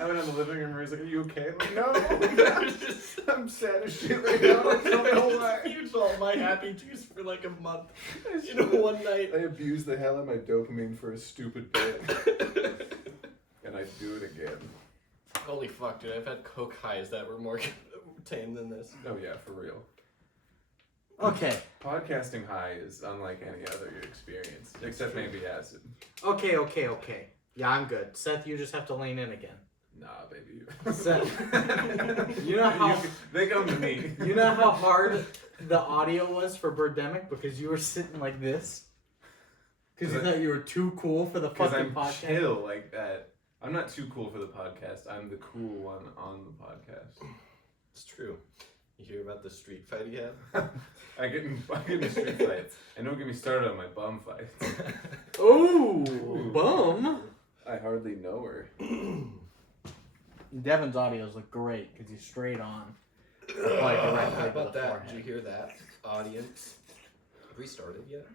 I went in the living room and he's like, "Are you okay?" I'm like, "No, I'm sad as shit right now. I don't know why." Used all my happy juice for like a month. One night. I abused the hell out of my dopamine for a stupid bit, and I'd do it again. Holy fuck, dude! I've had coke highs that were more tame than this. Oh yeah, for real. Okay. Podcasting high is unlike any other experience, except maybe acid. Okay. Yeah, I'm good. Seth, you just have to lean in again. Nah, baby. Seth, you know how they come to me. You know how hard the audio was for Birdemic because you were sitting like this? Because you thought you were too cool for the fucking podcast? I'm chill like that. I'm not too cool for the podcast. I'm the cool one on the podcast. It's true. You hear about the street fight he had? I get in street fights. And don't get me started on my bum fights. Ooh, bum. I hardly know her. Devin's audios look great because he's straight on. Like directly How about to the that? forehead. Did you hear that, audience? Have we started yet?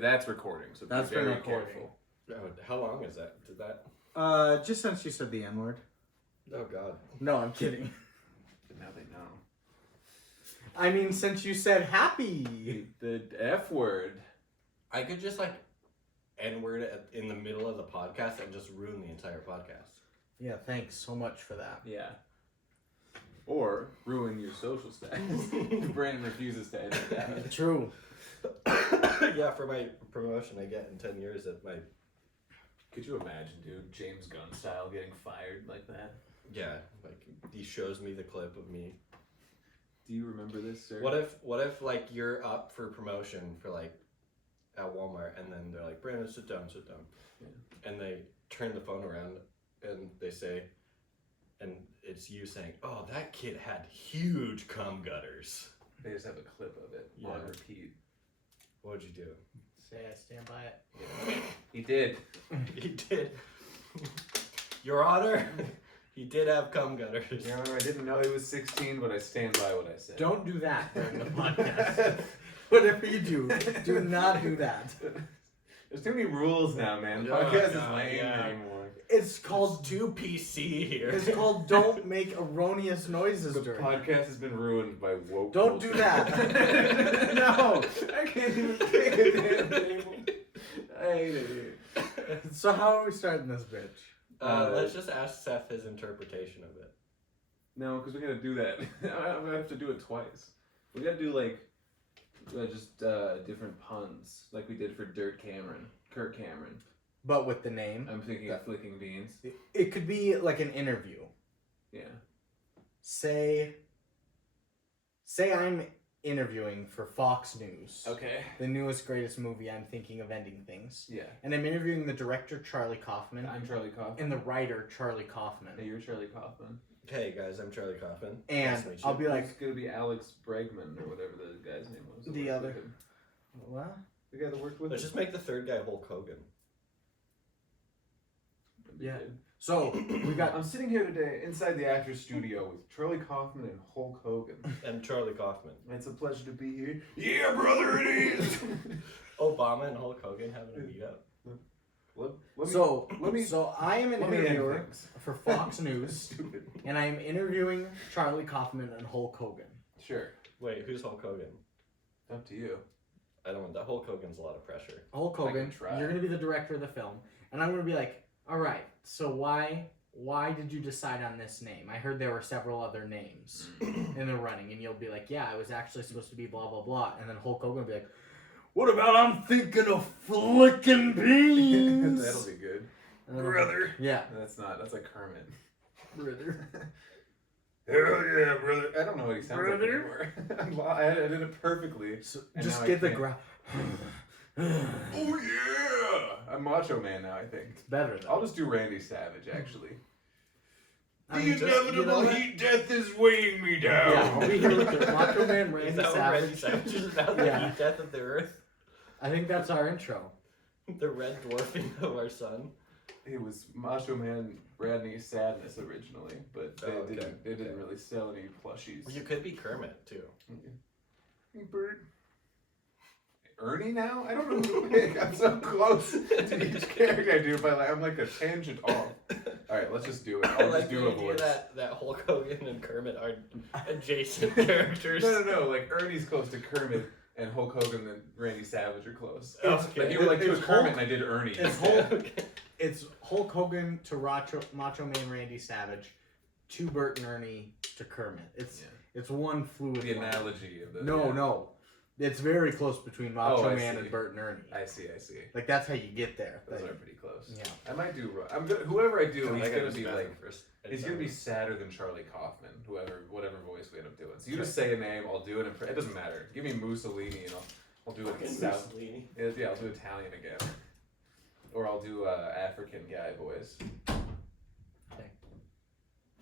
That's recording, so That's be very been recording. careful. Oh, how long is that? Did that? Just since you said the N-word. Oh God. No, I'm kidding. But now they know. I mean, since you said happy. The F word. I could just like N-word in the middle of the podcast and just ruin the entire podcast. Yeah, thanks so much for that. Yeah. Or ruin your social status. Brandon refuses to edit that. True. Yeah, for my promotion I get in 10 years at my... Could you imagine, dude, James Gunn style getting fired like that? Yeah, like he shows me the clip of me. Do you remember this, sir? What if like you're up for promotion for like at Walmart and then they're like, Brandon, sit down. Yeah. And they turn the phone around and they say, and it's you saying, oh, that kid had huge cum gutters. They just have a clip of it on repeat. What'd you do? Say I stand by it. Yeah. He did. He did. Your Honor, he did have cum gutters. Your Honor, I didn't know he was 16, but I stand by what I said. Don't do that during the podcast. Whatever you do not do that. There's too many rules now, man. The Oh, podcast God, is lame yeah. anymore. It's called Too PC here. It's called don't make erroneous noises The during. podcast has been ruined by woke Don't culture. do that. No, I can't even take it anymore. I hate it. So how are we starting this bitch? Let's just ask Seth his interpretation of it. No, because we gotta do that. I'm gonna have to do it twice. We gotta do like just different puns, like we did for Kirk Cameron. But with the name. I'm thinking of flicking beans. It could be like an interview. Yeah. Say I'm interviewing for Fox News. Okay. The newest, greatest movie, I'm thinking of ending things. Yeah. And I'm interviewing the director, Charlie Kaufman. I'm Charlie Kaufman. And the writer, Charlie Kaufman. Hey, you're Charlie Kaufman. Hey guys, I'm Charlie Kaufman. And Nice to meet you. I'll be like, It's gonna be Alex Bregman or whatever the guy's name was. The other. what? The guy that worked with Let's him. just make the third guy Hulk Hogan. Yeah. So, we got... I'm sitting here today inside the actor's studio with Charlie Kaufman and Hulk Hogan. And Charlie Kaufman. It's a pleasure to be here. Yeah, brother, it is! Obama and Hulk Hogan having a meetup. So I am an let me end interviewer things. for Fox News, Stupid. and I am interviewing Charlie Kaufman and Hulk Hogan. Sure. Wait, who's Hulk Hogan? Up to you. I don't want that. Hulk Hogan's a lot of pressure. Hulk I can Hogan, try. you're going to be the director of the film, and I'm going to be like, all right, so why did you decide on this name? I heard there were several other names in the running, and you'll be like, yeah, I was actually supposed to be blah, blah, blah, and then Hulk Hogan will be like, what about I'm thinking of flicking beans? That'll be good. Brother. Yeah. That's like Kermit. Brother. Hell yeah, brother. I don't know what he sounds Brother. like anymore. I did it perfectly. So And just now get I the can't. ground. Oh yeah! I'm Macho Man now, I think. It's better though. I'll just do Randy Savage, actually. I mean, you know what? heat death is weighing me down. Yeah, I'll be here with the Macho Man, Is Randy that what Savage. Randy Savage is about? The Yeah. heat death of the earth? I think that's our intro. The red dwarfing of our sun? It was Macho Man Radney Sadness originally, but they Oh, okay. didn't Okay. really sell any plushies. You could be Kermit, too. Hey, Bert. Ernie now? I don't know who to pick. I'm so close to each character I do, but I'm like a tangent off. Alright, let's just do it. I I'll like just do the a idea voice. that Hulk Hogan and Kermit are adjacent characters. No. Like Ernie's close to Kermit, and Hulk Hogan and Randy Savage are close. Okay. Like you were like, do It's Kermit, Hulk- and I did Ernie. It's instead. Hulk. It's Hulk Hogan to Macho Man Randy Savage, to Bert and Ernie to Kermit. It's one fluid. The line. analogy of the. No. It's very close between Macho I Man see. and Bert and Ernie. I see. Like that's how you get there. Those are pretty close. Yeah. I might do. Whoever I do, I he's gotta gonna use be the like. bathroom first. He's gonna be sadder than Charlie Kaufman. Whatever voice we end up doing. So you just say a name, I'll do it. It doesn't matter. Give me Mussolini, and I'll do it in South. Yeah, I'll do Italian again, or I'll do African guy voice. Okay.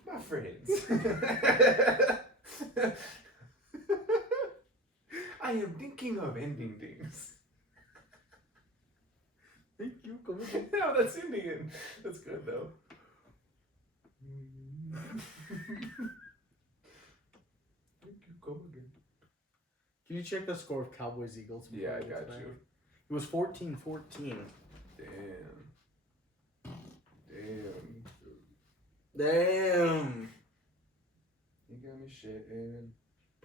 My friends. I am thinking of ending things. Thank you. Come No, that's Indian. That's good though. Thank you, come again. Can you check the score of Cowboys Eagles? Yeah, I got you. It was 14-14. Damn. You got me shitting.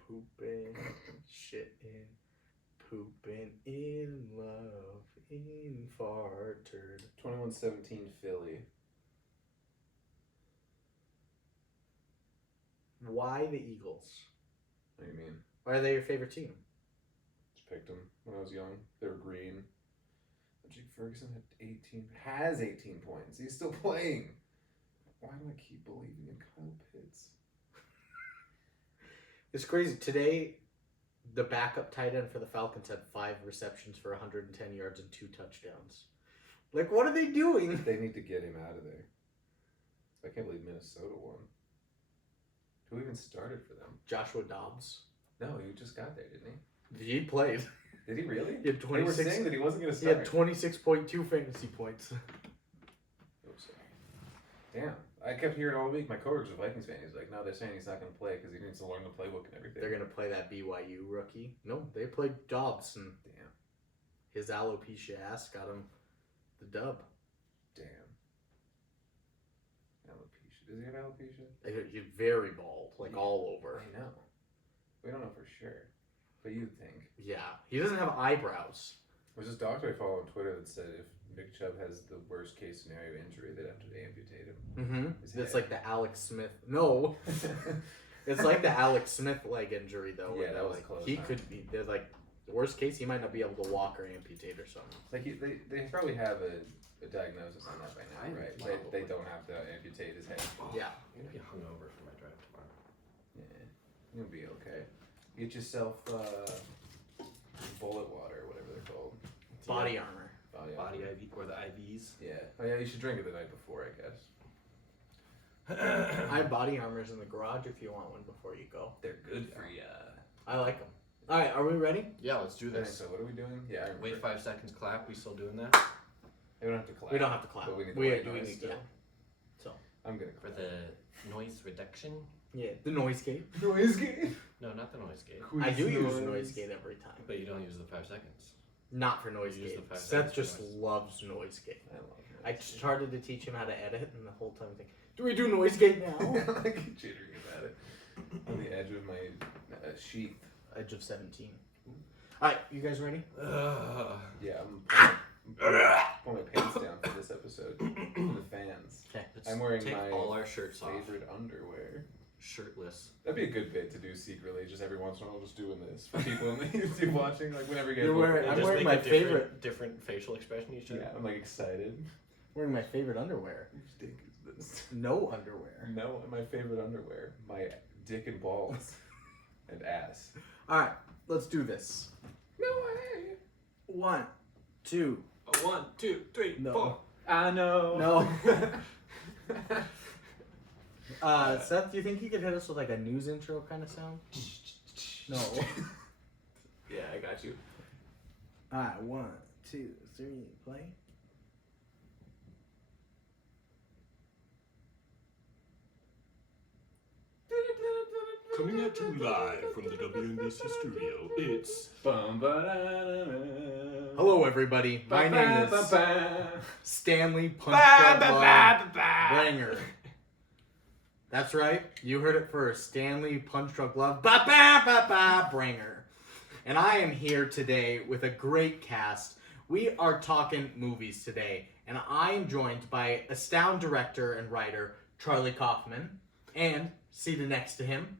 Pooping, shitting, pooping in love, in farted. 21-17 Philly. Why the Eagles? What do you mean? Why are they your favorite team? Just picked them when I was young. They were green. Jake Ferguson has 18 points. He's still playing. Why do I keep believing in Kyle Pitts? It's crazy. Today, the backup tight end for the Falcons had 5 receptions for 110 yards and 2 touchdowns. Like, what are they doing? They need to get him out of there. I can't believe Minnesota won. Who even started for them? Joshua Dobbs. No, he just got there, didn't he? He played. Did he really? He had They were 26. saying that he wasn't going to He start. had 26.2 fantasy points. Oops. Damn. I kept hearing all week, my coworker's a Vikings fan. He's like, no, they're saying he's not going to play because he needs to learn the playbook and everything. They're going to play that BYU rookie. No, they played Dobbs, and Damn. his alopecia ass got him the dub. Damn. Alopecia. Does he have alopecia? He's very bald, like all over. I know. We don't know for sure. But you'd think. Yeah, he doesn't have eyebrows. There's this doctor I follow on Twitter that said if Nick Chubb has the worst case scenario injury, they'd have to amputate him. Mm-hmm. His It's head. like the Alex Smith. No, it's like the Alex Smith leg injury though. Yeah, where that was like, close, He huh? could be. They're like the worst case. He might not be able to walk or amputate or something. Like they probably have a diagnosis on that by now, right? They don't have to amputate his head. Yeah. I'm gonna be hungover for my drive tomorrow. Yeah, you'll be okay. Get yourself bullet water, whatever they're called. Body armor. Body IV or the IVs. Yeah. Oh yeah, you should drink it the night before, I guess. I have body armors in the garage if you want one before you go. They're good for ya. I like them. All right, are we ready? Yeah, let's do Okay, this. so what are we doing? Yeah, I remember. Wait 5 seconds, clap. We still doing that? We don't have to clap. We don't have to clap. But we need the We white do noise need- still. yeah. So I'm gonna For clap. the noise reduction? yeah, the noise gate. noise game. No, not the noise gate. I do use the noise gate every time. But you don't use the 5 seconds. Not for noise You use gate. the 5 Seth seconds just noise. loves noise gate. I love I noise started to teach him how to edit, and the whole time I think, do we do noise gate now? game. I like jittering about it. On the edge of my sheath. Edge of 17. All right, you guys ready? Yeah, I'm pulling my pants down for this episode. For the fans. Okay. Let's I'm wearing take my all our shirts off. favorite underwear. Shirtless. That'd be a good bit to do secretly, just every once in a while, just doing this for people on the YouTube watching. Like whenever you guys You're look wearing- at I'm it, Just wearing make my a different, favorite- different facial expression each time. yeah, I'm like excited. Wearing my favorite underwear. Whose dick is this? No underwear. No, my favorite underwear. My dick and balls and ass. All right, let's do this. No way. 1, 2. 1, 2, 3, No. 4. I know. No. Seth, do you think you could hit us with like a news intro kind of sound? No. Yeah, I got you. All right, 1, 2, 3, play. Coming at you live from the WNBC studio, it's Bum, ba-da-da-da. Hello, everybody. My name is Stanley Punch Drunk Love Branger. That's right. You heard it first. Stanley Punch Drunk Love Branger. And I am here today with a great cast. We are talking movies today. And I am joined by astound director and writer Charlie Kaufman. And seated next to him,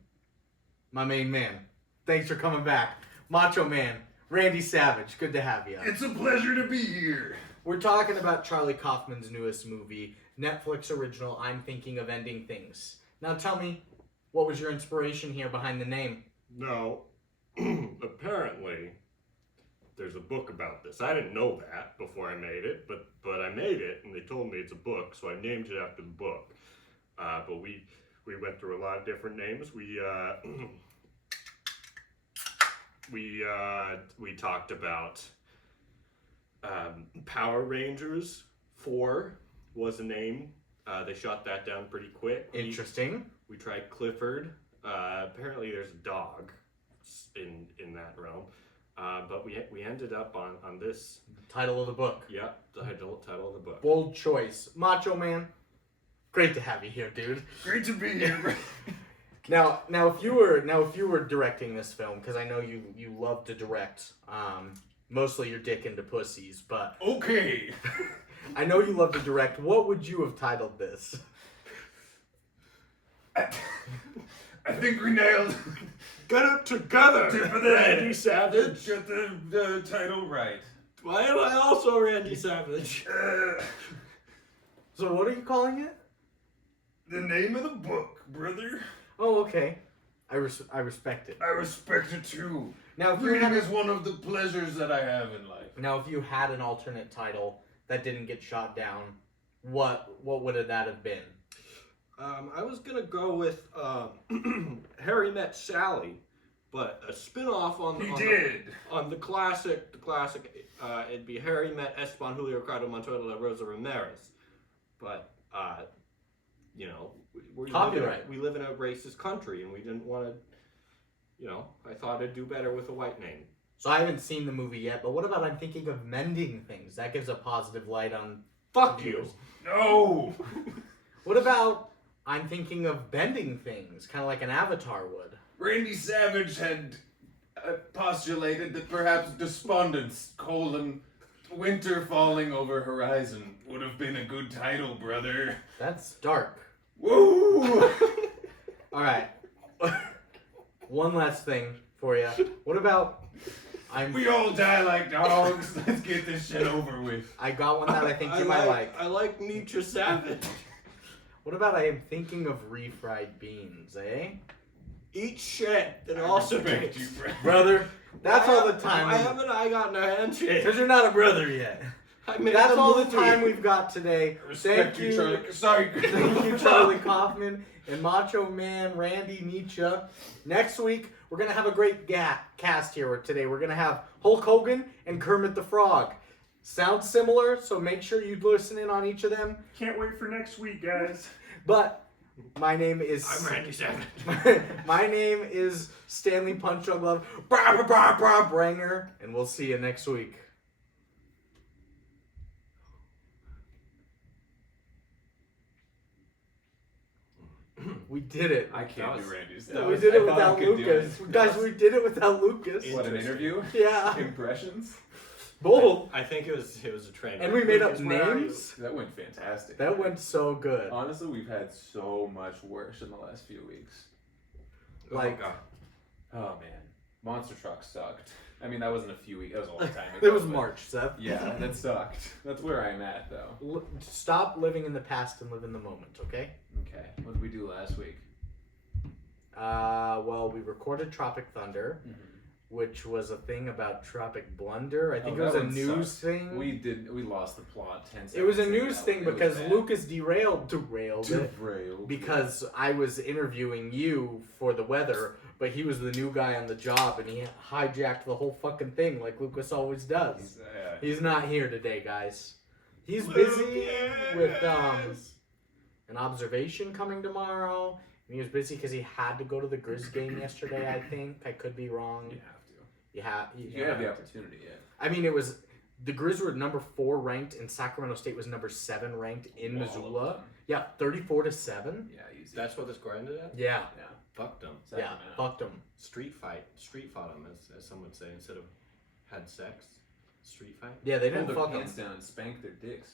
my main man. Thanks for coming back. Macho Man, Randy Savage. Good to have you. It's a pleasure to be here. We're talking about Charlie Kaufman's newest movie, Netflix original, I'm Thinking of Ending Things. Now tell me, what was your inspiration here behind the name? No, apparently, there's a book about this. I didn't know that before I made it, but I made it, and they told me it's a book, so I named it after the book. But we went through a lot of different names. We talked about Power Rangers 4 was a name. They shot that down pretty quick. Interesting. We tried Clifford. Apparently there's a dog in that realm. But we ended up on this. Title of the book. Yeah, the title of the book. Bold choice. Macho Man, great to have you here, dude. Great to be here. Now, if you were directing this film, because I know you love to direct, mostly your dick into pussies, but Okay. I know you love to direct. What would you have titled this? I think we nailed. Get it together, Randy Savage. Get the title right. Why am I also Randy Savage? So what are you calling it? The name of the book, brother. Oh, okay. I respect it. I respect it too. Now, if you Reading had is one of the pleasures that I have in life. Now, if you had an alternate title that didn't get shot down, what would that have been? I was gonna go with Harry Met Sally, but a spin-off on the classic. It'd be Harry Met Esteban Julio Ricardo Montoya La Rosa Ramirez, but you know, we live in a racist country, and we didn't want to. You know, I thought I'd do better with a white name. So I haven't seen the movie yet, but what about I'm Thinking of Mending Things? That gives a positive light on. Fuck you. No. What about I'm Thinking of Bending Things, kind of like an Avatar would? Randy Savage had postulated that perhaps Despondence, Winter Falling Over Horizon would have been a good title, brother. That's dark. Woo! All right. One last thing for you. What about We all die like dogs. Let's get this shit over with. I got one that I think you might like. I like Nietzsche Savage. What about I am thinking of refried beans, eh? Eat shit and also respect dicks. you, Brother, that's all the time. Why haven't I gotten a handshake? Because you're not a brother yet. That's all the time we've got today. Respect you, Charlie. Sorry. Thank you, Charlie Kaufman and Macho Man Randy Nietzsche. Next week, we're going to have a great cast here today. We're going to have Hulk Hogan and Kermit the Frog. Sounds similar, so make sure you listen in on each of them. Can't wait for next week, guys. But my name is... I'm Randy Savage. My name is Stanley Punch Drunk Love Branger, and we'll see you next week. We did it. I can't do Randy's. That We was- did I it thought I without could do Lukas. it. Guys, we did it without Lukas. What, an interview? Yeah. Impressions? Bold. I think it was a train. And we made up Lucas, where are you? names. That went fantastic. That went so good. Honestly, we've had so much worse in the last few weeks. Like, God. Oh man, Monster Truck sucked. I mean, that wasn't a few weeks. That was a long time ago. it was but- March, Seth. Yeah, that sucked. That's where I'm at, though. Stop living in the past and live in the moment, okay? Okay, what did we do last week? Well, we recorded Tropic Thunder, which was a thing about Tropic Blunder. I think it was a news thing. We lost the plot 10 seconds. It was a in, news though. thing It was because bad. Lukas derailed it because I was interviewing you for the weather, but he was the new guy on the job and he hijacked the whole fucking thing like Lukas always does. He's not here today, guys. He's busy with an observation coming tomorrow. And he was busy because he had to go to the Grizz game yesterday, I think. I could be wrong. You have to. You have the opportunity, yeah. I mean, it was the Grizz were number 4 ranked, and Sacramento State was number 7 ranked in All of Missoula. them. Yeah, 34-7. Yeah, easy. That's what the score ended at? Yeah, yeah. Fucked them. yeah, fucked them. Street fought them, as some would say, instead of had sex. Street fight? Yeah, they Pull didn't their fuck them. pants down and spank their dicks.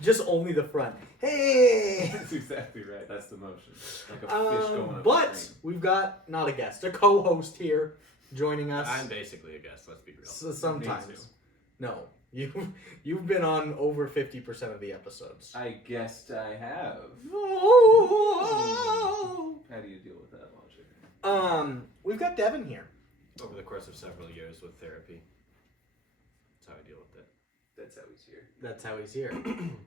Just only the front. Hey! That's exactly right. That's the motion. Like a fish going up But the stream. we've got, not a guest, a co-host here joining us. I'm basically a guest, let's be real. Sometimes. Me too. No. You've been on over 50% of the episodes. I guessed I have. Oh. How do you deal with that logic? We've got Devon here. Over the course of several years with therapy. That's how I deal with it. That's how he's here. That's how he's here.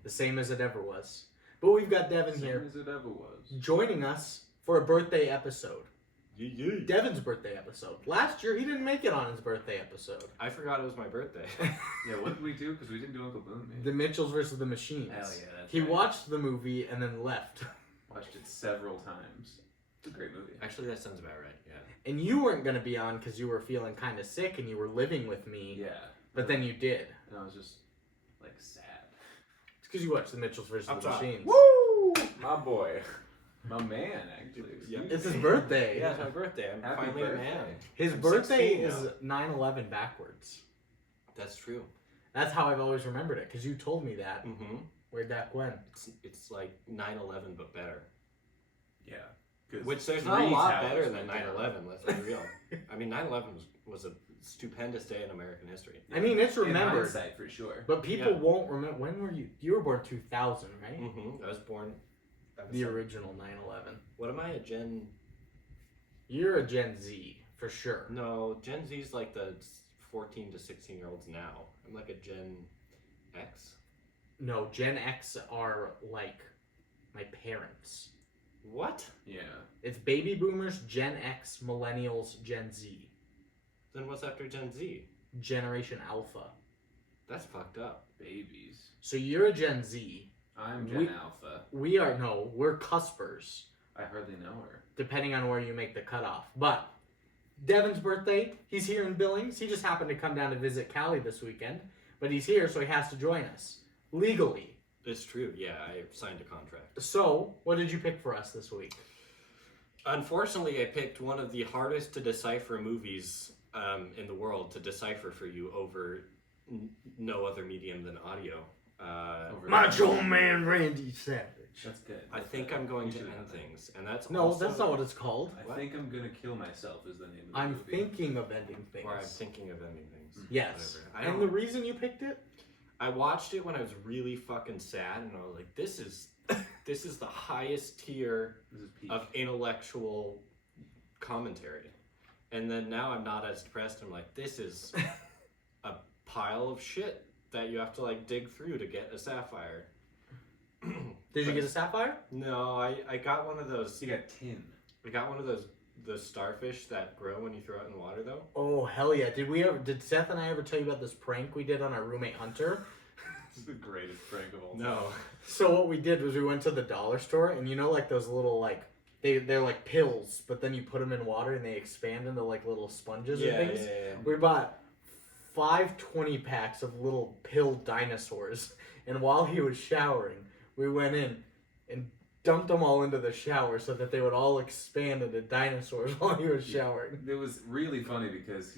The same as it ever was. But we've got Devon Same here as it ever was. joining us for a birthday episode. Yeah. Devon's birthday episode. Last year, he didn't make it on his birthday episode. I forgot it was my birthday. Yeah, what did we do? Because we didn't do Uncle Boone, man. The Mitchells versus the Machines. Hell yeah, that's He right. watched the movie and then left. Watched it several times. It's a great movie. Actually, that sounds about right, yeah. And you weren't going to be on because you were feeling kind of sick and you were living with me. Yeah. But then you did. And I was just, like, sad. It's because you watched the Mitchells versus I'm the sorry. Machines. Woo! My boy. My man, actually. Yeah. It's his birthday. Yeah, it's my birthday. I'm Happy finally birthday. a man. His I'm birthday 16 is now. 9/11 backwards. That's true. That's how I've always remembered it because you told me that Mm-hmm. way back when. It's like 9/11, but better. Yeah. 'Cause Which there's not a three lot towers better than went down. 9/11, let's be real. I mean, 9/11 was a stupendous day in American history. I mean, it's In remembered, hindsight, for sure. but people Yeah. won't remember. When were you? You were born 2000, right? Mm-hmm. I was born. The original 9/11. What am I, a Gen? You're a Gen Z for sure. No, Gen Z's like the 14 to 16-year-olds now. I'm like a Gen X. No, Gen X are like my parents. What? Yeah. It's baby boomers, Gen X, millennials, Gen Z, Then what's after Gen Z? Generation Alpha. That's fucked up. Babies. So you're a Gen Z. I'm Gen We- Alpha. We're cuspers, I hardly know her. depending on where you make the cutoff. But Devon's birthday, he's here in Billings. He just happened to come down to visit Callie this weekend, but he's here, so he has to join us legally. It's true. Yeah, I signed a contract. So, what did you pick for us this week? Unfortunately, I picked one of the hardest to decipher movies in the world to decipher for you over no other medium than audio. Over Macho there. Man Randy Savage. That's good. I That's think good. I'm going You to should end have that. things, and that's No, also, that's not what it's called. I What? think I'm gonna kill myself is the name of the I'm movie. thinking of ending things. Or I'm thinking of ending things. Yes. Whatever. I And don't- the reason you picked it? I watched it when I was really fucking sad, and I was like, "This is the highest tier This is peak. of intellectual commentary." And then now I'm not as depressed. I'm like, "This is a pile of shit that you have to like dig through to get a sapphire." Did you get a sapphire? No, I got one of those. You got tin. I got one of those starfish that grow when you throw it in the water, though. Oh hell yeah! Did Seth and I ever tell you about this prank we did on our roommate Hunter? This is the greatest prank of all time. No. So what we did was we went to the dollar store, and you know, like those little like they're like pills, but then you put them in water and they expand into like little sponges and things. Yeah. We bought 5 20-packs of little pill dinosaurs, and while he was showering, we went in and dumped them all into the shower so that they would all expand into dinosaurs while he was showering. It was really funny because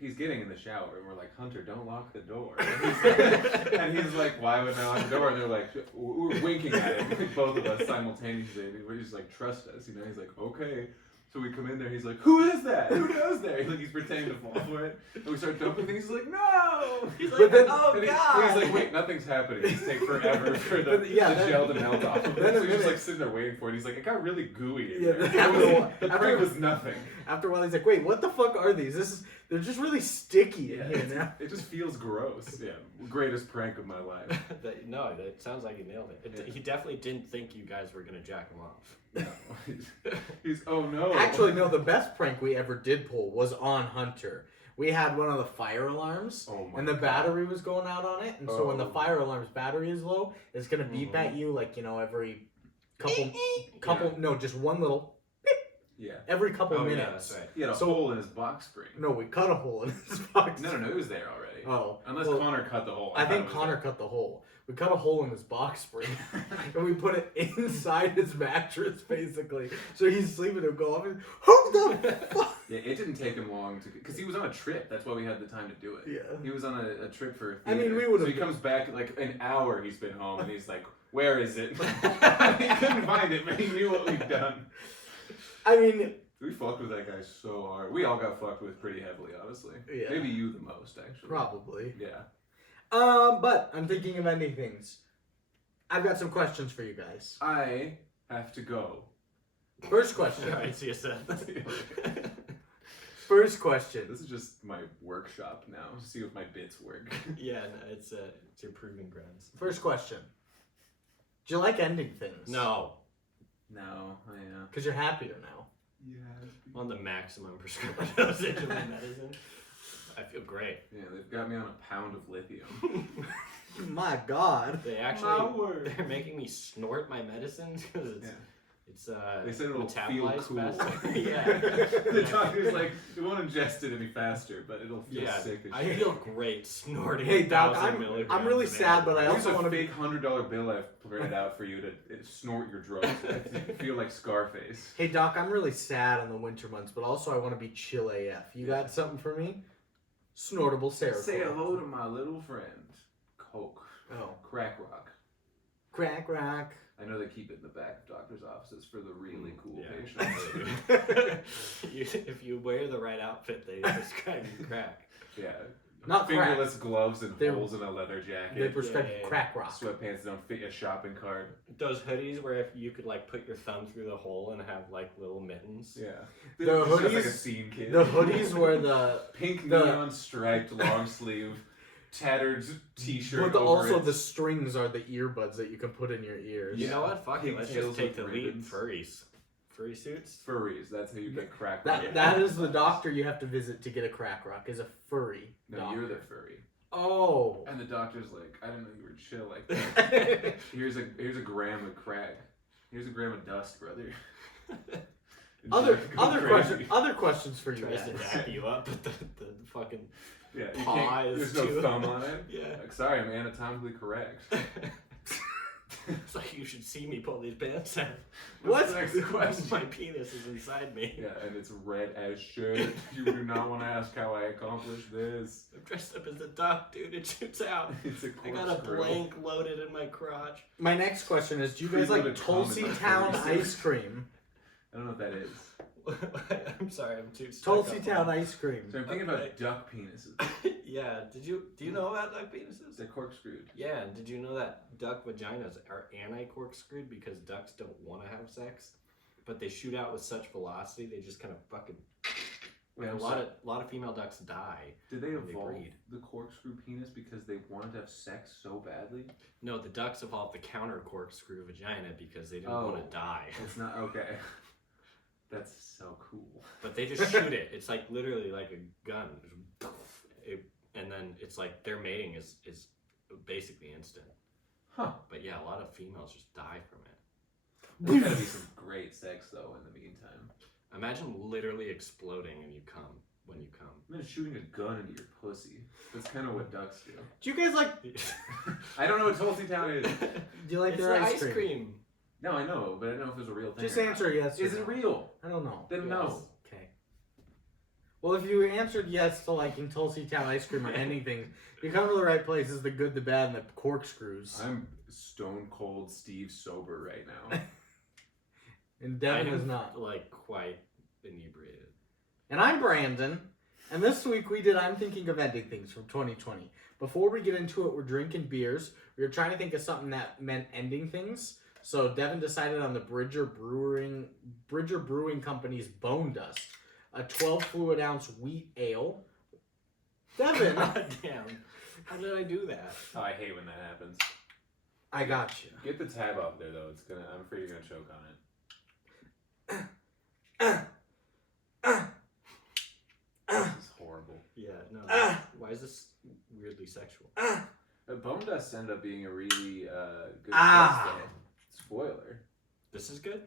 he's getting in the shower and we're like, Hunter, don't lock the door. And he's like, why would I lock the door? And they're like, we're winking at him, like, both of us simultaneously. And we're just like, trust us, you know? He's like, okay. So we come in there, he's like, who is that? Who goes there? He's pretending to fall for it. And we start dumping things, he's like, no! He's like, But then- "Oh And God!" he's like, wait, nothing's happening. It's take forever for the, But, yeah, the then- gel to melt off of it. then So a he's just minute- like sitting there waiting for it. He's like, it got really gooey in Yeah, there. then It after was- a while- the after- prank was nothing. After a while, he's like, "Wait, what the fuck are these? They're just really sticky in here now." It just feels gross. Yeah, greatest prank of my life. No, that sounds like he nailed it. Yeah. He definitely didn't think you guys were gonna jack him off. No. He's oh no. Actually, no. The best prank we ever did pull was on Hunter. We had one of the fire alarms, Oh my and the God. battery was going out on it. And so when the Oh. fire alarm's battery is low, it's gonna beep at you like, you know, every couple. No, just one little Yeah. every couple Oh yeah, minutes. that's right. He had a So- hole in his box spring. No, we cut a hole in his box. No, it was there already. Oh. Unless well, Connor cut the hole. I thought think it was Connor cut the hole. We cut a hole in his box spring, and we put it inside his mattress, basically. So he's sleeping, and go off, and who the fuck? Yeah, it didn't take him long to, because he was on a trip. That's why we had the time to do it. Yeah. He was on a trip for I mean, theater. we would've- So he comes back like an hour. He's been home, and he's like, "Where is it?" He couldn't find it, but he knew what we'd done. I mean, We fucked with that guy so hard. We all got fucked with pretty heavily, honestly. Yeah. Maybe you the most, actually. probably. Yeah. But I'm thinking of ending things. I've got some questions for you guys. I have to go. First question. Alright, see you soon. First question. This is just my workshop now to see if my bits work. Yeah, no, it's your proving grounds. First question. Do you like ending things? No. No, Because you're happier now. yeah. I'm on the maximum prescription dosage of my medicine. I feel great. Yeah, they've got me on a pound of lithium. My God. They My actually word. they're making me snort my medicines because it's They said it'll feel metabolized cool. faster. Yeah. The doctor's like, it won't ingest it any faster, but it'll feel Yeah, sick as I shit. feel great snorting. Hey, Doc, 1,000 milligrams I'm really of sad, but I Here's also a want to be. fake $100 bill I've printed out for you to snort your drugs. I feel like Scarface. Hey, Doc, I'm really sad in the winter months, but also I want to be chill AF. You got something for me? Snortable Sarah. Say hello to my little friend, Coke. Oh. Crack Rock. Crack rock. I know they keep it in the back of doctors' offices for the really cool Yeah. patients. If you wear the right outfit, they prescribe you crack. Yeah. Not crack. Fingerless gloves and They're- holes in a leather They jacket. prescribe Yeah. crack rock. Sweatpants that don't fit your shopping cart. Those hoodies where if you could like put your thumb through the hole and have like little mittens. Yeah. The Just like a hoodies- scene kid. The hoodies where the Pink the- neon striped long sleeve tattered t-shirt. but over also it. the strings are the earbuds that you can put in your ears. You know what? Fuck it. Pink Let's heels just take the with lead. ribbons. Furries. Furry suits. Furries. That's how you get crack rock. That is the doctor you have to visit to get a crack rock. Is a furry. No, doctor. you're the furry. Oh. And the doctor's like, I didn't know you were chill like that. here's a gram of crack. Here's a gram of dust, brother. Other Crazy. other questions for you Tries guys. to dap you up, but the fucking Yeah, you paw can't, is there's no too- thumb on it. Yeah. Like, sorry, I'm anatomically correct. It's like you should see me pull these pants out. What's the next question? My penis is inside me. Yeah, and it's red as shit. You do not want to ask how I accomplished this. I'm dressed up as a duck, dude. It shoots out. It's a I got a corkscrew. blank loaded in my crotch. My next question is: do you guys like Preloaded Tulsi comment Town by ice cream? I don't know what that is. I'm sorry, I'm too stuck Tulsi up Town on- ice cream. So I'm thinking Okay. about duck penises. Yeah, do you know about duck penises? They're corkscrewed. Yeah, and did you know that duck vaginas are anti-corkscrewed because ducks don't want to have sex, but they shoot out with such velocity they just kind of fucking. Wait, a I'm lot sorry. of lot of female ducks die. Did they when they evolve breed. the corkscrew penis because they wanted to have sex so badly? No, the ducks evolved the counter corkscrew vagina because they didn't Oh. want to die. It's not okay. That's so cool. But they just shoot it. It's like literally like a gun. And then it's like their mating is basically instant. Huh. But yeah, a lot of females just die from it. There's gotta be some great sex though in the meantime. Imagine literally exploding and you come when you come. Imagine shooting a gun into your pussy. That's kind of what ducks do. Do you guys like? I don't know what Tulsi Town is. Do you like It's their the ice cream? No, I know, but I don't know if it's a real thing. Just or not. answer yes. or Is no. it real? I don't know. Then no. Okay. Well, if you answered yes to liking Tulsi Town ice cream or anything, you come to the right place. Is the good, the bad, and the corkscrews. I'm stone cold Steve sober right now. And Devon is I'm, not. like quite inebriated. And I'm Brandon. And this week we did I'm Thinking of Ending Things from 2020. Before we get into it, we're drinking beers. We were trying to think of something that meant ending things. So Devon decided on the Bridger Brewing Company's Bone Dust, a 12 fluid ounce wheat ale. Devon, God damn. How did I do that? Oh, I hate when that happens. I got you. Get the tab off there though. It's gonna. I'm afraid you're gonna choke on it. This is horrible. Yeah, no. Why is this weirdly sexual? Bone Dust ended up being a really good Ah. test though. Spoiler. This is good?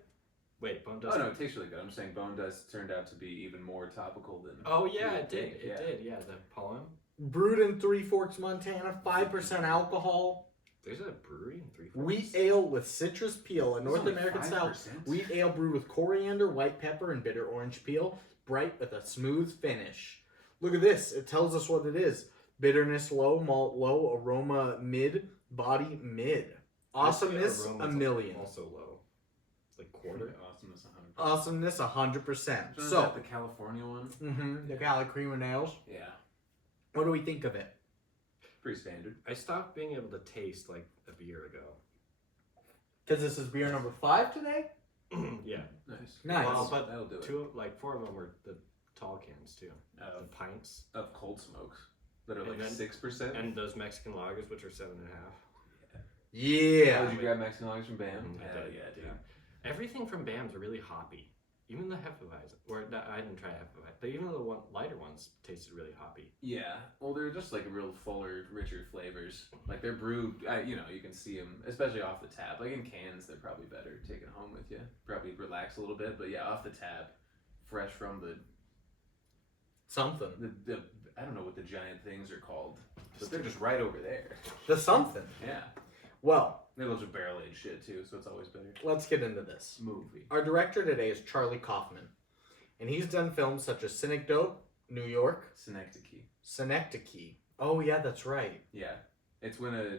Wait, bone Oh dust. no, it tastes really good. I'm just saying Bone Dust turned out to be even more topical than. Oh yeah, you it would did. think, It did. Yeah, the poem. Brewed in Three Forks, Montana. 5% alcohol. There's a brewery in Three Forks. Wheat ale with citrus peel. A North only American style 5%? wheat ale brewed with coriander, white pepper, and bitter orange peel. Bright with a smooth finish. Look at this. It tells us what it is. Bitterness low, malt low, aroma mid, body mid. Awesomeness a million. Also low. Like quarter. Awesomeness 100%. Awesomeness 100%. So is So, that the California one? the Cali Cream and Ales. Yeah. What do we think of it? Pretty standard. I stopped being able to taste like a year ago. Because this is beer number 5 today? Yeah. Nice. Nice. Well, but That'll do it. 4 of them were the tall cans too. The pints. Of cold smokes that are And like then- 6%. And those Mexican lagers, which are 7.5. Yeah. Oh, did you grab Mexican lagers from BAM? Mm, I did, yeah, dude. Everything from BAM's are really hoppy. Even the Hefeweizen, or no, I didn't try Hefeweizen, but even the lighter ones tasted really hoppy. Yeah, well, they're just like real fuller, richer flavors. Like they're brewed, you know, you can see them, especially off the tap. Like in cans, they're probably better taken home with you. Probably relax a little bit, but yeah, off the tap, fresh from the Something. I don't know what the giant things are called, but they're just right over there. The something. Yeah, Well, those are barrel aged shit too, so it's always better. let's get into this. Movie. Our director today is Charlie Kaufman. And he's done films such as Synecdoche, New York, Synecdoche. Oh, yeah, that's right. Yeah, it's when a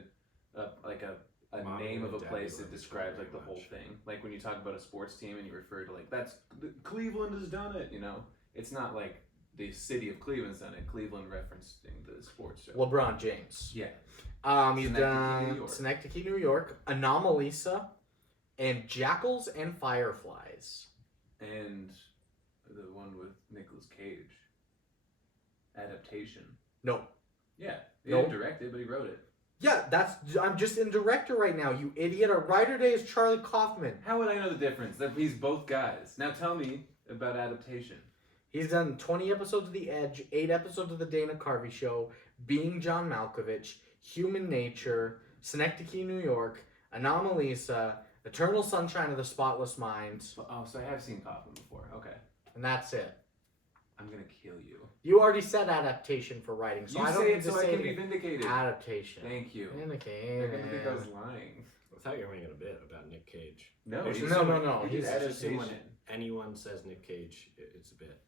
Mom name of and a Dad place love that each describes other like the very whole much. thing. Like when you talk about a sports team and you refer to like Cleveland has done it. You know, it's not like the city of Cleveland's done it. Cleveland referencing the sports show. LeBron James. Yeah, He's Synecdoche, New done York. Synecdoche, New York, Anomalisa, and Jackals and Fireflies. and the one with Nicolas Cage. Adaptation. No. Yeah, he Nope. didn't direct it, but he wrote it. Yeah, I'm just in director right now, you idiot. Our writer today is Charlie Kaufman. How would I know the difference? He's both guys. Now tell me about adaptation. He's done 20 episodes of The Edge, 8 episodes of The Dana Carvey Show, Being John Malkovich, Human Nature, Synecdoche, New York, Anomalisa, Eternal Sunshine of the Spotless Mind, Oh, so I have seen Kaufman before. Okay, and that's it. I'm gonna kill you. You already said adaptation for writing, so You I don't say need it to so I say can be vindicated. adaptation. Thank you. They're Vindicated. gonna think I was lying. I thought you were making a bit about Nick Cage. No, There's he's no, no, no, He's he's adaptation. when anyone says Nick Cage, it's a bit.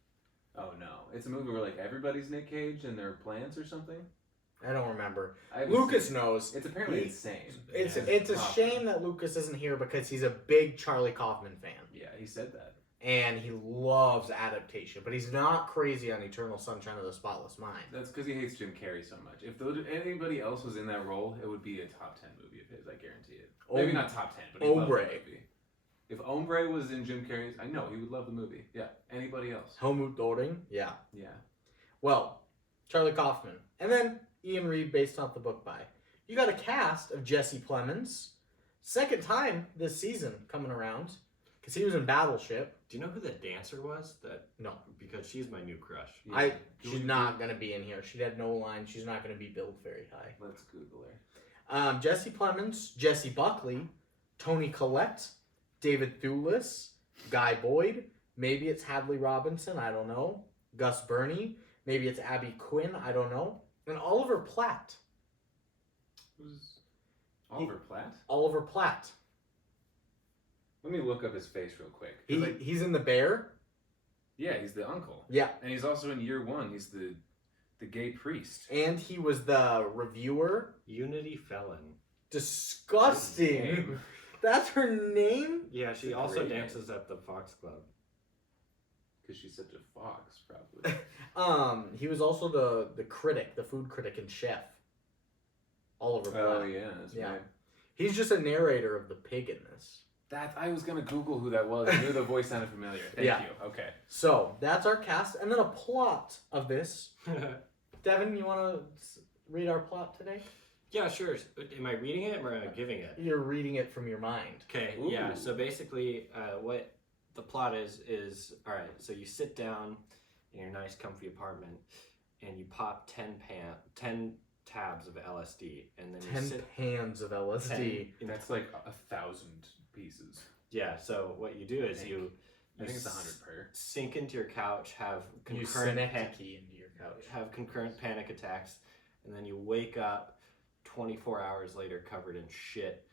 Oh no, it's a movie where like everybody's Nick Cage and their plans or something. I don't remember. I haven't Lucas seen it. knows. It's apparently He- insane. It's Yeah. it's a Kaufman. shame that Lucas isn't here because he's a big Charlie Kaufman fan. Yeah, he said that. And he loves adaptation, but he's not crazy on Eternal Sunshine of the Spotless Mind. That's because he hates Jim Carrey so much. If anybody else was in that role, it would be a top 10 movie of his. I guarantee it. Maybe not top 10, but he loved the Ombre. movie. If Ombre was in Jim Carrey's, I know he would love the movie. Yeah. Anybody else? Helmut Doring, yeah. Yeah. Well, Charlie Kaufman. And then Ian Reed based off the book by. You got a cast of Jesse Plemons. Second time this season coming around. Because he was in Battleship. Do you know who the dancer was? That No. because she's my new crush. Yeah. She's not going to be in here. She had no line. She's not going to be billed very high. Let's Google her. Jesse Plemons, Jesse Buckley, Tony Collette, David Thewlis, Guy Boyd, maybe it's Hadley Robinson, I don't know, Gus Burney, maybe it's Abby Quinn, I don't know, and Oliver Platt. Who's Oliver Platt? Oliver Platt. Let me look up his face real quick. 'Cause, like, He's in The Bear. yeah, he's the uncle. Yeah. And he's also in Year One. He's the gay priest. And he was the reviewer. Unity Felon. Disgusting. Name. That's her name? Yeah, she It's a also great dances at the Fox Club. Because she's such a fox, probably. He was also the critic, the food critic and chef. Oliver Platt. Oh yeah, that's Yeah. right. He's just a narrator of the pig in this. That I was gonna Google who that was. I knew the voice sounded familiar. Thank Yeah. you. Okay. So that's our cast, and then a plot of this. Devon, you want to read our plot today? Yeah, sure. Am I reading it or am I giving it? You're reading it from your mind. Okay, Ooh. yeah. So basically, what the plot is all right. So you sit down in your nice, comfy apartment, and you pop 10 tabs of LSD, and then you 10 sit. pans of LSD. That's like 1,000 pieces. Yeah. So what you do is Hank. you I think it's 100 per. Sink into your couch, have You concurrent key into your couch. have concurrent panic attacks, and then you wake up 24 hours later covered in shit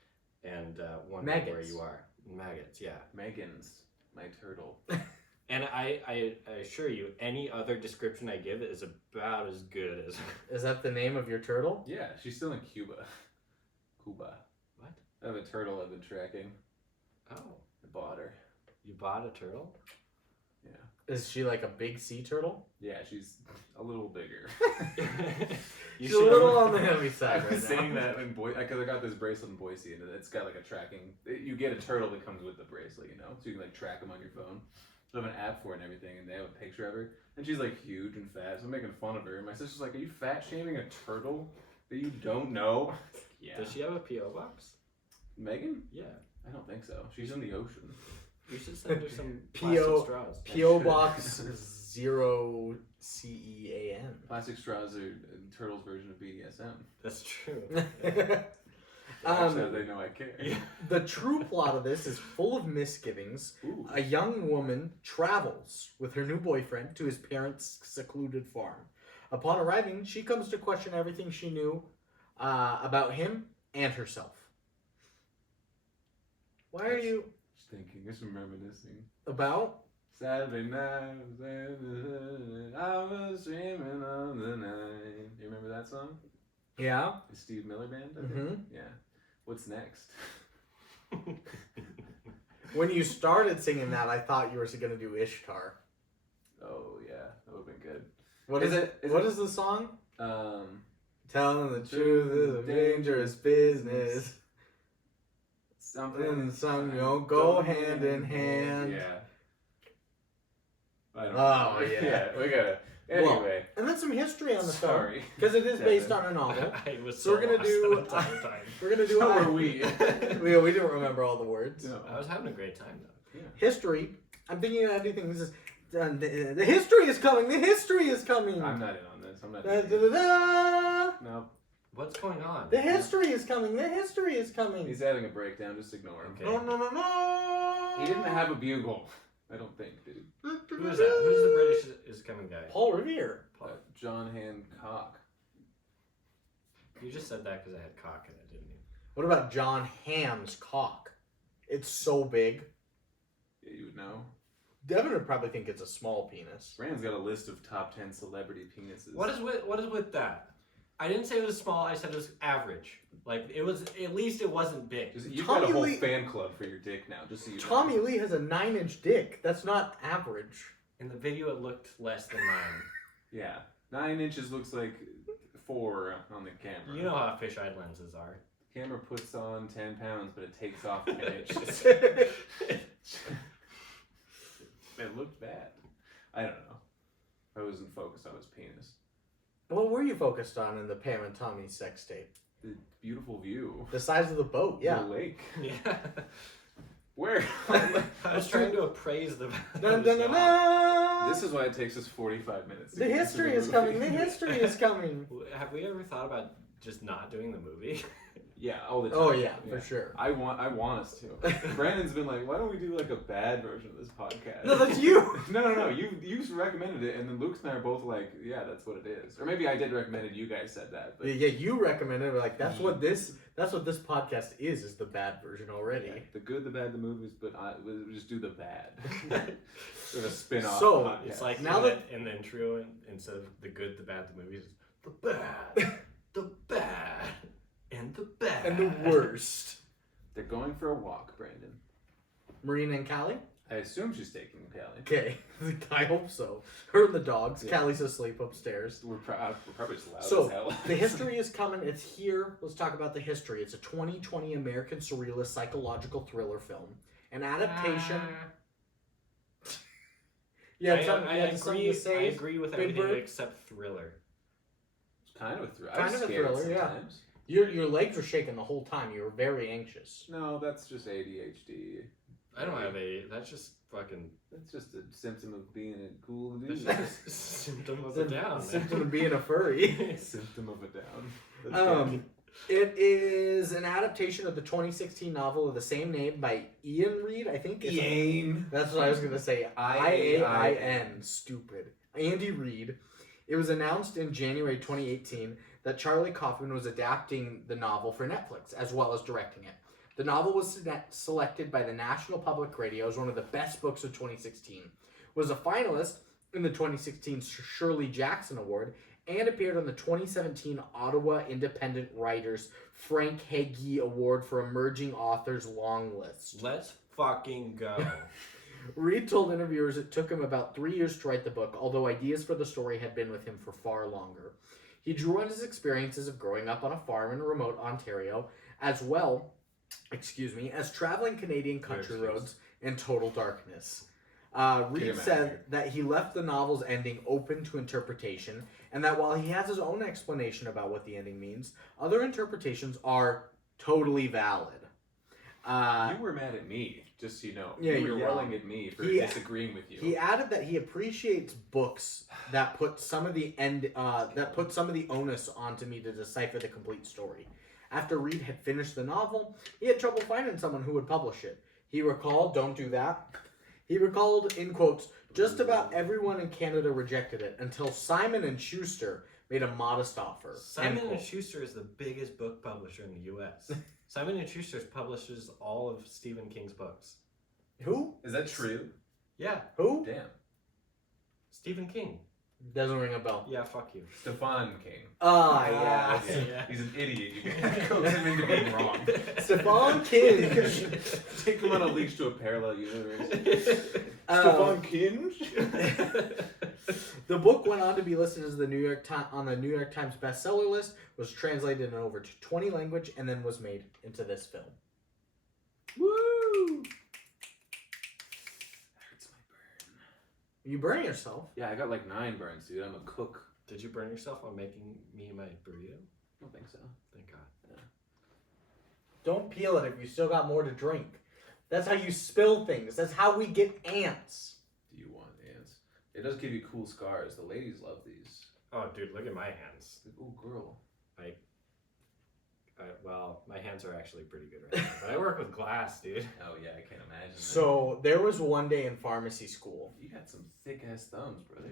and wonder where Maggots. you are. Maggots, yeah. Megan's my turtle. And I assure you, any other description I give is about as good as. Is that the name of your turtle? Yeah, she's still in Cuba. Cuba. What? I have a turtle I've been tracking. Oh, I bought her. you bought a turtle? Yeah. Is she like a big sea turtle? Yeah, she's a little bigger. She's a little on the heavy I side right was saying now. that in because I got this bracelet in Boise, and it's got like a tracking. You get a turtle that comes with the bracelet, so you can like track them on your phone. They have an app for it and everything, and they have a picture of her, and she's like huge and fat. So I'm making fun of her, and my sister's like, "Are you fat shaming a turtle that you don't know?" Yeah. Does she have a P.O. box? Megan? Yeah. I don't think so. She's in the ocean. You should send her some P.O. plastic straws. P.O. Box 0 CEAN. Plastic straws are turtles' version of BDSM. That's true. Actually, they know I care. Yeah. The true plot of this is full of misgivings. Ooh. A young woman travels with her new boyfriend to his parents' secluded farm. Upon arriving, she comes to question everything she knew about him and herself. Why are you Just thinking, just reminiscing. about? Saturday night, I was dreaming of the night. You remember that song? Yeah. The Steve Miller Band, I think? Mhm. Yeah. What's next? When you started singing that, I thought you were going to do Ishtar. Oh, yeah. That would have been good. What is it? What is the song? Um, Telling the truth is a dangerous business. something. And some don't go hand in hand. Yeah. I don't Oh, know. yeah. We gotta. Anyway. And then some history on the film. Sorry. Because it is based Devon. on a novel. I was So we're gonna lost do- that entire time. We're going to do So a- were we. we didn't remember all the words. No. I was having a great time though. History. I'm thinking of anything. This is the history is coming. The history is coming. I'm not in on this. I'm not. Da, da, da, da. No. What's going on? The history is coming. The history is coming. He's having a breakdown. Just ignore him. Okay. No, no, no, no. He didn't have a bugle. I don't think, dude. Who is that? Who's the British is coming guy? Paul Revere. John Hancock. You just said that because I had cock in it, didn't you? What about John Hamm's cock? It's so big. Yeah, you would know. Devon would probably think it's a small penis. Brandon's got a list of top 10 celebrity penises. What is with that? I didn't say it was small. I said it was average. Like it was. At least it wasn't big. You've Tommy got a whole Lee- fan club for your dick now, just so you know. Tommy Lee has a 9-inch dick. That's not average. In the video, it looked less than mine. Yeah. 9 inches looks like 4 on the camera. You know how fisheye lenses are. Camera puts on 10 pounds, but it takes off 10 inches. It looked bad. I don't know. I wasn't focused on his penis. What were you focused on in the Pam and Tommy sex tape? The beautiful view. The size of the boat, yeah. The lake. Yeah. Where? I was trying to appraise the. Dun, dun, dun, dun. This is why it takes us 45 minutes. to The get to history the is movie. coming. The history is coming. Have we ever thought about just not doing the movie? Yeah, all the time. Oh yeah, for sure. I want us to. Brandon's been like, why don't we do like a bad version of this podcast? No, that's you. No. You recommended it, and then Luke and I are both like, yeah, that's what it is. Or maybe I did recommend it. You guys said that. But Yeah, you recommended it. Like that's what this podcast is the bad version already. yeah, the good, the bad, the movies. But we'll just do the bad. Sort of a spin-off. So, podcast. It's like Now in, that- in the intro, instead of the good, the bad, the movies, the bad, the bad, and the bad, And the worst. They're going for a walk, Brandon. Marina and Callie? I assume she's taking Callie. Okay. I hope so. Her and the dogs. Yeah. Callie's asleep upstairs. We're probably just loud So, as hell. the history is coming. It's here. Let's talk about the history. It's a 2020 American surrealist psychological thriller film. An adaptation. Yeah, I agree with Big everything Bird? except thriller. It's kind of a thriller. Kind I was of a scared thriller, yeah. sometimes. Your legs were shaking the whole time. You were very anxious. No, that's just ADHD. I don't have a. That's just fucking. That's just a symptom of being a cool That's dude. just a symptom of a down. Symptom of being a furry. Symptom of a down. That's Um, It is an adaptation of the 2016 novel of the same name by Ian Reid, I think. Ian. That's what I was going to say. I-A-I-N. Stupid. Andy Reid. It was announced in January 2018 that Charlie Kaufman was adapting the novel for Netflix, as well as directing it. The novel was selected by the National Public Radio as one of the best books of 2016. Was a finalist in the 2016 Shirley Jackson Award, and appeared on the 2017 Ottawa Independent Writers Frank Hagee Award for Emerging Authors long list. Let's fucking go. Reid told interviewers it took him about 3 years to write the book, although ideas for the story had been with him for far longer. He drew on his experiences of growing up on a farm in remote Ontario, as traveling Canadian country roads in total darkness. Reid said that he left the novel's ending open to interpretation, and that while he has his own explanation about what the ending means, other interpretations are totally valid. You were mad at me, just so you know. Yeah, you were you're yelling wrong. at me for disagreeing with you. He added that he appreciates books that put some of the onus onto me to decipher the complete story. After Reid had finished the novel, he had trouble finding someone who would publish it. He recalled, don't do that. He recalled, in quotes, just about everyone in Canada rejected it until Simon & Schuster made a modest offer. Simon & Schuster is the biggest book publisher in the U.S. Simon & Schuster publishes all of Stephen King's books. Who? Is that true? Yeah. Who? Damn. Stephen King. Doesn't ring a bell. Yeah, fuck you. Stefan King. Yeah. Yeah. He's an idiot. You can coax him into being wrong. Stefan King. Take him on a leash to a parallel universe. Stefan King? The book went on to be listed as on the New York Times bestseller list, was translated in over 20 languages, and then was made into this film. Woo! That hurts my burn. You burn yourself? Yeah, I got like 9 burns, dude. I'm a cook. Did you burn yourself on making me my burrito? I don't think so. Thank God. Yeah. Don't peel it if you still got more to drink. That's how you spill things. That's how we get ants. Do you want ants? It does give you cool scars. The ladies love these. Oh, dude, look at my hands. Oh, girl. Well, my hands are actually pretty good right now. But I work with glass, dude. Oh, yeah, I can't imagine. So, there was one day in pharmacy school. You got some thick-ass thumbs, brother.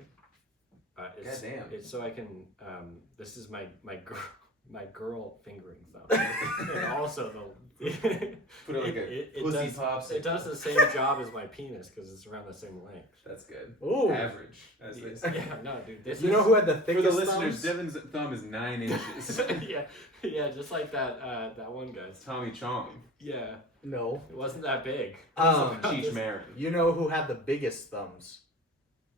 Goddamn. It's so I can, this is my girl fingering thumb. And also Put it like a pussy popsicle. It does the same job as my penis because it's around the same length. That's good. Ooh. Average, as they say. Yeah, no, dude. You know who had the For thickest the listeners, thumbs? Devon's thumb is 9 inches. yeah, just like that one guy's. Tommy Chong. Yeah, No. it wasn't that big. Cheech Marin. You know who had the biggest thumbs?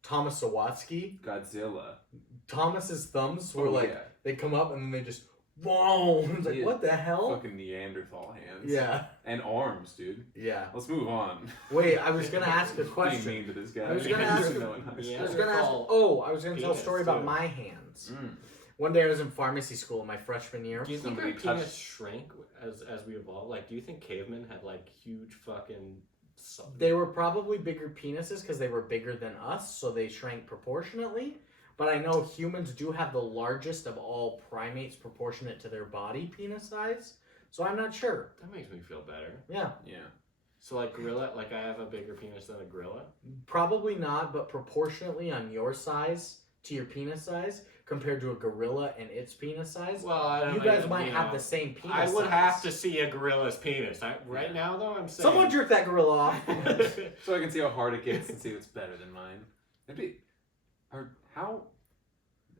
Thomas Sawatsky. Godzilla. Thomas's thumbs were yeah. they come up and then they just, whoa. It's like, Yeah. what the hell? Fucking Neanderthal hands. Yeah. And arms, dude. Yeah. Let's move on. Wait, I was going to ask a Being question. mean to this guy. I was gonna ask No one knows. Yeah. I was going to ask, I was going to tell a Penis, story about too. my hands. Mm. One day I was in pharmacy school my freshman year. Do you think our Somebody penis touched- shrank as we evolved? Like, do you think cavemen had like huge fucking? They were probably bigger penises because they were bigger than us, so they shrank proportionately. But I know humans do have the largest of all primates proportionate to their body penis size. So I'm not sure. That makes me feel better. Yeah. Yeah. So like gorilla, like I have a bigger penis than a gorilla. Probably not, but proportionately on your size to your penis size compared to a gorilla and its penis size. Well, I don't You know, guys might have know. the same penis I would size. have to see a gorilla's penis. Right now, though, I'm saying. Someone jerk that gorilla off. So I can see how hard it gets and see what's better than mine.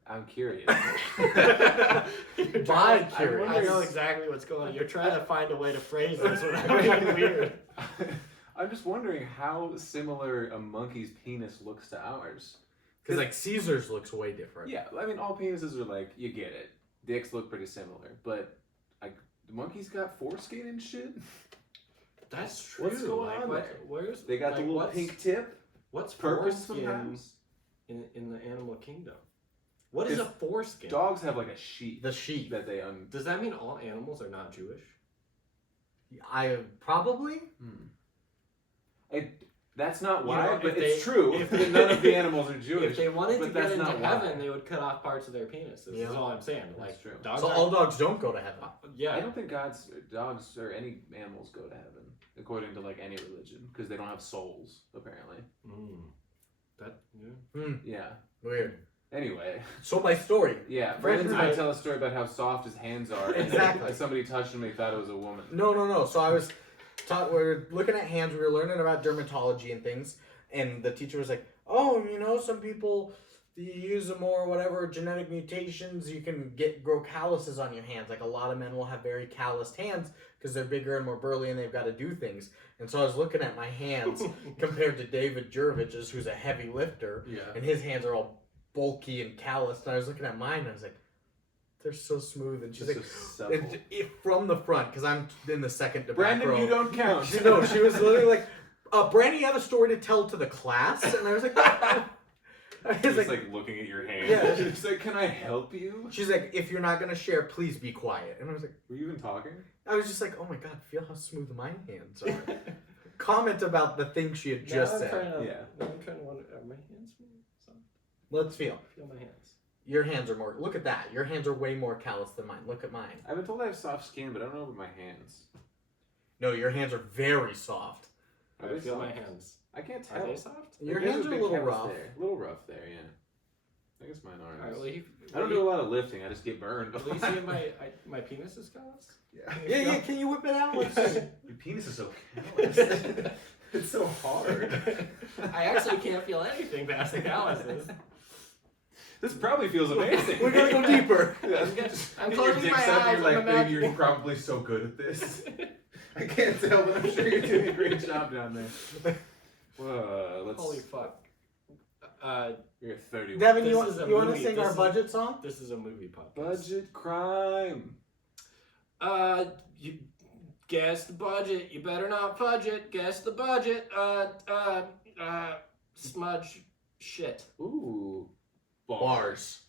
I'm curious. By curious. I know exactly what's going on. You're trying to find a way to phrase this without being weird. I'm just wondering how similar a monkey's penis looks to ours. Because like Caesar's looks way different. Yeah, I mean all penises are like, you get it. Dicks look pretty similar, but like the monkeys got foreskin and shit. That's true. What's going on there? Where's They got like, the little what's- pink tip. What's Purple foreskin sometimes. in the animal kingdom? What is a foreskin? Dogs have like a sheet The sheep. that they Does that mean all animals are not Jewish? I probably. That's not You why, know, but if it's they- true. if If none of the animals are Jewish. If they wanted but to that's get into not why. heaven, they would cut off parts of their penises. Yeah. Is all I'm saying. That's Like true. dogs. So are- all dogs don't go to heaven. yeah. I don't think dogs or any animals go to heaven, according to like any religion, because they don't have souls, apparently. That yeah. Yeah. Weird. Anyway, So my story. yeah, Brandon's about to tell a story about how soft his hands are. and Exactly. somebody touched him and he thought it was a woman. No. So I was taught. We were looking at hands. We were learning about dermatology and things. And the teacher was like, "Oh, some people, you use them or whatever genetic mutations. You can grow calluses on your hands. Like a lot of men will have very calloused hands because they're bigger and more burly and they've got to do things." And so I was looking at my hands compared to David Jervich's, who's a heavy lifter, Yeah. and his hands are all bulky and calloused. And I was looking at mine and I was like, "They're so smooth." And she's like, from the front, because I'm in the second to back Brandon, row. you don't count. She was literally like, "Brandon, you have a story to tell to the class?" And I was like, I was She's like looking at your hand. Yeah. She's like, "Can I help you?" she's like, "If you're not gonna share, please be quiet." And I was like, Were you even talking? I was just like, "Oh my god, feel how smooth my hands are." Comment about the thing she had just said. Yeah. Now I'm trying to wonder, are my hands soft? Let's feel. Feel my hands. Your hands are more. Look at that. Your hands are way more callous than mine. Look at mine. I've been told I have soft skin, but I don't know about my hands. No, your hands are very soft. Are I they feel my soft? hands. I can't Are tell. they soft? Your There's hands are a big little callus rough. there. A little rough there, yeah. I guess mine are. Alright, well, I don't do a lot of lifting. I just get burned. Will you see my penis is calloused? Yeah. Can you whip it out? Let's see. Your penis is so callous. It's so hard. I actually can't feel anything past the calluses. This probably feels amazing. We're gonna go deeper. I'm Your closing dick's my up, eyes. You're like, I'm baby, imagining- you're probably so good at this. I can't tell, but I'm sure you're doing a great job down there. Whoa, let's. Holy fuck. You're 31. Devin, This you want is a to movie. sing This our is- budget song? This is a movie podcast. Budget crime. You guess the budget. You better not fudge it. Guess the budget. Smudge shit. Ooh. Bars.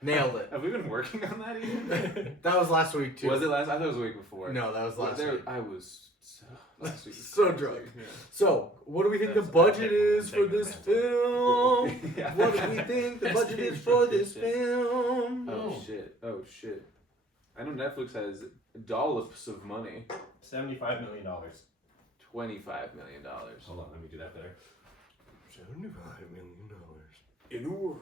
Nailed it. Have we been working on that even? That was last week too. Was it last? I thought it was the week before. No, that was last week. I was so, last week. was So crazy. drunk. Yeah. So, what do we think That's the budget a is for segment, this man. film? Yeah. What do we think the budget is for this film? Oh shit! Oh shit! I know Netflix has dollops of money. $75 million. $25 million. Hold on, let me do that better. $75 million. In the world.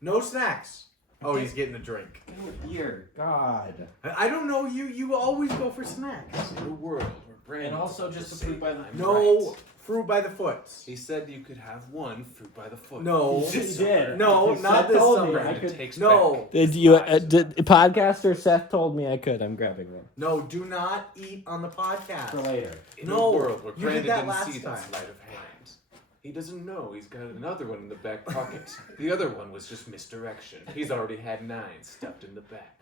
No snacks. Oh, he's getting a drink. Dear God. I don't know you. You always go for snacks. In a world where Brandon. And also just the fruit by the. No, fruit by the foot. He said you could have one fruit by the foot. No. He did. No, not this summer. Brandon takes No. Did you, podcaster Seth told me I could. I'm grabbing one. No, do not eat on the podcast. later. In No, a world where you did Brandon that didn't last see time. that sleight of hand. He doesn't know he's got another one in the back pocket. The other one was just misdirection. He's already had 9 stuffed in the back.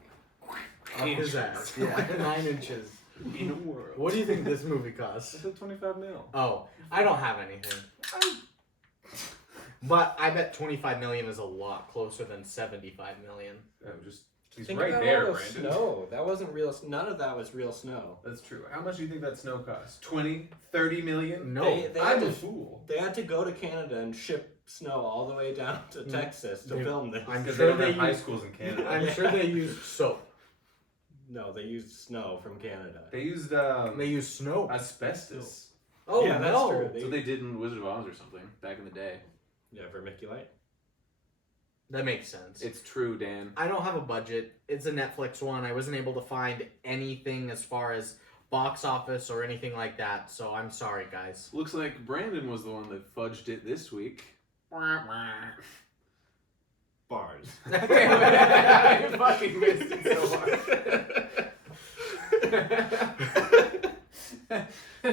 Up his ass. Yeah, 9 inches. In a world. What do you think this movie costs? I said 25 mil. Oh, I don't have anything. But I bet 25 million is a lot closer than 75 million. Oh, just he's Think right about there, all the Brandon. Snow. That wasn't real. None of that was real snow. That's true. How much do you think that snow costs? 20, 30 million? No. They I'm had a to, fool. they had to go to Canada and ship snow all the way down to Texas to They- film this. I'm Because sure they don't they have high use- schools in Canada. I'm sure they used soap. No, they used snow from Canada. They used They used snow. asbestos. Oh yeah, that's no. true. So they did in Wizard of Oz or something back in the day. Yeah, vermiculite. That makes sense. It's true, Dan. I don't have a budget. It's a Netflix one. I wasn't able to find anything as far as box office or anything like that, so I'm sorry, guys. Looks like Brandon was the one that fudged it this week. Bars. Damn it. You fucking missed it so hard.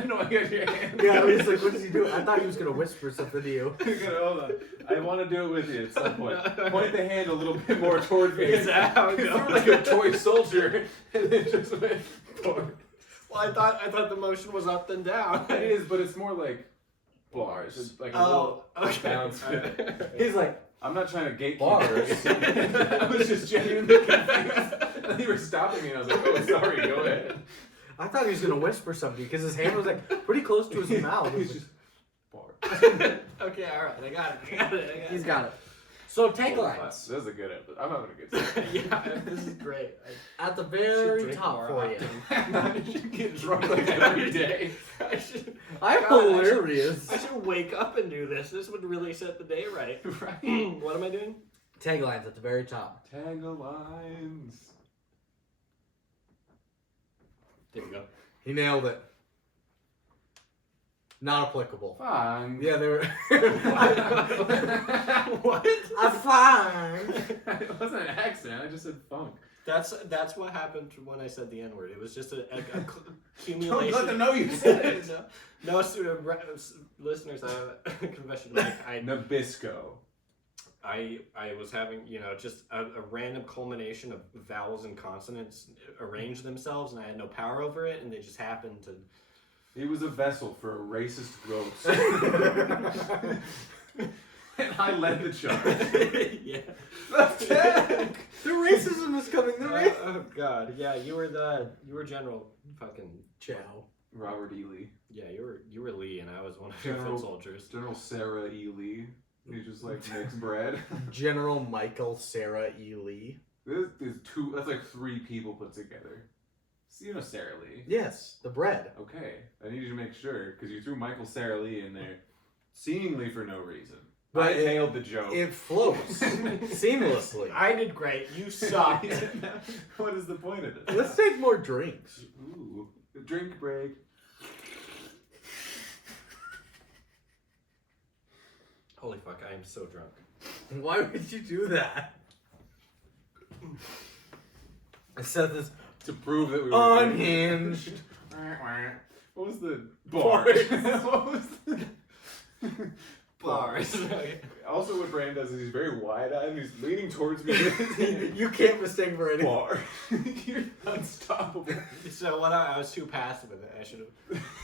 No, I got your hand. Yeah, I was like, what does he do? I thought he was gonna whisper something to you. Hold on. I want to do it with you at some point. Point the hand a little bit more toward me. Is that how it You goes? threw like a toy soldier, and then just went forward. Well, I thought the motion was up and down. It is, but it's more like bars. It's like a little okay. bounce. He's like, I'm not trying to gatekeep. Bars? I was just genuinely confused. And you were stopping me, and I was like, "Oh, sorry. Go ahead." I thought he was gonna whisper something because his hand was like pretty close to his mouth. He's just Bart. Okay, all right, I got it. He's got it. So taglines That was a good episode. I'm having a good time. Yeah, this is great. at the very drink top more for you. I should get drunk like every day. I'm God, hilarious. I should wake up and do this. This would really set the day right. Right. What am I doing? Taglines at the very top. Taglines. There we go. He nailed it. Not applicable. Fine. Yeah, they were. What? I'm fine. It wasn't an accent. I just said funk. That's what happened when I said the N-word. It was just a Don't accumulation. let them know you said it. No, listeners, I have a confession to make. Nabisco. I was having, just a random culmination of vowels and consonants arrange themselves, and I had no power over it, and they just happened to. He was a vessel for a racist roast. And I led the charge. Yeah. Attack! The racism is coming. Oh God, yeah, you were General fucking Chow. Robert E. Lee. yeah, you were Lee, and I was one of your General- foot soldiers. General Sarah E. Lee. He just like makes bread. General Michael Sarah E. Lee. This is two. That's like three people put together. So you know Sarah Lee. Yes, the bread. Okay, I need you to make sure because you threw Michael Sarah Lee in there, seemingly for no reason. But I it- nailed the joke. It flows seamlessly. I did great. You sucked. What is the point of this? Let's take more drinks. Ooh, a drink break. Holy fuck, I am so drunk. Why would you do that? I said this To prove that we were unhinged. What was the bar? What was the Bars. Also, what Brand does is he's very wide-eyed and he's leaning towards me. You can't mistake for anything. Bar. You're unstoppable. So what? I was too passive with it. I should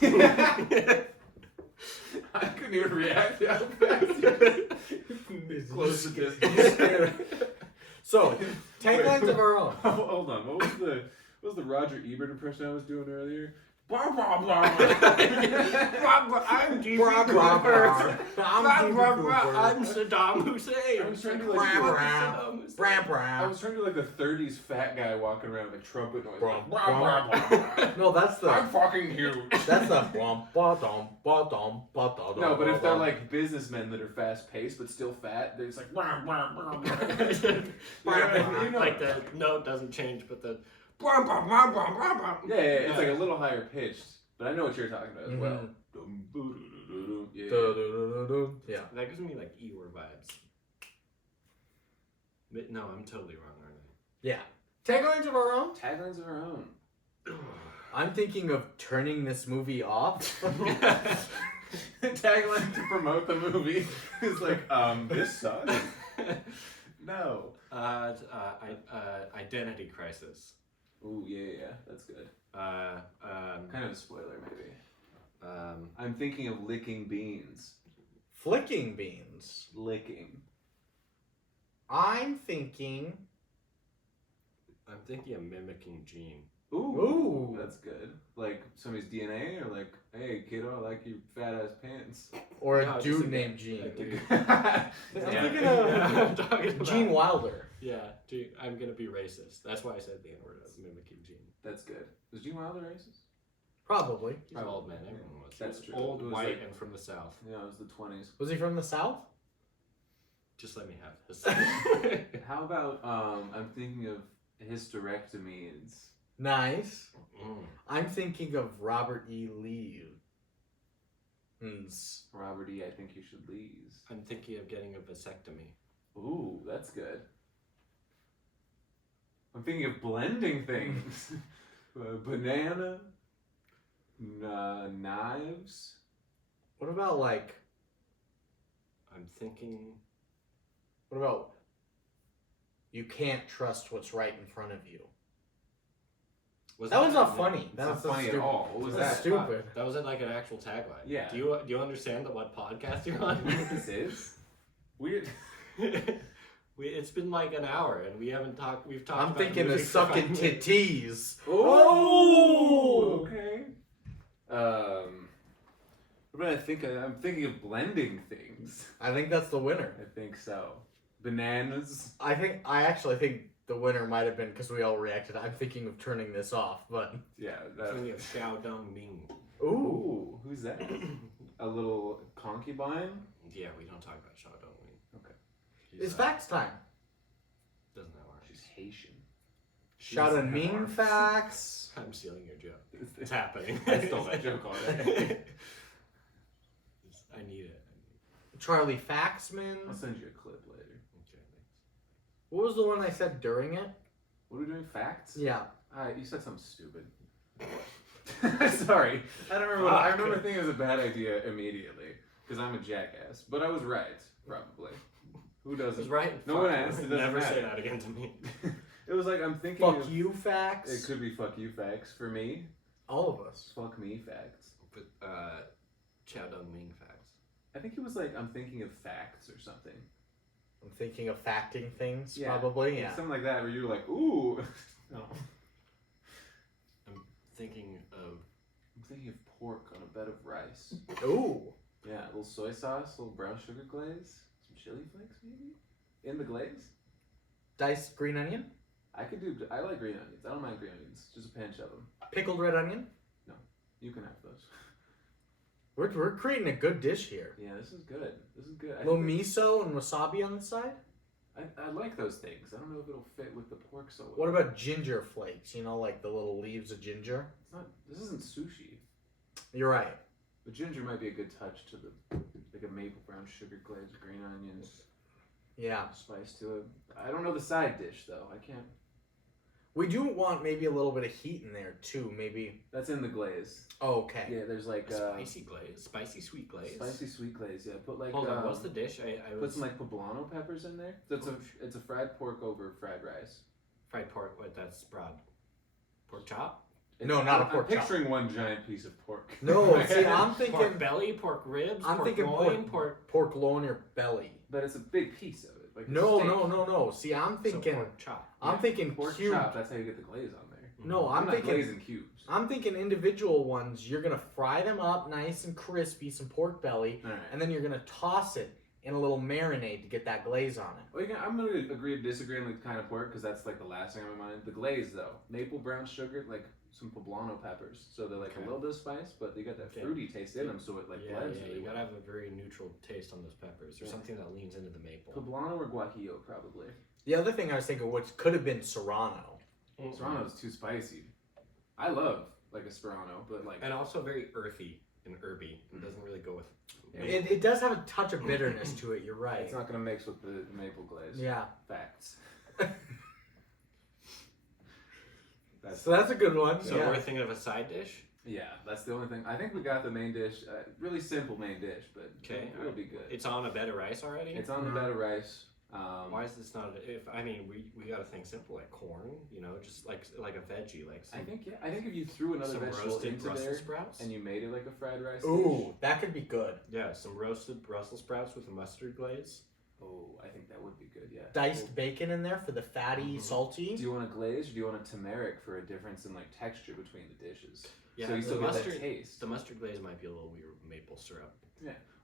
have. I couldn't even react how fast you close the distance. So, taglines of our own. Oh, hold on. What was the Roger Ebert impression I was doing earlier? Blah blah blah. I'm DB Blah, blah, Cooper. I'm Blah, DB blah, blah. Cooper. I'm Saddam Hussein. I was trying to Brah, like. brah. Brah, brah. I was trying to do like the 30s fat guy walking around with a trumpet noise. Brah, Like, blah, blah, brah. blah. No, that's the. I'm fucking huge. That's the. No, No, but if they're like businessmen that are fast paced but still fat, they're just like. Blah, blah, blah, blah. You know, Like the note doesn't change, but the. Blah, blah, blah, blah, blah, blah. Yeah, it's like a little higher pitched, but I know what you're talking about as well. Mhm. Yeah. Yeah. That gives me like Eeyore vibes. But no, I'm totally wrong, aren't Yeah. Taglines of our own? Taglines of our own. I'm thinking of turning this movie off. Tagline to promote the movie is like, this sucks. No. Identity crisis. Ooh, yeah, that's good. Kind of a spoiler, maybe. I'm thinking of licking beans. Flicking beans. Licking. I'm thinking. I'm thinking of mimicking Gene. Ooh. That's good. Like somebody's DNA, or like, hey, kiddo, I like your fat ass pants. Or a No, just dude a- named Gene. dude. I'm thinking I'm of talking about Gene Wilder. Yeah, Gene, I'm gonna be racist. That's why I said the N-word. I was mimicking Gene. That's good. Was Gene Wilder racist? Probably. He's an old man. Everyone was. That's He was true. Old, It was white, like- and from the south. Yeah, it was the 20s. Was he from the South? Just let me have this. How about, I'm thinking of hysterectomies. Nice. Mm. I'm thinking of Robert E. Lee. Robert E., I think you should leave. I'm thinking of getting a vasectomy. Ooh, that's good. I'm thinking of blending things. Banana. Knives. What about like? I'm thinking. What about? You can't trust what's right in front of you. That was not funny. That's not so funny stupid. at all. What was That's that? stupid. That wasn't like an actual tagline. Yeah. Do you understand what podcast you're on? This is weird. It's been like an hour and we haven't talked. We've talked. I'm about thinking the of movie for 5 sucking minutes. titties. Oh, okay. But I'm thinking of blending things. I think that's the winner. I think so. Bananas. I actually think the winner might have been because we all reacted. I'm thinking of turning this off, but Yeah. Thinking of Xiao Dong Ming. Ooh, who's that? A little concubine. Yeah, we don't talk about Xiao Dong Ming. Okay. it's facts time. Doesn't that work? She's Haitian. Shout out Ming facts. I'm stealing your joke. It's happening. I stole that joke already. I need it. Charlie Faxman. I'll send you a clip later. Okay, thanks. What was the one I said during it? What are we doing? Facts? Yeah. You said something stupid. Sorry. I don't remember. I remember thinking it was a bad idea immediately because I'm a jackass. But I was right, probably. Who I doesn't? was right. No one asked. It doesn't Never matter. say that again to me. It was like I'm thinking. Fuck of, you facts. It could be fuck you facts for me. All of us. Fuck me facts. But Xiao Dong Ming facts. I think it was like I'm thinking of facts or something. I'm thinking of facting things, Yeah. probably. Yeah. Something like that where you're like, ooh. No. I'm thinking of I'm thinking of pork on a bed of rice. Ooh. Yeah, a little soy sauce, a little brown sugar glaze, some chili flakes maybe in the glaze. Diced green onion. I like green onions. I don't mind green onions. Just a pinch of them. Pickled red onion. You can have those. We're creating a good dish here. Yeah, this is good. This is good. A little miso and wasabi on the side. I like those things. I don't know if it'll fit with the pork so well. What about ginger flakes? You know, like the little leaves of ginger. It's not. This isn't sushi. You're right. But ginger might be a good touch to the like a maple brown sugar glaze, green onions, Yeah. spice to it. I don't know the side dish though. I can't. We do want maybe a little bit of heat in there too. Maybe. That's in the glaze. Oh, okay. Yeah, there's like spicy glaze, spicy sweet glaze. spicy sweet glaze. Yeah, put like Hold on, what's the dish? I put was some like poblano peppers in there. So it's a fried pork over fried rice. fried pork. What? That's broad. Pork chop. No, not a I'm pork chop. picturing one giant piece of pork. No, see, I'm thinking Pork belly, pork ribs, I'm pork thinking loin, pork loin or belly. But it's a big piece of it. Like a No, steak. no. See, I'm thinking. So pork chop. I'm thinking Pork cube. chop. That's how you get the glaze on there. No, I'm not thinking. glazing cubes. I'm thinking individual ones. You're gonna fry them up nice and crispy, some pork belly, All right. and then you're gonna toss it in a little marinade to get that glaze on it. Well, I'm gonna agree to disagree on the kind of pork because that's like the last thing on my mind. The glaze though, maple brown sugar, like some poblano peppers, so they're like Okay. a little bit of spice, but they got that Okay. fruity taste in them, so it like blends Yeah, really you well. gotta have a very neutral taste on those peppers, or Yeah. something that leans into the maple. Poblano or guajillo probably. The other thing I was thinking, which could have been serrano. Serrano's too spicy. I love like a serrano, but like And also very earthy and herby. It doesn't really go with. It does have a touch of bitterness to it. You're right. it's not gonna mix with the maple glaze. Yeah. Facts. So that's a good one. So yeah. we're thinking of a side dish. Yeah, that's the only thing. I think we got the main dish. Really simple main dish, but Okay, it'll be good. It's on a bed of rice already. It's on the bed of rice. Why is this not? We gotta think simple, like corn. You know, just like a veggie, like some, I think if you threw another some vegetable roasted into Brussels there sprouts. and you made it like a fried rice Ooh, dish. that could be good. Yeah, some roasted Brussels sprouts with a mustard glaze. Oh, I think that would be good. Yeah. Diced bacon in there for the fatty, salty. Do you want a glaze or do you want a turmeric for a difference in like texture between the dishes? Yeah, So you the still get that mustard. taste. The mustard glaze might be a little weird with maple syrup.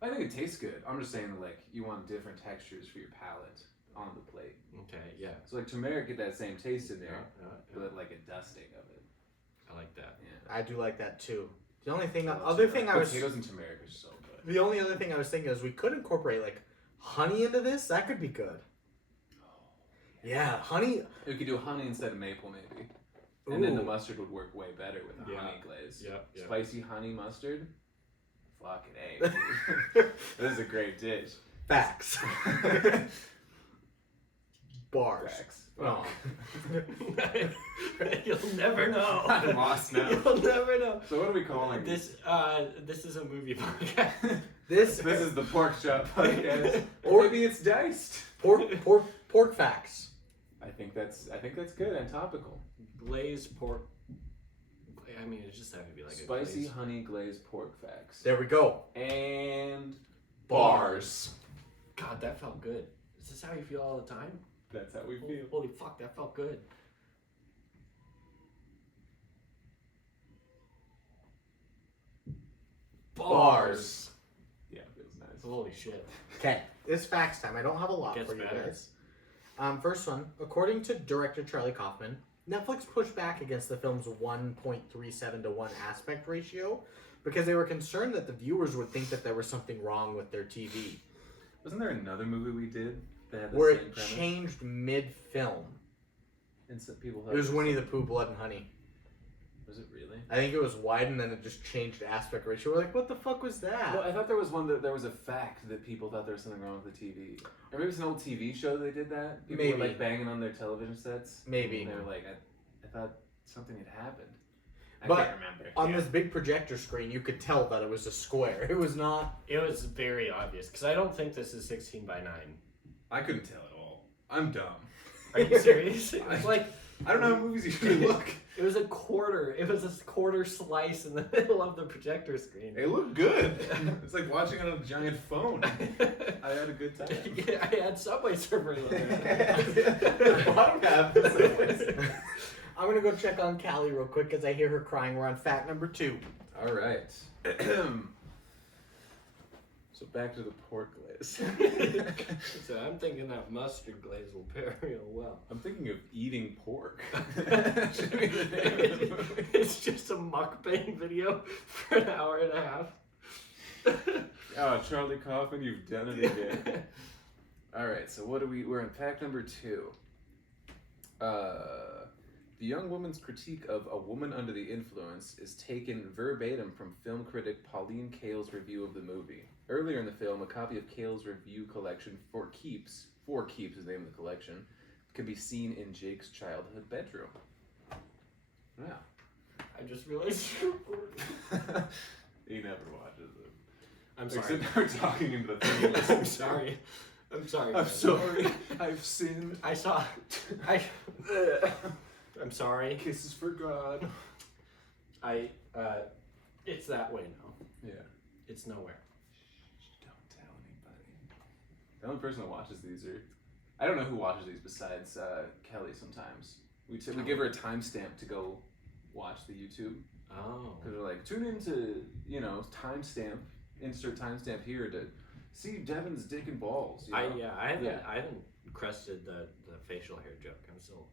I think it tastes good. I'm just saying that like you want different textures for your palate on the plate. Okay, yeah. So like turmeric get that same taste in there, Yeah. but like a dusting of it. I like that. Yeah. I do like that too. The only thing, love other turmeric. thing I was, Potatoes and turmeric are so good. the only other thing I was thinking is we could incorporate like honey into this. That could be good. Yeah, honey. We could do honey instead of maple maybe. And then the Ooh. mustard would work way better with a Yeah. honey glaze. Yeah, yeah. Spicy honey mustard. Fuck it, dude. This is a great dish. Facts. Bars. Facts. No. You'll never know. I'm lost now. You'll never know. So what are we calling This is a movie podcast. This is the pork chop podcast. Or- Or maybe it's diced. pork facts. I think that's good and topical. Glazed pork. I mean, it just had to be like Spicy a glaze. honey glazed pork facts. There we go. And Bars. God, that felt good. Is this how you feel all the time? That's how we feel. Holy fuck, that felt good. Bars. Yeah, it feels nice. Holy shit. Okay, it's facts time. I don't have a lot Gets for you better. guys. First one, according to director Charlie Kaufman, Netflix pushed back against the film's 1.37 to 1 aspect ratio because they were concerned that the viewers would think that there was something wrong with their TV. Wasn't there another movie we did that had the Where same it premise? changed mid-film. And so people It was Winnie the Pooh, Blood and Honey. Was it really? I think it was wide and then it just changed aspect ratio. We're like, what the fuck was that? No, I thought there was one that there was a fact that people thought there was something wrong with the TV. Or maybe it's an old TV show they did that. People Maybe. were like banging on their television sets. Maybe. And they were like, I thought something had happened. I But can't remember. On this big projector screen, you could tell that it was a square. It was not. It was very obvious because I don't think this is 16 by 9. I couldn't tell at all. I'm dumb. Are you serious? It was like I don't know how movies usually look. it was a quarter. It was a quarter slice in the middle of the projector screen. They look good. It's like watching on a giant phone. I had a good time. Yeah, I had Subway Surfers on there. Bottom half is Subway. I'm gonna go check on Callie real quick because I hear her crying. We're on fact number 2. All right. So back to the pork glaze. So I'm thinking that mustard glaze will pair real well. I'm thinking of eating pork. It's just a mukbang video for an hour and a half. Oh, Charlie Kaufman, you've done it again. All right, so we're in fact number 2. The young woman's critique of A Woman Under the Influence is taken verbatim from film critic Pauline Kael's review of the movie. Earlier in the film, a copy of Kael's review collection, For Keeps is the name of the collection, can be seen in Jake's childhood bedroom. Yeah. I just realized He never watches it. I'm sorry. Except we're talking into the thing. I'm sorry. I'm sorry. I'm guys. sorry. I've sinned. I'm sorry. Kisses for God. It's that way now. Yeah. It's nowhere. Don't tell anybody. The only person that watches these I don't know who watches these besides Kelly sometimes. We give her a timestamp to go watch the YouTube. Oh. Because we're like, tune into, timestamp, insert timestamp here to see Devon's dick and balls. You know? I haven't crested the facial hair joke. I'm still.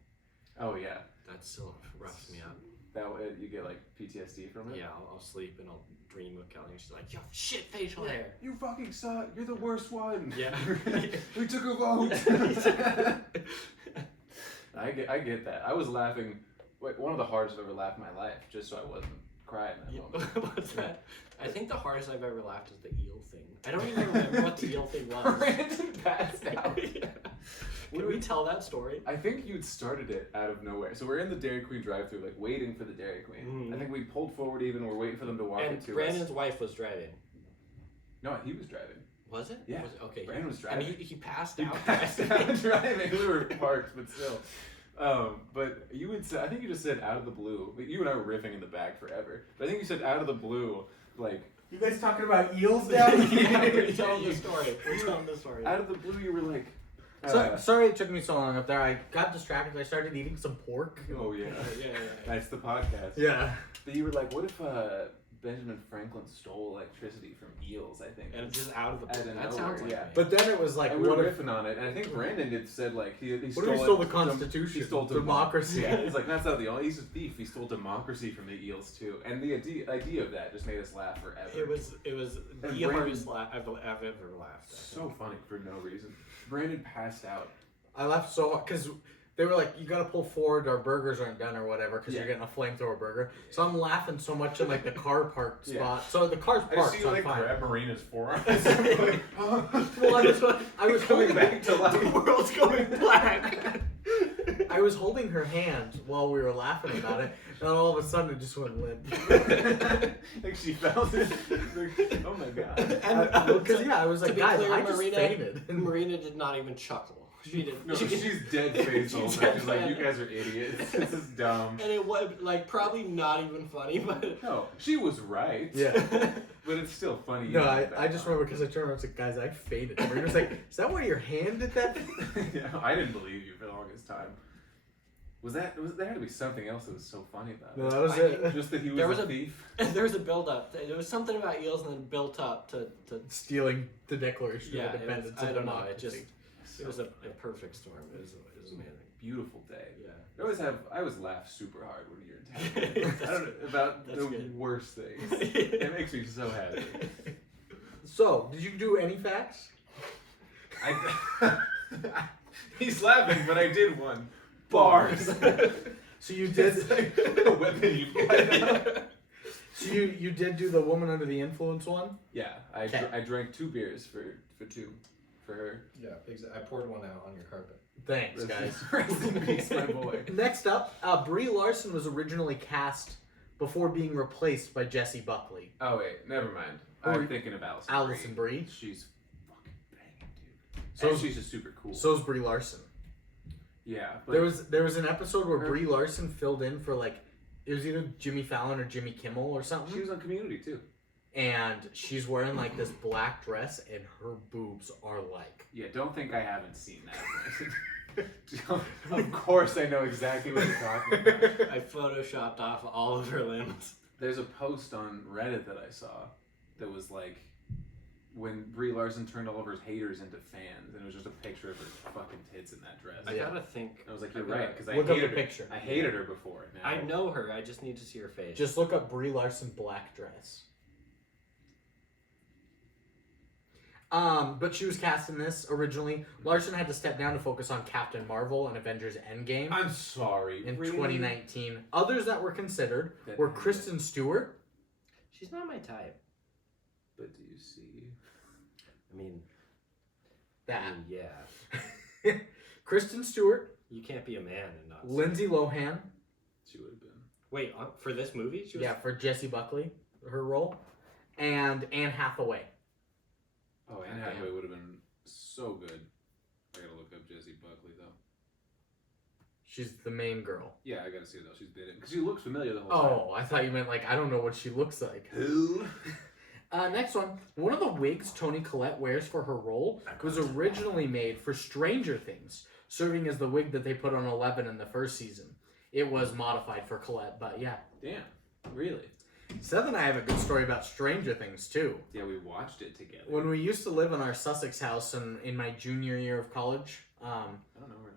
Oh, yeah. That still roughs me up. That way you get like PTSD from it? Yeah, I'll sleep and I'll dream of Kelly and she's like, yo, shit facial hair. You fucking suck. You're the worst one. Yeah. We took a vote. I get that. I was laughing. One of the hardest I've ever laughed in my life, just so I wasn't crying that moment. What's that? I think the hardest I've ever laughed is the eel thing. I don't even remember what the eel thing was. Brandon passed out. Yeah. Can we tell that story? I think you'd started it out of nowhere. So we're in the Dairy Queen drive-thru, like waiting for the Dairy Queen. Mhm. I think we pulled forward even. We're waiting for them to walk And into Brandon's us. wife was driving. No, he was driving. Was it? Yeah. Was it? Okay. Brandon was driving. And he passed He out. passed out driving. We were parked, but still. But you would say, I think you just said out of the blue. You and I were riffing in the back forever. But I think you said out of the blue, like. You guys talking about eels down here? Yeah, we're telling the story. We're telling the story. Out of the blue, you were like. Sorry it took me so long up there. I got distracted. I started eating some pork. Oh, yeah. Yeah. That's the podcast. Yeah. But you were like, what if Benjamin Franklin stole electricity from eels, I think. And just out of the Out blue. of That nowhere, sounds like yeah. me. But then it was like, And we were what if riffing on it, and I think Brandon had said like he what stole if he stole the it- Constitution? He stole democracy. Yeah, he's like that's not the only. He's a thief. He stole democracy from the eels too, and the idea of that just made us laugh forever. It was And the hardest laugh I've ever laughed. so funny for no reason. Brandon passed out. I laughed so hard because they were like, you gotta pull forward, our burgers aren't done or whatever because Yeah. you're getting a flamethrower burger. So I'm laughing so much in like the car parked Yeah. spot. So the car's I parked, see so you I'm like fine. grab Marina's forearm. Well, I was coming holding back to life. The world's going black. I was holding her hand while we were laughing about it, and all of a sudden it just went limp. Like she felt it. Like, oh my god. Because I was To like, be guys, clear, I just fainted. Marina did not even chuckle. She did. No, she's dead faced all the She's time. dead She's like, face. you guys are idiots. This is dumb. And it was like probably not even funny, but No, she was right. Yeah. But it's still funny. No, even I at that just time. remember because I turned around and was like, guys, I fainted. And was like, is that why your hand did that? Yeah, I didn't believe you for the longest time. There had to be something else that was so funny about it. No, that was it. Just that he There was was a thief. there was a build up. There was something about eels and then built up to Stealing the Declaration yeah. of It was, Independence. I of don't know. Democracy. It was a perfect storm. It was amazing. Beautiful day. Yeah. I always laugh super hard when you're in town. I don't know about That's the good. worst things. It makes me so happy. So, did you do any facts? He's laughing, but I did one. Bars. So you did. A weapon you've got now. So you did do the woman under the influence one. Yeah, Okay. I drank 2 beers for her. Yeah, I poured one out on your carpet. Thanks, guys. Rest in peace, my boy. Next up, Brie Larson was originally cast before being replaced by Jessie Buckley. Oh wait, never mind. Who are I'm you- thinking of Alison. Alison Brie. She's fucking banging, dude. So- And she's just super cool. So's Brie Larson. Yeah, but There was an episode where Her- Brie Larson filled in for like it was either Jimmy Fallon or Jimmy Kimmel or something. she was on Community too. And she's wearing like this black dress and her boobs are like Yeah, don't think I haven't seen that. Of course I know exactly what you're talking about. I photoshopped off all of her limbs. There's a post on Reddit that I saw that was like when Brie Larson turned all of her haters into fans, and it was just a picture of her fucking tits in that dress. I gotta think. I was like, you're right, because I Look up hated the her. picture. I hated her before. Now. I know her. I just need to see her face. just look up Brie Larson black dress. But she was cast in this originally. Larson had to step down to focus on Captain Marvel and Avengers Endgame I'm sorry. in really? 2019. Others that were considered That were happened. Kristen Stewart. She's not my type. But do you see? I mean, That. yeah. Kristen Stewart, You can't be a man and not. Lindsay Lohan, She would have been. Wait, for this movie? She was. yeah, for Jessie Buckley, her role, and Anne Hathaway. Oh, Anne Hathaway would have been so good. I gotta look up Jessie Buckley though. She's the main girl. Yeah, I gotta see her though. She's been in because she looks familiar the whole time. Oh, I thought you meant like I don't know what she looks like. Who? Next one of the wigs Toni Collette wears for her role was originally made for Stranger Things, serving as the wig that they put on Eleven in the first season. It was modified for Collette, but yeah. Damn. Really? Seth and I have a good story about Stranger Things too. Yeah, we watched it together. When we used to live in our Sussex house in my junior year of college, I don't know where.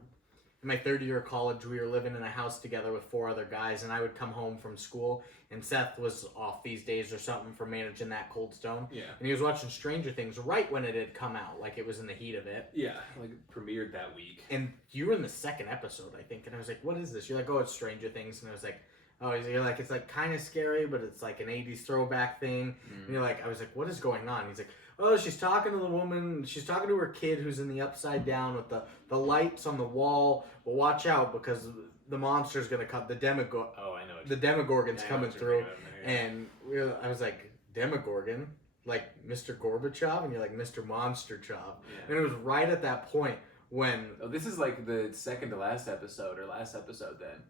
in my third year of college, we were living in a house together with 4 other guys, and I would come home from school, and Seth was off these days or something for managing that Cold Stone, Yeah. and he was watching Stranger Things right when it had come out, like it was in the heat of it. Yeah, like it premiered that week. And you were in the second episode, I think, and I was like, "What is this?" You're like, "Oh, it's Stranger Things," and I was like, "Oh," you're like, "It's like kind of scary, but it's like an '80s throwback thing." And you're like, I was like, "What is going on?" He's like, "Oh, she's talking to the woman. She's talking to her kid who's in the upside down with the lights on the wall. But watch out because the monster's gonna come. The Demogorgon. Oh, I know. The Demogorgon's I know coming what you're through." thinking of there, yeah. And I was like, "Demogorgon, like Mr. Gorbachev," and you're like, "Mr. Monster Chov." And it was right at that point when Oh, this is like the second to last episode or last episode then.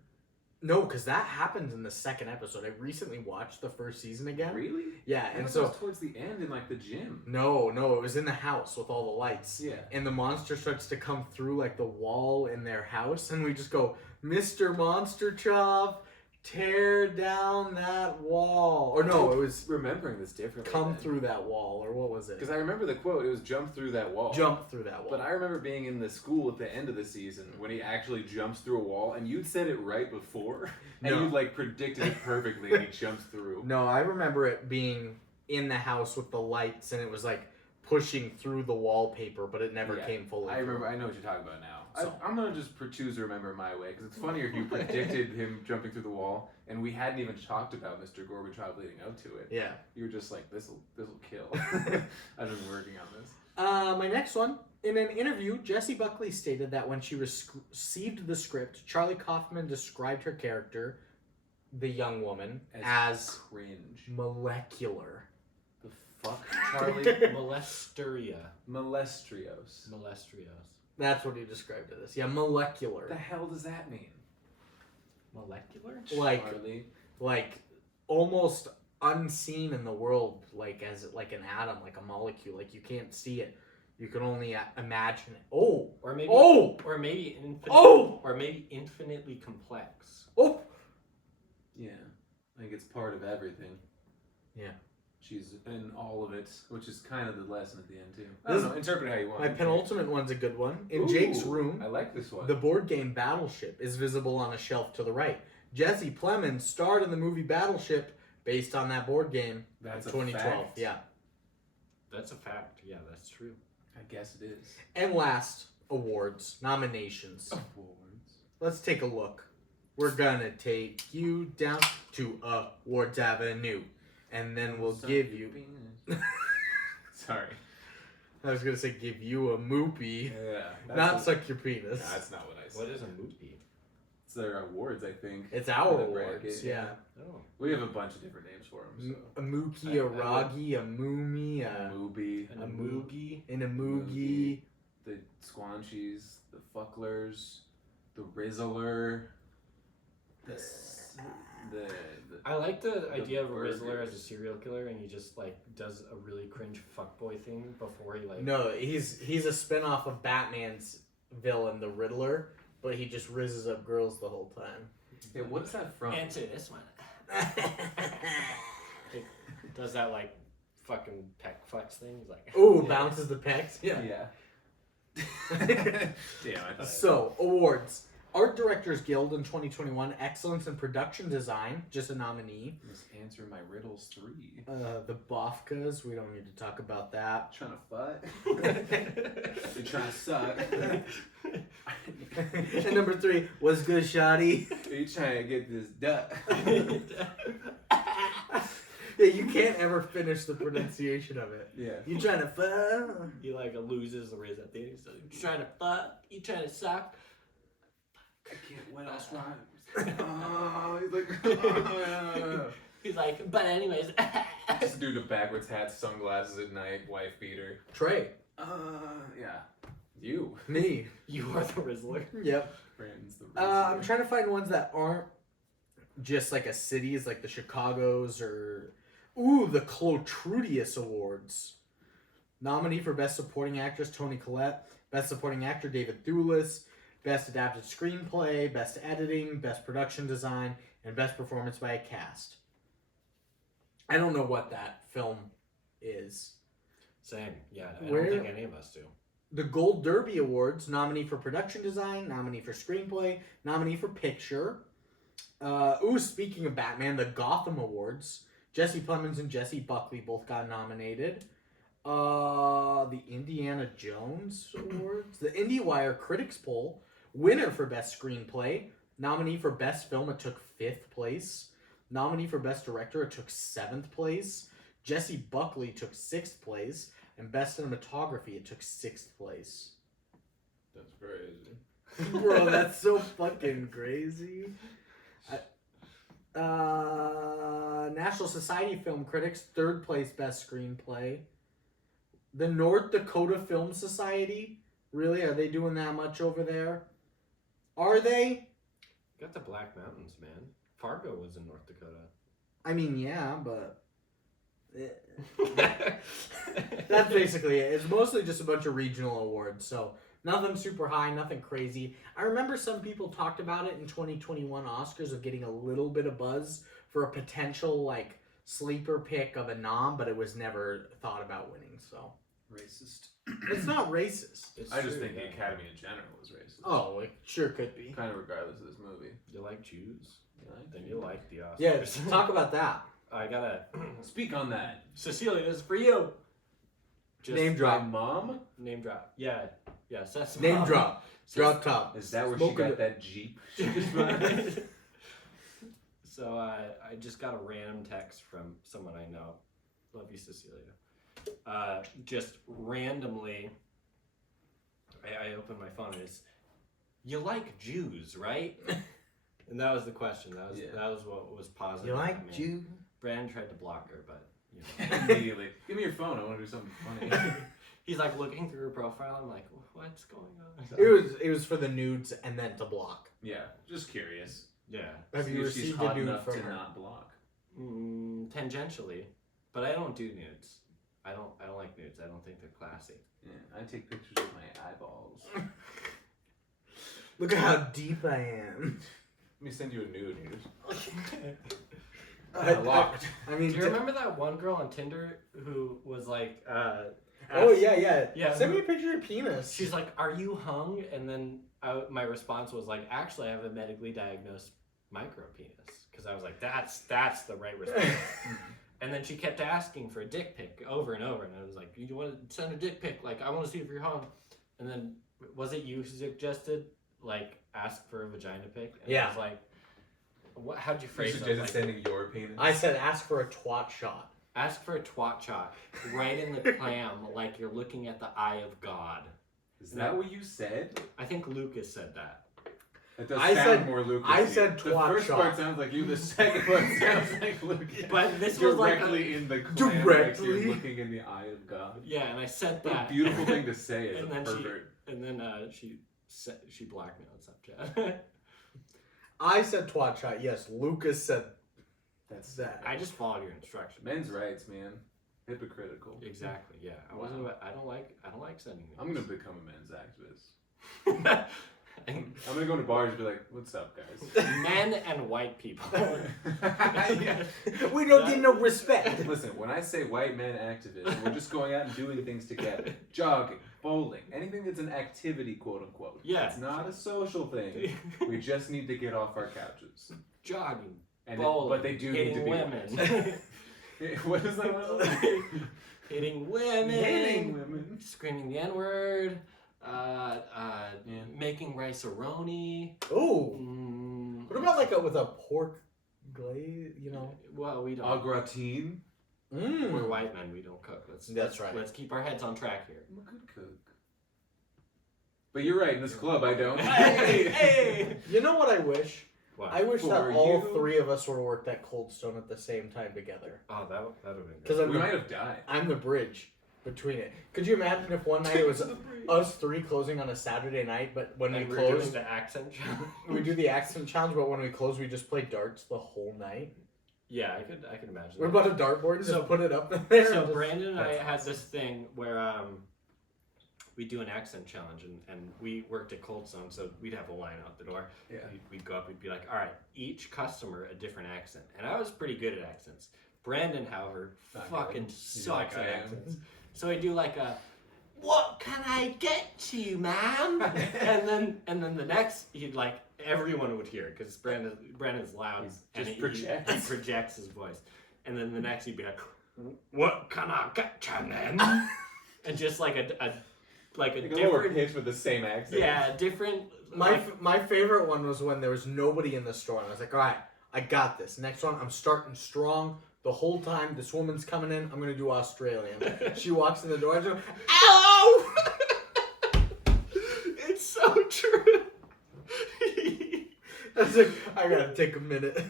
no, because that happens in the second episode. I recently watched the first season again. Really? Yeah, I and thought so it was towards the end in like the gym. no, it was in the house with all the lights. Yeah. And the monster starts to come through like the wall in their house, and we just go, "Mr. Monster Chov, tear down that wall." Or no, it was Remembering this differently. come through that wall, or what was it? Because I remember the quote. It was jump through that wall. Jump through that wall. But I remember being in the school at the end of the season when he actually jumps through a wall, and you'd said it right before, and No. you like predicted it perfectly, and he jumps through. No, I remember it being in the house with the lights, and it was like pushing through the wallpaper, but it never Yeah, came fully. I remember. through. I know what you're talking about now. So- I'm gonna just choose to remember my way because it's funnier if you predicted him jumping through the wall, and we hadn't even talked about Mr. Gorbachev leading up to it. Yeah. You were just like, this'll kill. I've been working on this. My next one. In an interview, Jessie Buckley stated that when she received the script, Charlie Kaufman described her character, the young woman, as cringe. molecular. The fuck, Charlie? Molesteria. Molestrios. Molestrios. That's what he described it as. Yeah, molecular. What the hell does that mean? Molecular? Charlie. Like almost unseen in the world, like as like an atom, like a molecule. Like you can't see it. You can only imagine it. Oh! Or maybe Oh! or maybe infinite, Oh! or maybe infinitely complex. Oh! Yeah. I think it's part of everything. Yeah. She's in all of it, which is kind of the lesson at the end too. I don't know. Interpret it how you want. My penultimate one's a good one. In Ooh, Jake's room, I like this one. the board game Battleship is visible on a shelf to the right. Jesse Plemons starred in the movie Battleship based on that board game That's in a 2012. fact. Yeah. That's a fact. Yeah, that's true. I guess it is. And last, awards, nominations. Awards. Let's take a look. We're gonna take you down to Awards Avenue, and then we'll give you. Sorry. I was gonna say give you a moopy, Yeah. not suck your penis. Nah, that's not what I said. What is a movie? It's their awards, I think. It's our The awards. bracket, Yeah. Oh. We have a bunch of different names for them. So. A mookie, a roggy, a moomie, A Mooby, And a a moo- moogie. and a moogie. the Squanchies, the Fucklers, the Rizzler, the I like the idea of a burgers. Rizzler as a serial killer, and he just like does a really cringe fuckboy thing before he like. No, he's a spinoff of Batman's villain, the Riddler, but he just rizzes up girls the whole time. Yeah, what's that from? Answer this one. It does that like fucking peck flex thing. He's like. Ooh, bounces the pecs. Yeah. Damn, I thought So, awards. Art Directors Guild in 2021, Excellence in Production Design, just a nominee. Just answer my riddles 3. The Bofkas, we don't need to talk about that. Trying to fight? They trying to suck. And number 3, what's good, Shoddy? You trying to get this duck? Yeah, you can't ever finish the pronunciation of it. Yeah. You trying to fuck? He like loses the riz at the end. So you trying to fuck? You trying to suck? I can't. What else rhymes? Oh, he's like. He's like, but anyways. Just do the backwards hat, sunglasses at night, wife beater. Trey. Yeah. You. Me. You are the Rizzler. Yep. Brandon's the I'm trying to find ones that aren't just like a cities, like the Chicagos or... Ooh, the Clotrudius Awards. Nominee for Best Supporting Actress, Toni Collette. Best Supporting Actor, David Thewlis. Best Adapted Screenplay, Best Editing, Best Production Design, and Best Performance by a Cast. I don't know what that film is. Same. Yeah, I Where- don't think any of us do. The Gold Derby Awards, nominee for Production Design, nominee for Screenplay, nominee for Picture. Speaking of Batman, the Gotham Awards. Jesse Plemons and Jesse Buckley both got nominated. The Indiana Jones Awards. The IndieWire Critics Poll. Winner for Best Screenplay. Nominee for Best Film, it took 5th place. Nominee for Best Director, it took 7th place. Jesse Buckley took 6th place. And Best Cinematography, it took 6th place. That's crazy. Bro, that's so fucking crazy. National Society of Film Critics, 3rd place Best Screenplay. The North Dakota Film Society, really? Are they doing that much over there? Are they? Got the Black Mountains, man. Fargo was in North Dakota. I mean, yeah, but... That's basically it. It's mostly just a bunch of regional awards, so nothing super high, nothing crazy. I remember some people talked about it in 2021 Oscars of getting a little bit of buzz for a potential, like, sleeper pick of a nom, but it was never thought about winning, so... Racist. It's not racist. It's I just true, think the yeah. Academy in general is racist. Oh, it sure could be. Kind of regardless of this movie. You like Jews? You like Then it? you like the Oscars. Yeah, talk about that. I gotta. Speak on that. Cecilia, this is for you. Just Name drop. My mom? Name drop. Yeah. Yeah, Seth's Name mom. drop. Drop top. Is that where Smoke she got it. that Jeep? She just bought? So I just got a random text from someone I know. Love you, Cecilia. Just randomly, I opened my phone and it's, you like Jews, right? And that was the question. That was what was positive. You like Jew? Brandon tried to block her, but you know. Immediately. Give me your phone. I want to do something funny. He's like looking through her profile. I'm like, what's going on? It was for the nudes and then to block. Yeah, just curious. Yeah. Have See you if she's received hot a nude enough from to her? not block. Tangentially, but I don't do nudes. I don't like nudes. I don't think they're classy. Yeah, I take pictures of my eyeballs. Look at how deep I am. Let me send you a nude. You just Locked. I mean, Do you remember that one girl on Tinder who was like, oh yeah. Yeah. Send me a picture of your penis. She's like, "Are you hung?" And then my response was like, "Actually, I have a medically diagnosed micro penis." Because I was like, "That's the right response." And then she kept asking for a dick pic over and over, and I was like, "You want to send a dick pic? Like, I want to see if you're hung." And then was it you who suggested like ask for a vagina pic? And Yeah. I was like, "What? How'd you You phrase it?" suggested Like, sending your penis. I said ask for a twat shot. ask for a twat shot right in the clam, like you're looking at the eye of God. Is that what you said? I think Lukas said that. It does I sound said- more Lucas. I said The twat first shot. part sounds like you. The second one sounds like Lucas. But this was like directly in the clam, Directly? like you're looking in the eye of God. Yeah, and I said What that. a beautiful thing to say as a And then pervert. And then she blocked me on Snapchat. I said twat shot. Yes, Lucas said That's that. I just followed your instructions. men's rights, man. Hypocritical. Exactly. Yeah. Wow. I don't like sending. I'm gonna become a men's activist. I'm gonna go to bars and be like, "What's up, guys?" Men and white people. We don't get no respect. Listen, when I say white men activists, we're just going out and doing things together. Jogging, bowling, anything that's an activity, quote unquote. Yeah. It's not a social thing. We just need to get off our couches. Jogging, And bowling, but they do need to hitting be women. What is that? Hitting women. Hitting women. Screaming the N-word. Making rice-a-roni. Ooh. Mm, What about with a pork glaze? You know. Well, we don't. Au gratin. We're white men. We don't cook. That's right. Let's keep our heads on track here. I'm a good cook. But you're right. In this club, I don't. Hey! You know what I wish? What? I wish that For all you? three of us would have worked at Cold Stone at the same time together. Oh, that would have been Because good. I'm We the, might have died. I'm the bridge between it. Could you imagine if one night it was us three closing on a Saturday night, but when And we we're doing closed, the accent challenge. we do the accent challenge, but when we close, we just play darts the whole night? Yeah, I could imagine. We're that. about a dartboard and So- just put it up there. So and just- Brandon and I That's had awesome. this thing where we do an accent challenge, and we worked at Cold Stone, so we'd have a line out the door. Yeah. We'd go up, we'd be like, all right, each customer a different accent. And I was pretty good at accents. Brandon, however, Not fucking good. sucks like I at am. accents. So I do like a, what can I get you, ma'am? and then the next, he'd like, everyone would hear it, because Brandon's loud. He's and just he projects. projects his voice. And then the next, he'd be like, what can I get you, ma'am? And just like a Like a lower different, pitch with the same accent. yeah, different. My favorite one was when there was nobody in the store, and I was like, all right, I got this. Next one, I'm starting strong. The whole time this woman's coming in, I'm going to do Australian. She walks in the door, I just go, hello! It's so true. I was like, I got to take a minute.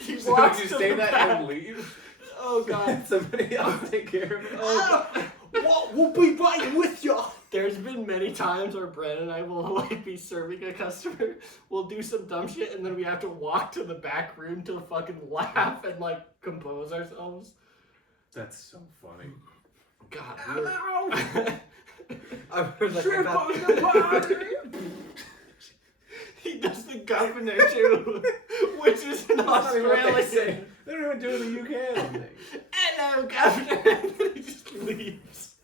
He So walks did you to say the that back. and leave? Oh god. Somebody else take care of it. Oh, what? We'll be right with you. There's been many times where Brandon and I will like be serving a customer, we'll do some dumb shit, and then we have to walk to the back room to fucking laugh and like compose ourselves. That's so funny. God. I was like, I got- He does the governor too, which is an That's not even what they say. Australian. They don't even do it in the UK, I don't think. Hello, governor. And then he just leaves.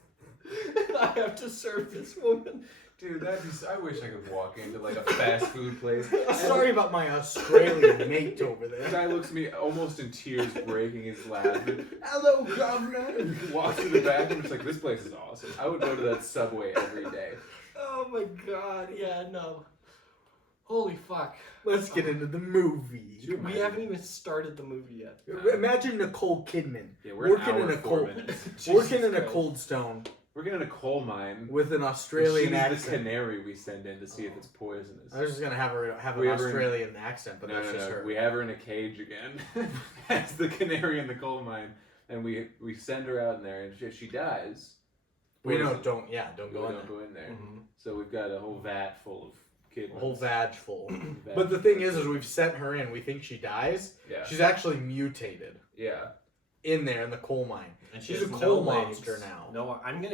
And I have to serve this woman. Dude, I wish I could walk into like a fast food place. Sorry about my Australian mate over The there. guy looks at me almost in tears, breaking his laugh. Hello, governor. And he walks to the back and it's like, this place is awesome. I would go to that Subway every day. Oh my god, yeah, no. Holy fuck. Let's get into the movie. We haven't even started the movie yet. Imagine Nicole Kidman Yeah, we're working an hour, in a 4 cold, minutes. working in a Christ. Cold Stone Working in a coal mine. with an Australian She's the accent. canary we send in to see if it's poisonous. I was just gonna have her have an We have her in- Australian accent, but No, that's no, just no. her. We have her in a cage again. As the canary in the coal mine. And we send her out in there, and if she dies, We know, poison. don't go in Don't there. go in there. Mhm. So we've got a whole vat full of kid. A whole vag full. Vag But the full. thing is we've sent her in. We think she dies. Yeah. She's actually mutated Yeah. in there in the coal mine. And She's she a has coal no monster legs. now. No, I'm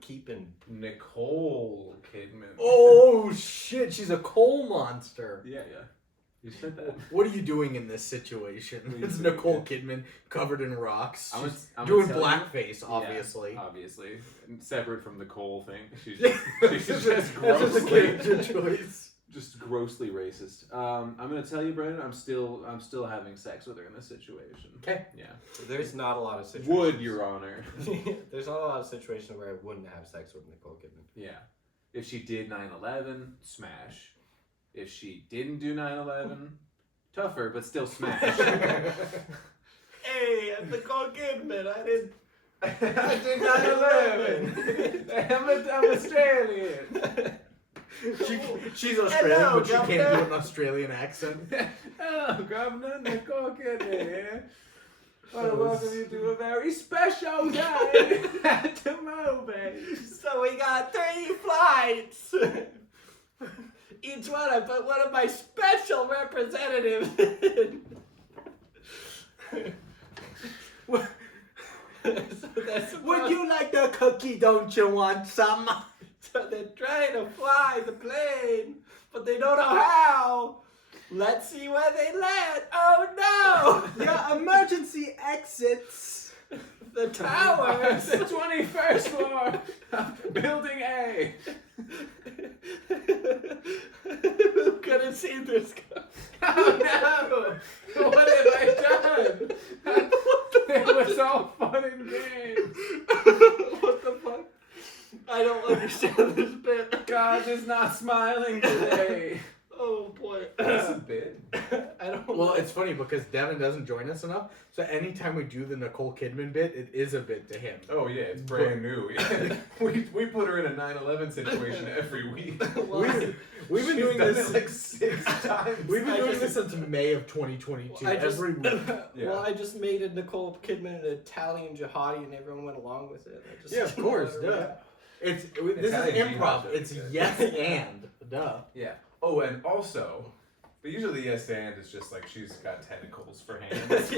keeping. Nicole Kidman. Oh shit! She's a coal monster. Yeah. You said that. What are you doing in this situation? What are you It's doing? Nicole Kidman covered in rocks. I'm She's gonna doing tell you- blackface, Yeah, obviously. obviously. And separate from the Cole thing. She's Yeah. just, she's just That's just a grossly, character choice. just grossly racist. I'm gonna tell you, Brandon. I'm still having sex with her in this situation. Okay. Yeah. There's not a lot of situations. Would, Your Honor. There's not a lot of situations where I wouldn't have sex with Nicole Kidman. Yeah. If she did 9/11, smash. If she didn't do 9/11, tougher, but still smash. Hey, I'm Nicole Kidman. I didn't. I did 9/11. I'm Australian. She's Australian, Hello, but she can't Governor. do an Australian accent. Hello, Governor Nicole Kidman here. I want to welcome you to a very special day at the movie. So we got 3 flights. Each one I put one of my special representatives in. So that's Would you like the cookie? Don't you want some? So they're trying to fly the plane, but they don't know how. Let's see where they land. Oh no! Your emergency exits. The towers. The 21st floor of Building A. Who could have seen this coming? Oh no! What have I done? It was all fun and games. What the fuck? I don't understand this bit. God is not smiling today. Oh boy. That's a bit. I don't Well, it's funny because Devon doesn't join us enough, so anytime we do the Nicole Kidman bit, it is a bit to him. Oh yeah, it's brand new. we put her in a 9/11 situation every week. We've been She's doing done this it like 6 times. We've been I doing just- this since May of 2022. I just, every week. Yeah. Well, I just made a Nicole Kidman an Italian jihadi, and everyone went along with it. I just Yeah, of course, duh. This is Italian improv. jihad It's joke, yes yeah. and duh. Yeah. Oh, and also, but usually the yes and is just like she's got tentacles for hands.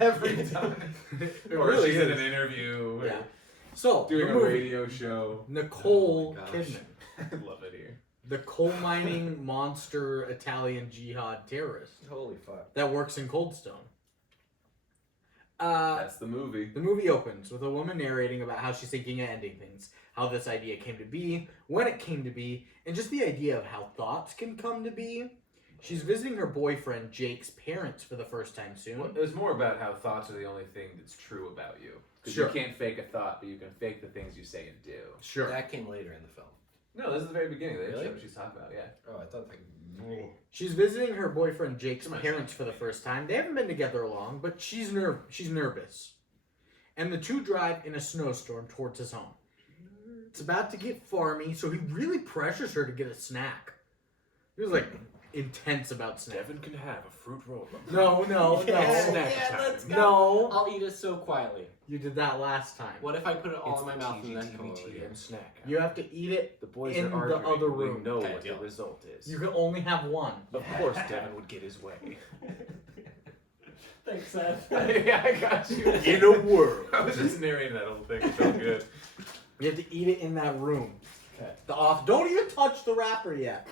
Every time. It Or really she's in is. an interview. Or Yeah. So doing the a movie, radio show. Nicole Oh my gosh. Kidman, I love it here. the coal mining monster Italian jihad terrorist Holy fuck. that works in Coldstone. That's the movie. The movie opens with a woman narrating about how she's thinking of ending things, how this idea came to be, when it came to be, and just the idea of how thoughts can come to be. She's visiting her boyfriend Jake's parents for the first time soon. Well, it's more about how thoughts are the only thing that's true about you. Because Sure. you can't fake a thought, but you can fake the things you say and do. Sure. That came later in the film. No, this is the very beginning of the Really? intro she's talking about, yeah. Oh, I thought that. She's visiting her boyfriend Jake's Come on, parents for the first time. They haven't been together long, but she's nervous. And the two drive in a snowstorm towards his home. It's about to get farmy, so he really pressures her to get a snack. He was like intense about snacks. can have a fruit roll. No, Yeah, Snack yeah, time. let's go. no. I'll eat it so quietly. You did that last time. What if I put it all in my mouth and then come over here? TGTVTM snack. You have to eat it. The boys in are the arguing. other We room. know Okay, what deal. the result is. You can only have one. Of course, Devon would get his way. Thanks, Seth. Yeah, I got you. In a world. I was just narrating that whole thing. It felt good. You have to eat it in that room. Okay. Don't even touch the wrapper yet.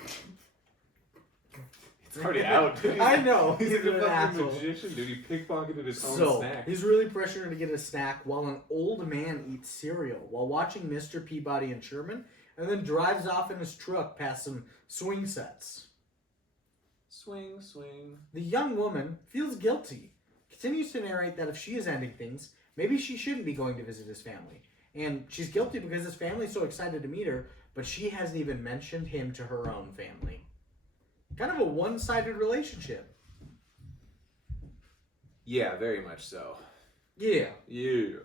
It's already out. Dude. I know. He's like He's a an fucking asshole. magician, dude. He pickpocketed his own So, snack. he's really pressuring her to get a snack while an old man eats cereal while watching Mr. Peabody and Sherman, and then drives off in his truck past some swing sets. Swing, swing. The young woman feels guilty, continues to narrate that if she is ending things, maybe she shouldn't be going to visit his family. And she's guilty because his family's so excited to meet her, but she hasn't even mentioned him to her own family. Kind of a one-sided relationship. Yeah, very much so. Yeah. Yeah.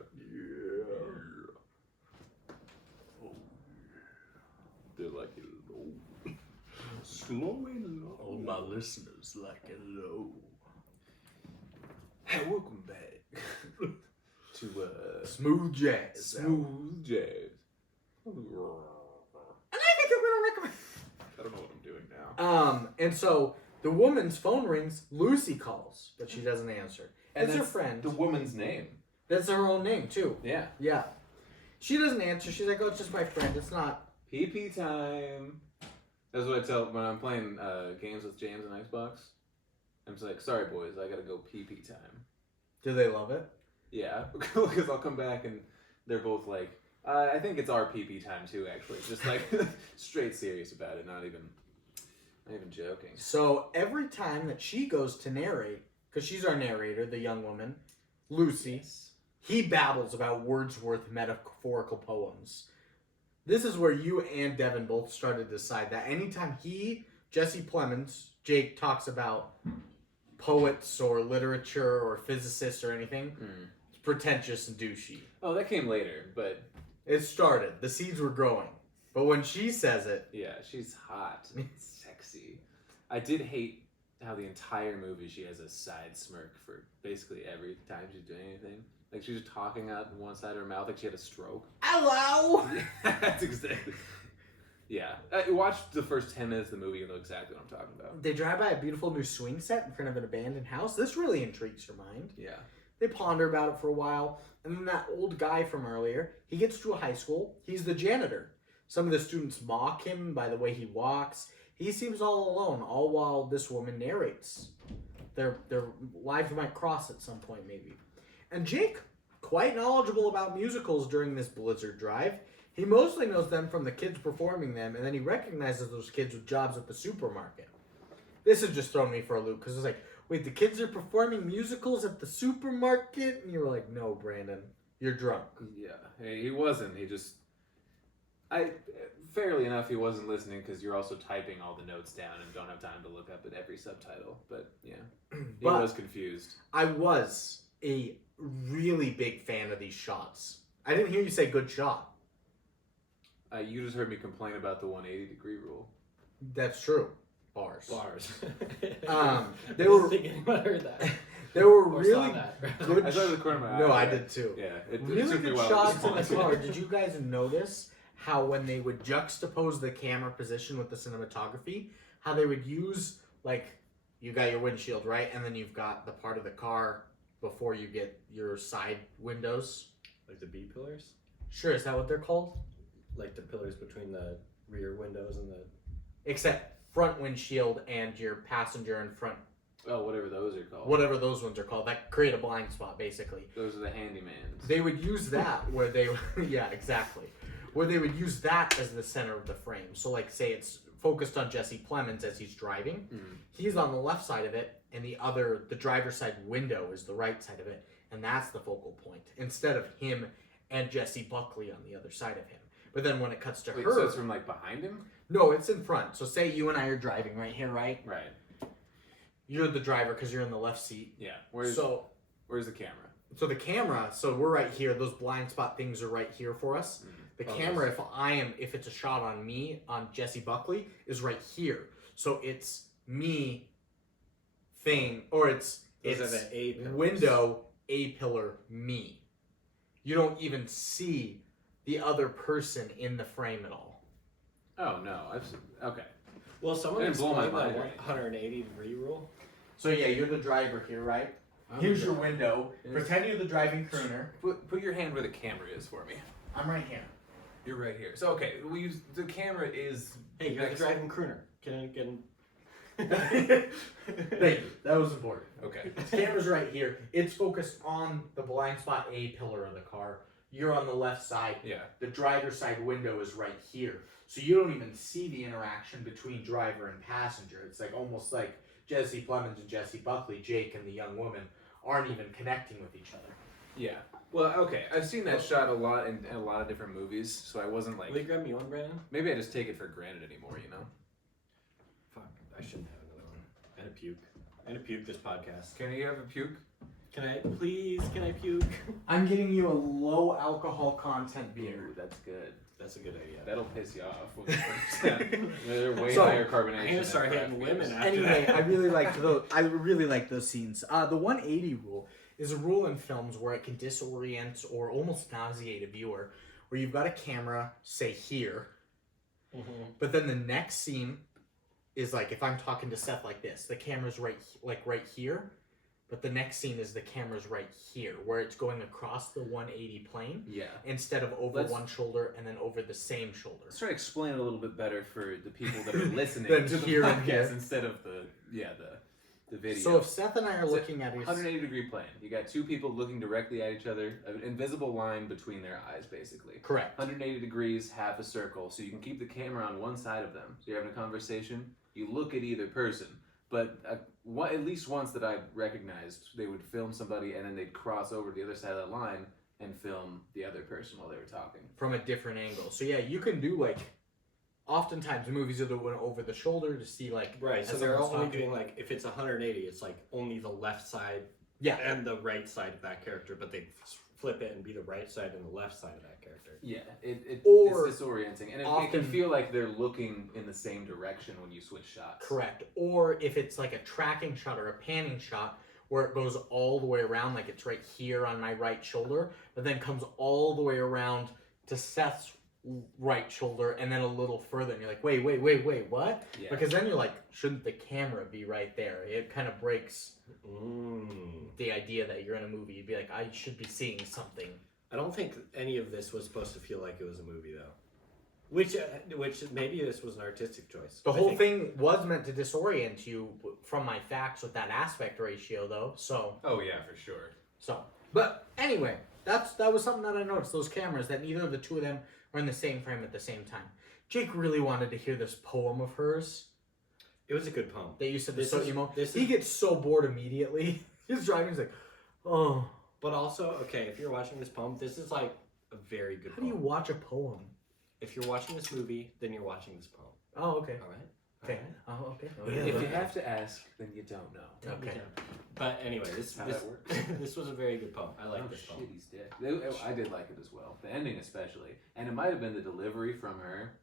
They like it low. Slow and low. listeners like it low. Hey, welcome back. to Smooth jazz. smooth jazz. And I think I'm gonna recommend. I don't know what I'm doing now. And so the woman's phone rings. Lucy calls, but she doesn't answer. And It's her that's friend. The woman's name. That's her own name too. Yeah. Yeah. She doesn't answer. She's like, "Oh, it's just my friend. It's not." PP time. That's what I tell when I'm playing games with James on Xbox. I'm just like, sorry boys, I gotta go PP time. Do they love it? Yeah, because I'll come back and they're both like, I think it's our PP time too, actually. Just like straight serious about it, not even joking. So every time that she goes to narrate, because she's our narrator, the young woman, Lucy, he babbles about Wordsworth metaphorical poems. This is where you and Devon both started to decide that anytime Jesse Plemons, Jake, talks about poets or literature or physicists or anything, it's pretentious and douchey. Oh, that came later, but It started. The seeds were growing. But when she says it, yeah, she's hot, and sexy. I did hate how the entire movie she has a side smirk for basically every time she's doing anything. Like she's just talking out one side of her mouth like she had a stroke. hello! That's exactly. Yeah, watch the first 10 minutes of the movie, you know exactly what I'm talking about. They drive by a beautiful new swing set in front of an abandoned house. This really intrigues your mind. Yeah. They ponder about it for a while, and then that old guy from earlier, he gets to a high school. He's the janitor. Some of the students mock him by the way he walks. He seems all alone, all while this woman narrates. Their lives might cross at some point, maybe. And Jake, quite knowledgeable about musicals during this Blizzard drive. He mostly knows them from the kids performing them, and then he recognizes those kids with jobs at the supermarket. This has just thrown me for a loop, because it's like, wait, the kids are performing musicals at the supermarket? And you were like, no, Brandon, you're drunk. Yeah, he wasn't. He just... fairly enough, he wasn't listening because you're also typing all the notes down and don't have time to look up at every subtitle. But, yeah, he was confused. I was a really big fan of these shots. I didn't hear you say good shot. You just heard me complain about the 180-degree rule. That's true. Bars. They were thinking anyone heard that. There were Or really saw that. good I saw it in the corner of my eye. No, I did too. Yeah. It Really took me a good while to shots in the respond to car. it. Did you guys notice how when they would juxtapose the camera position with the cinematography, how they would use, like, you got your windshield, right? And then you've got the part of the car before you get your side windows. Like the B pillars? Sure, is that what they're called? Like the pillars between the rear windows and the... Except front windshield and your passenger and front, Oh, whatever those are called. whatever those ones are called, that create a blind spot, basically. Those are the handymans. They would use that where they, yeah, exactly. Where they would use that as the center of the frame. So, like, say it's focused on Jesse Plemons as he's driving. Mm. He's on the left side of it, and the driver's side window is the right side of it, and that's the focal point. Instead of him and Jesse Buckley on the other side of him. But then when it cuts to Wait, her, so it's from, like, behind him? no, it's in front. So say you and I are driving right here, right? Right. You're the driver because you're in the left seat. Yeah. Where's the camera? So the camera, so we're right here. Those blind spot things are right here for us. The camera, if it's a shot on me, on Jesse Buckley, is right here. So it's me thing, or it's Those are the A pillars. window, A pillar, me. You don't even see the other person in the frame at all. Oh, no. Okay. Well, someone It didn't blow my explained mind. that 180-degree rule. So yeah, you're the driver here, right? Here's your window. Pretend you're the driving crooner. Put your hand where the camera is for me. I'm right here. You're right here. So, okay, the camera is... Hey, you're the driving crooner. Can I get... Thank you. That was important. Okay. The camera's right here. It's focused on the blind spot A pillar of the car. You're on the left side. Yeah. The driver's side window is right here. So you don't even see the interaction between driver and passenger. It's like almost like Jesse Plemons and Jesse Buckley, Jake and the young woman, aren't even connecting with each other. Yeah. Well, okay. I've seen that shot a lot in a lot of different movies, so I wasn't like... Will you grab me one, Brandon? Maybe I just take it for granted anymore, you know? Fuck, I shouldn't have another one. And a puke. And a puke this podcast. Can you have a puke? Can I puke? I'm getting you a low alcohol content beer. Ooh, that's good. That's a good idea. That'll piss you off. They're way So, higher carbonation. I'm gonna start than hitting craft women beers. after Anyway, that. I really like those scenes. The 180 rule is a rule in films where it can disorient or almost nauseate a viewer, where you've got a camera, say here, but then the next scene is like, if I'm talking to Seth like this, the camera's right here, but the next scene is the camera's right here, where it's going across the 180 plane, instead of over one shoulder and then over the same shoulder. Let's try to explain it a little bit better for the people that are listening Then to the here and podcast here. instead of the video. So if Seth and I are It's looking at 180 degree plane. You got two people looking directly at each other, an invisible line between their eyes, basically. correct. 180 degrees, half a circle, so you can keep the camera on one side of them. So you're having a conversation, you look at either person. But at least once that I recognized, they would film somebody and then they'd cross over to the other side of that line and film the other person while they were talking. From a different angle. So yeah, you can do like, oftentimes movies are the one over the shoulder to see like. Right, so as they're someone's only talking. doing like, if it's 180, it's like only the left side Yeah. and the right side of that character, but they flip it and be the right side and the left side of that character. Yeah, Or it's disorienting. And it often- can feel like they're looking in the same direction when you switch shots. Correct. Or if it's like a tracking shot or a panning shot where it goes all the way around, like it's right here on my right shoulder, but then comes all the way around to Seth's right shoulder and then a little further, and you're like, wait, what? Yeah. Because then you're like, shouldn't the camera be right there? It kind of breaks the idea that you're in a movie. You'd be like, I should be seeing something. I don't think any of this was supposed to feel like it was a movie, though. Which maybe this was an artistic choice. The whole thing was meant to disorient you from my facts with that aspect ratio, though. So. Oh yeah, for sure. But anyway, that was something that I noticed. Those cameras, that neither of the two of them are in the same frame at the same time. Jake really wanted to hear this poem of hers. It was a good poem. That you said This so is- emo. this He is- gets so bored immediately. He's driving. He's like, oh. But also, okay, if you're watching this poem, this is like a very good How do poem. you watch a poem? If you're watching this movie, then you're watching this poem. Oh, okay. All right? Okay. Oh, okay. Oh, Yeah, If you okay. have to ask, then you don't know. Okay. But anyway, this How that works. this was a very good poem. I like Oh this shit, poem. he's dead. I did like it as well. The ending especially. And it might have been the delivery from her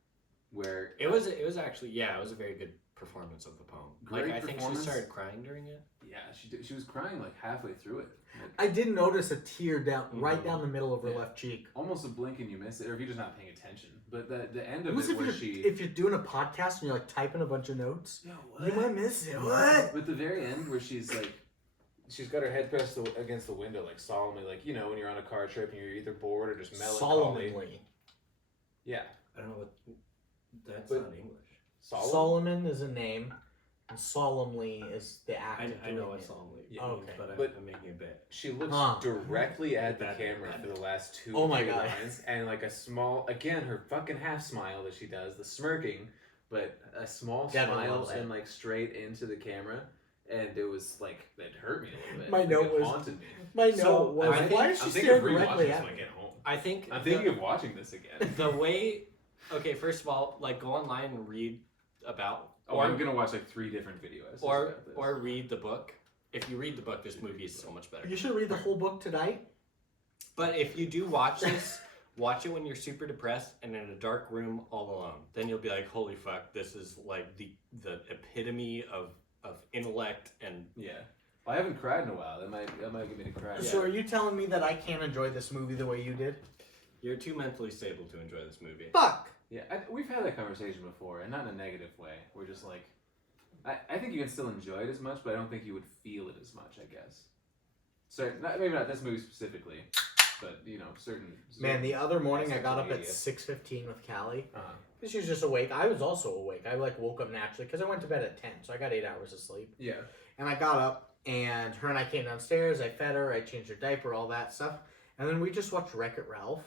where It was actually, it was a very good performance of the poem. Great I think she performance. started crying during it. yeah, she was crying like halfway through it. Like, I did notice a tear down right Mhm. down the middle of her Yeah. left cheek. almost a blink and you miss it, or if you're just not paying attention. But the end of Almost it if where if you're doing a podcast and you're like typing a bunch of notes, Yo, you might miss it. What? But the very end where she's like, she's got her head pressed against the window, like solemnly, like, you know, when you're on a car trip and you're either bored or just melancholy. Solemnly. Yeah. I don't know what that's But- not English. Solomon is a name, and solemnly is the act of I doing know what it. solemnly Yeah, means, okay. but, But- I'm making a bit. She looks Huh. directly at the Bad- camera bad. for the last two Oh my three God. lines, and like a small, again, her fucking half smile that she does, the smirking, but a small Devon smile loves it. and like straight into the camera, and it was like, it hurt me a little bit. My Like, note it was- haunted me. My So, note was, I think- why is I'm she thinking of staring rewatching directly this at when I me? get home. I think I'm thinking of watching this again. the way. Okay, first of all, like go online and read about. Oh, I'm gonna watch like 3 different videos about this. Or read the book. If you read the book, this movie is so much better. You should read the whole book tonight. But if you do watch this, watch it when you're super depressed and in a dark room all alone. Then you'll be like, holy fuck, this is like the epitome of intellect and Yeah. Well, I haven't cried in a while. That might get me to cry. So are you telling me that I can't enjoy this movie the way you did? you're too mentally stable to enjoy this movie. Fuck! Yeah, we've had that conversation before, and not in a negative way. We're just like, I think you can still enjoy it as much, but I don't think you would feel it as much, I guess. So, maybe not this movie specifically, but, you know, certain... Man, the other morning I aspects got of up at media. 6:15 with Callie. Uh-huh. She was just awake. I was also awake. I like woke up naturally because I went to bed at 10, so I got 8 hours of sleep. Yeah. And I got up, and her and I came downstairs. I fed her. I changed her diaper, all that stuff. And then we just watched Wreck-It Ralph.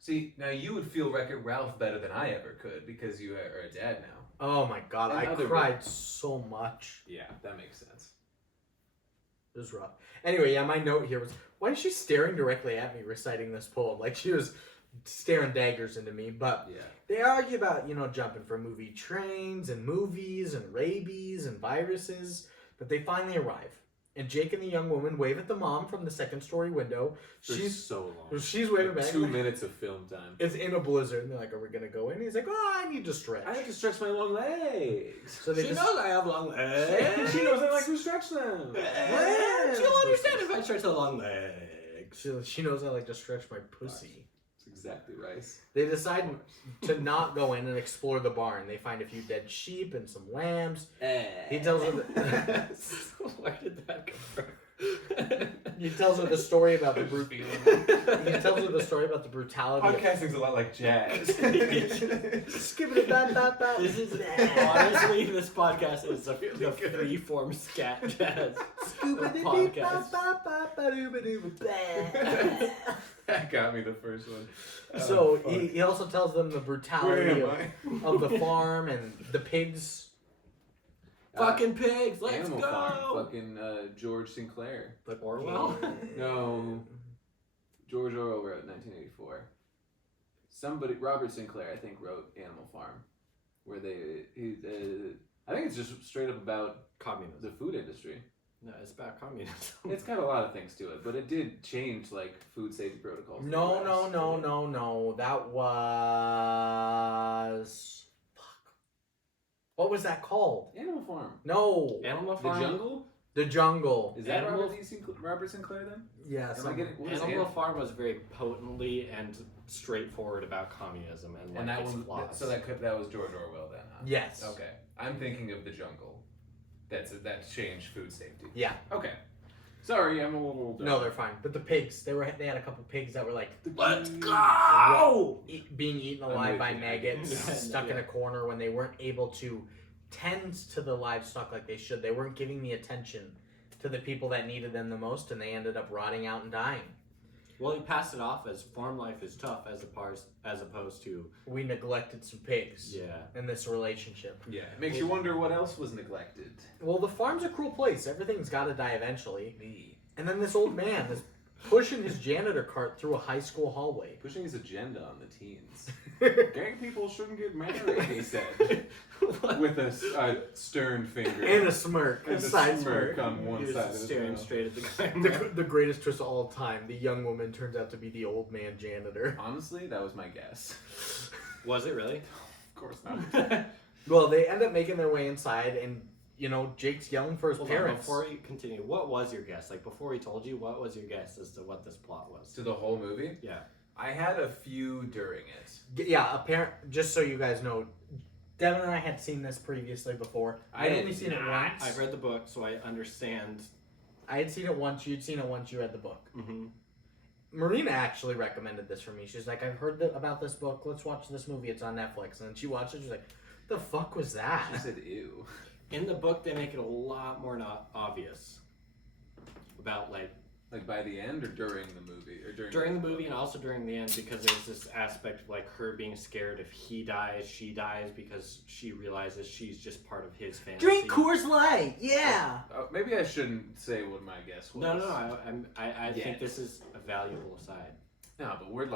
See, now you would feel Wreck-It Ralph better than I ever could, because you are a dad now. Oh my god, And I other cried so much. Yeah, that makes sense. It was rough. Anyway, yeah, my note here was, why is she staring directly at me reciting this poem? Like she was staring daggers into me. But Yeah. they argue about, jumping from movie trains and movies and rabies and viruses. But they finally arrive. And Jake and the young woman wave at the mom from the second-story window. She's so long. She's waving Like back. 2 minutes of film time. It's in a blizzard, and they're like, "Are we gonna go in?" He's like, "Oh, I need to stretch." I have to stretch my long legs. So they She just, knows I have long legs. She knows I like to stretch them. She'll understand if I stretch her long legs. she knows I like to stretch my pussy. That's exactly right. They decide to not go in and explore the barn. They find a few dead sheep and some lambs. He tells her that, Where did that come from? he tells her the story about the brutality. He tells her the story about the brutality. Podcasting's a lot like jazz. Skip it, that. This is honestly, this podcast is the free-form scat jazz podcast. That got me the first one. So Oh, he also tells them the Where brutality am I? of the farm and the pigs. Fucking pigs, let's Animal go! Farm. Fucking George Sinclair. Like Orwell? No. George Orwell wrote 1984. Robert Sinclair, I think, wrote Animal Farm, where I think it's just straight up about Communism. the food industry. No, it's about communism. It's got a lot of things to it, but it did change like food safety protocols. in the No. US. That was. Fuck. What was that called? Animal Farm. No. Animal The Farm. Jungle? The Jungle. Is that Animal- Robert Sinclair then? Yeah. Am I getting what is Animal it? Farm was very potently and straightforward about communism and like And that its one, flaws. so that was George Orwell then, huh? Yes. Okay, I'm thinking of The Jungle. That changed food safety. Yeah. Okay, sorry, I'm a little. Dumb. No, they're fine. But the pigs, they had a couple pigs that were like Let's go! being eaten I'm alive with by you. maggots, Yeah. stuck in a corner when they weren't able to tend to the livestock like they should. They weren't giving the attention to the people that needed them the most, and they ended up rotting out and dying. Well, he passed it off as farm life is tough as opposed to We neglected some pigs in this relationship. Yeah, it makes you wonder what else was neglected. Well, the farm's a cruel place. Everything's got to die eventually. And then this old man is pushing his janitor cart through a high school hallway. Pushing his agenda on the teens. Gay people shouldn't get married, he said. With a stern finger. And a smirk. And a a side smirk smirk. on one he side of was his staring mouth. straight at the guy. The greatest twist of all time. The young woman turns out to be the old man janitor. Honestly, that was my guess. Was it really? Of course not. Well, they end up making their way inside, and Jake's yelling for his Hold on, parents. before you continue, what was your guess? Like before he told you, what was your guess as to what this plot was? To the whole movie? Yeah. I had a few during it. Yeah, just so you guys know, Devon and I had seen this previously before. I had only seen it once. I've read the book, so I understand. I had seen it once. You'd seen it once. You read the book. Mm-hmm. Marina actually recommended this for me. She's like, I've heard about this book. Let's watch this movie. It's on Netflix. And then she watched it. She's like, the fuck was that? She said, ew. In the book, they make it a lot more not obvious about like By the end or during the movie? Or during the movie and also during the end, because there's this aspect of like her being scared if he dies, she dies because she realizes she's just part of his fantasy. Drink Coors Light. Yeah. Maybe I shouldn't say what my guess was. No, I Yeah. think this is a valuable aside. No, but we're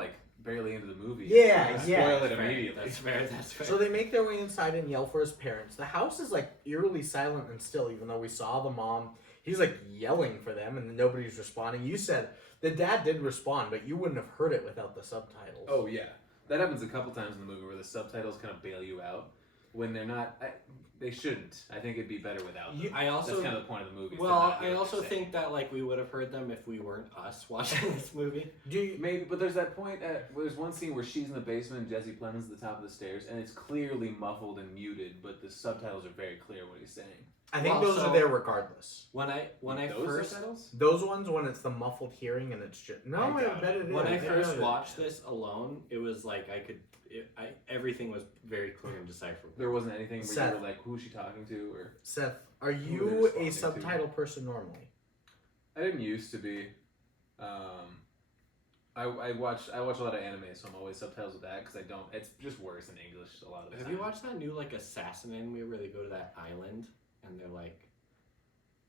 barely into the movie. Yeah, Spoil yeah. it That's fair. immediately. That's fair. That's fair. So they make their way inside and yell for his parents. The house is eerily silent and still, even though we saw the mom. He's yelling for them and nobody's responding. You said the dad did respond, but you wouldn't have heard it without the subtitles. Oh, yeah. That happens a couple times in the movie where the subtitles kind of bail you out when they're not. They shouldn't. I think it'd be better without them. I also That's kind of the point of the movie. is to well, not hear I what also they're saying. think that we would have heard them if we weren't us watching this movie. Do you, Maybe, but there's that point where there's one scene where she's in the basement and Jesse Plemons at the top of the stairs, and it's clearly muffled and muted, but the subtitles are very clear what he's saying. I think Well, those so- are there regardless. When I Those first subtitles? Those ones when it's the muffled hearing and it's just no, I I doubt bet it is. when I Yeah. first watched this alone, it was everything was very clear and decipherable. There wasn't anything where Seth. you were like, who's she talking to? Or Seth, are they're you responding a to. subtitle person normally? I didn't used to be. I watch a lot of anime, so I'm always subtitles with that because I don't. It's just worse in English a lot of the Have time. you watched that new assassin anime where they go to that island and they're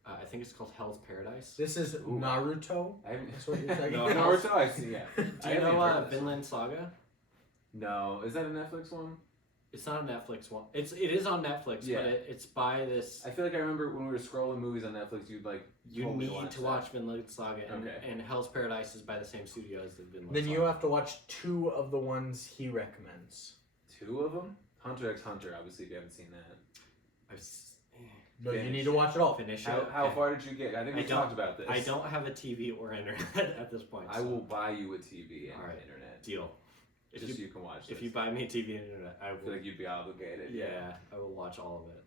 I think it's called Hell's Paradise. This is Ooh. Naruto. I haven't. That's what you're talking No, about. Naruto, I see. Yeah. Do I you haven't know heard of this one. Vinland Saga? No, is that a Netflix one? It's not a Netflix one. It is on Netflix, Yeah. but it's by this. I feel like I remember when we were scrolling movies on Netflix, you'd like. You told me need to that. watch Vinland Saga, and, Okay. and Hell's Paradise is by the same studio as the Vinland Then Saga. you have to watch 2 of the ones he recommends. 2 of them. Hunter x Hunter. Obviously, if you haven't seen that. No, you Finish need to watch it all. Finish How, it. how Okay. far did you get? I think we I don't- talked about this. I don't have a TV or internet at this point. I so- will buy you a TV and All right. internet. deal. If Just so you you can watch. if this. you buy me a TV and internet, I I feel will. like you'd be obligated. Yeah, I will watch all of it.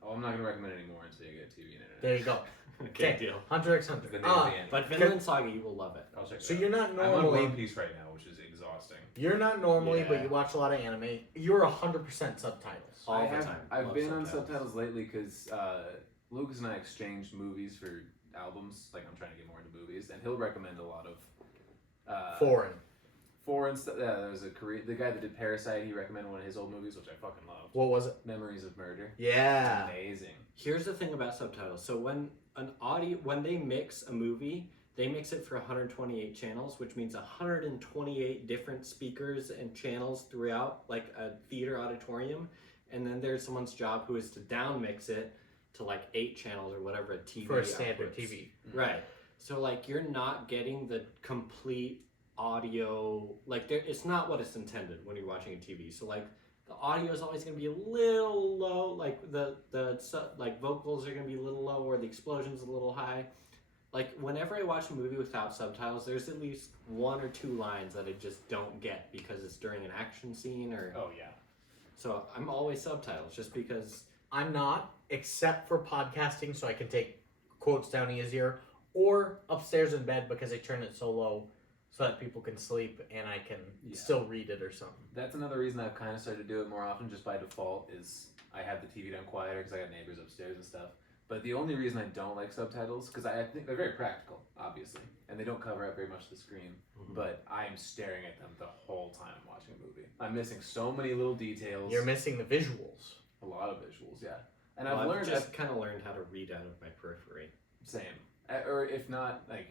Oh, I'm not gonna recommend it anymore until you get TV and internet. There you go. Okay, Okay. deal. Hunter x Hunter. The name of the end. But Vinland Saga, you will love it. I'll check it So out. you're not I'm on normally One Piece right now, which is exhausting. you're not normally, but Yeah. you watch a lot of anime. You're 100% subtitles. All I the have, time. I've Love been on subtitles. subtitles lately because Lucas and I exchanged movies for albums. Like I'm trying to get more into movies, and he'll recommend a lot of foreign stuff. Yeah, there's the guy that did Parasite. He recommended one of his old movies, which I fucking loved. What was it? Memories of Murder. Yeah. Amazing. Here's the thing about subtitles. So when when they mix a movie, they mix it for 128 channels, which means 128 different speakers and channels throughout, like a theater auditorium. And then there's someone's job who is to down mix it to like 8 channels or whatever a TV For a standard outputs. TV. Right. So like you're not getting the complete audio. Like it's not what it's intended when you're watching a TV. So like the audio is always going to be a little low. Like the like vocals are going to be a little low, or the explosions a little high. Like whenever I watch a movie without subtitles, there's at least 1 or 2 lines that I just don't get because it's during an action scene or. Oh yeah. So I'm always subtitles just because. I'm not, except for podcasting, so I can take quotes down easier, or upstairs in bed because I turn it so low so that people can sleep and I can still read it or something. That's another reason I've kind of started to do it more often, just by default. Is I have the TV down quieter because I got neighbors upstairs and stuff. But the only reason I don't like subtitles, because I think they're very practical, obviously, and they don't cover up very much of the screen. Mm-hmm. But I am staring at them the whole time I'm watching a movie. I'm missing so many little details. You're missing the visuals. A lot of visuals, yeah. And Well, I've learned just kind of learned how to read out of my periphery. same, or if not, like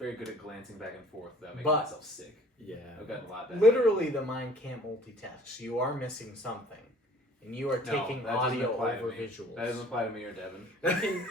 very good at glancing back and forth without making But- myself sick. Yeah. I've gotten a lot better. Literally, the mind can't multitask. So you are missing something. And you are No, taking that doesn't audio apply to over me. visuals. That doesn't apply to me or Devon.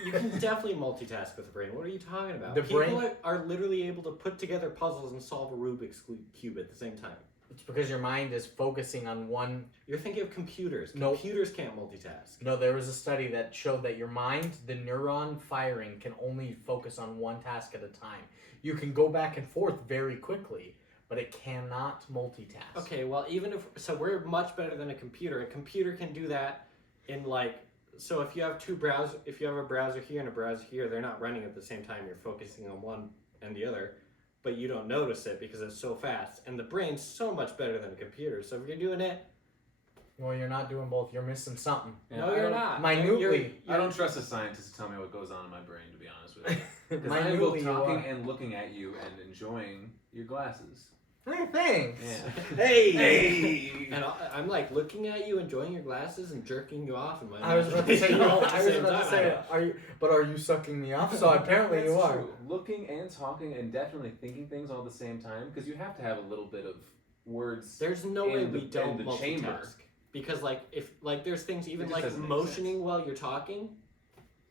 You can definitely multitask with the brain. What are you talking about? The People brain- are literally able to put together puzzles and solve a Rubik's Cube at the same time. It's because your mind is focusing on one. You're thinking of computers. Nope. Computers can't multitask. No, there was a study that showed that your mind, the neuron firing, can only focus on one task at a time. You can go back and forth very quickly, but it cannot multitask. Okay, well, even if so, we're much better than a computer. A computer can do that in like. So if you have if you have a browser here and a browser here, they're not running at the same time. You're focusing on one and the other, but you don't notice it because it's so fast. And the brain's so much better than a computer. So if you're doing it, Well, you're not doing both. You're missing something. Yeah, no, I you're don't- not. Minutely. I don't trust a scientist to tell me what goes on in my brain, to be honest with you. Because I am Minutely both you talking are. and looking at you and enjoying your glasses. Hey, thanks. Yeah. Hey. And I'm like looking at you, enjoying your glasses, and jerking you off in my. I was about to say. all at the I was same about to time. say. Are you sucking me off? So apparently That's you are. true. Looking and talking and definitely thinking things all at the same time, because you have to have a little bit of words. There's no way in we the- don't in the multitask. chamber. Because if there's things even It just like doesn't make motioning sense. while you're talking.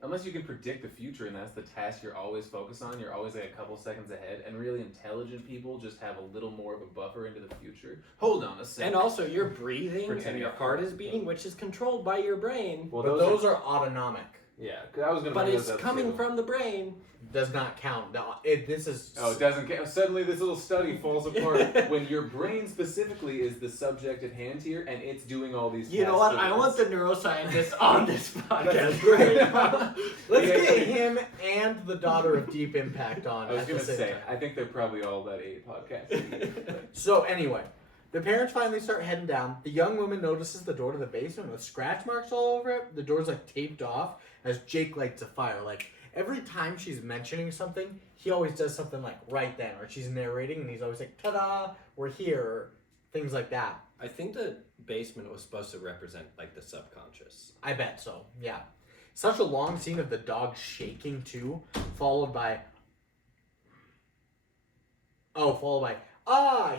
Unless you can predict the future and that's the task you're always focused on, you're always like a couple seconds ahead, and really intelligent people just have a little more of a buffer into the future. Hold on a second. And also you're breathing and Pretending your I'm- heart is beating, which is controlled by your brain. well, But those are autonomic. yeah, because I was gonna But bring it's those up coming too. from the brain. Does not count. No, this is. Oh, it doesn't count. Suddenly, this little study falls apart when your brain specifically is the subject at hand here, and it's doing all these. You know what? tasks I at want the once. neuroscientist on this podcast That's right right. now. Let's Yeah. get him and the daughter of Deep Impact on. I was at the gonna same say, time. I think they're probably all about 8 podcasts. So anyway, the parents finally start heading down. The young woman notices the door to the basement with scratch marks all over it. The door's like taped off as Jake lights a fire. Like every time she's mentioning something, he always does something like right then, or she's narrating and he's always like, "Ta-da, we're here," or things like that. I think the basement was supposed to represent like the subconscious. I bet so. Yeah, such a long scene of the dog shaking too, followed by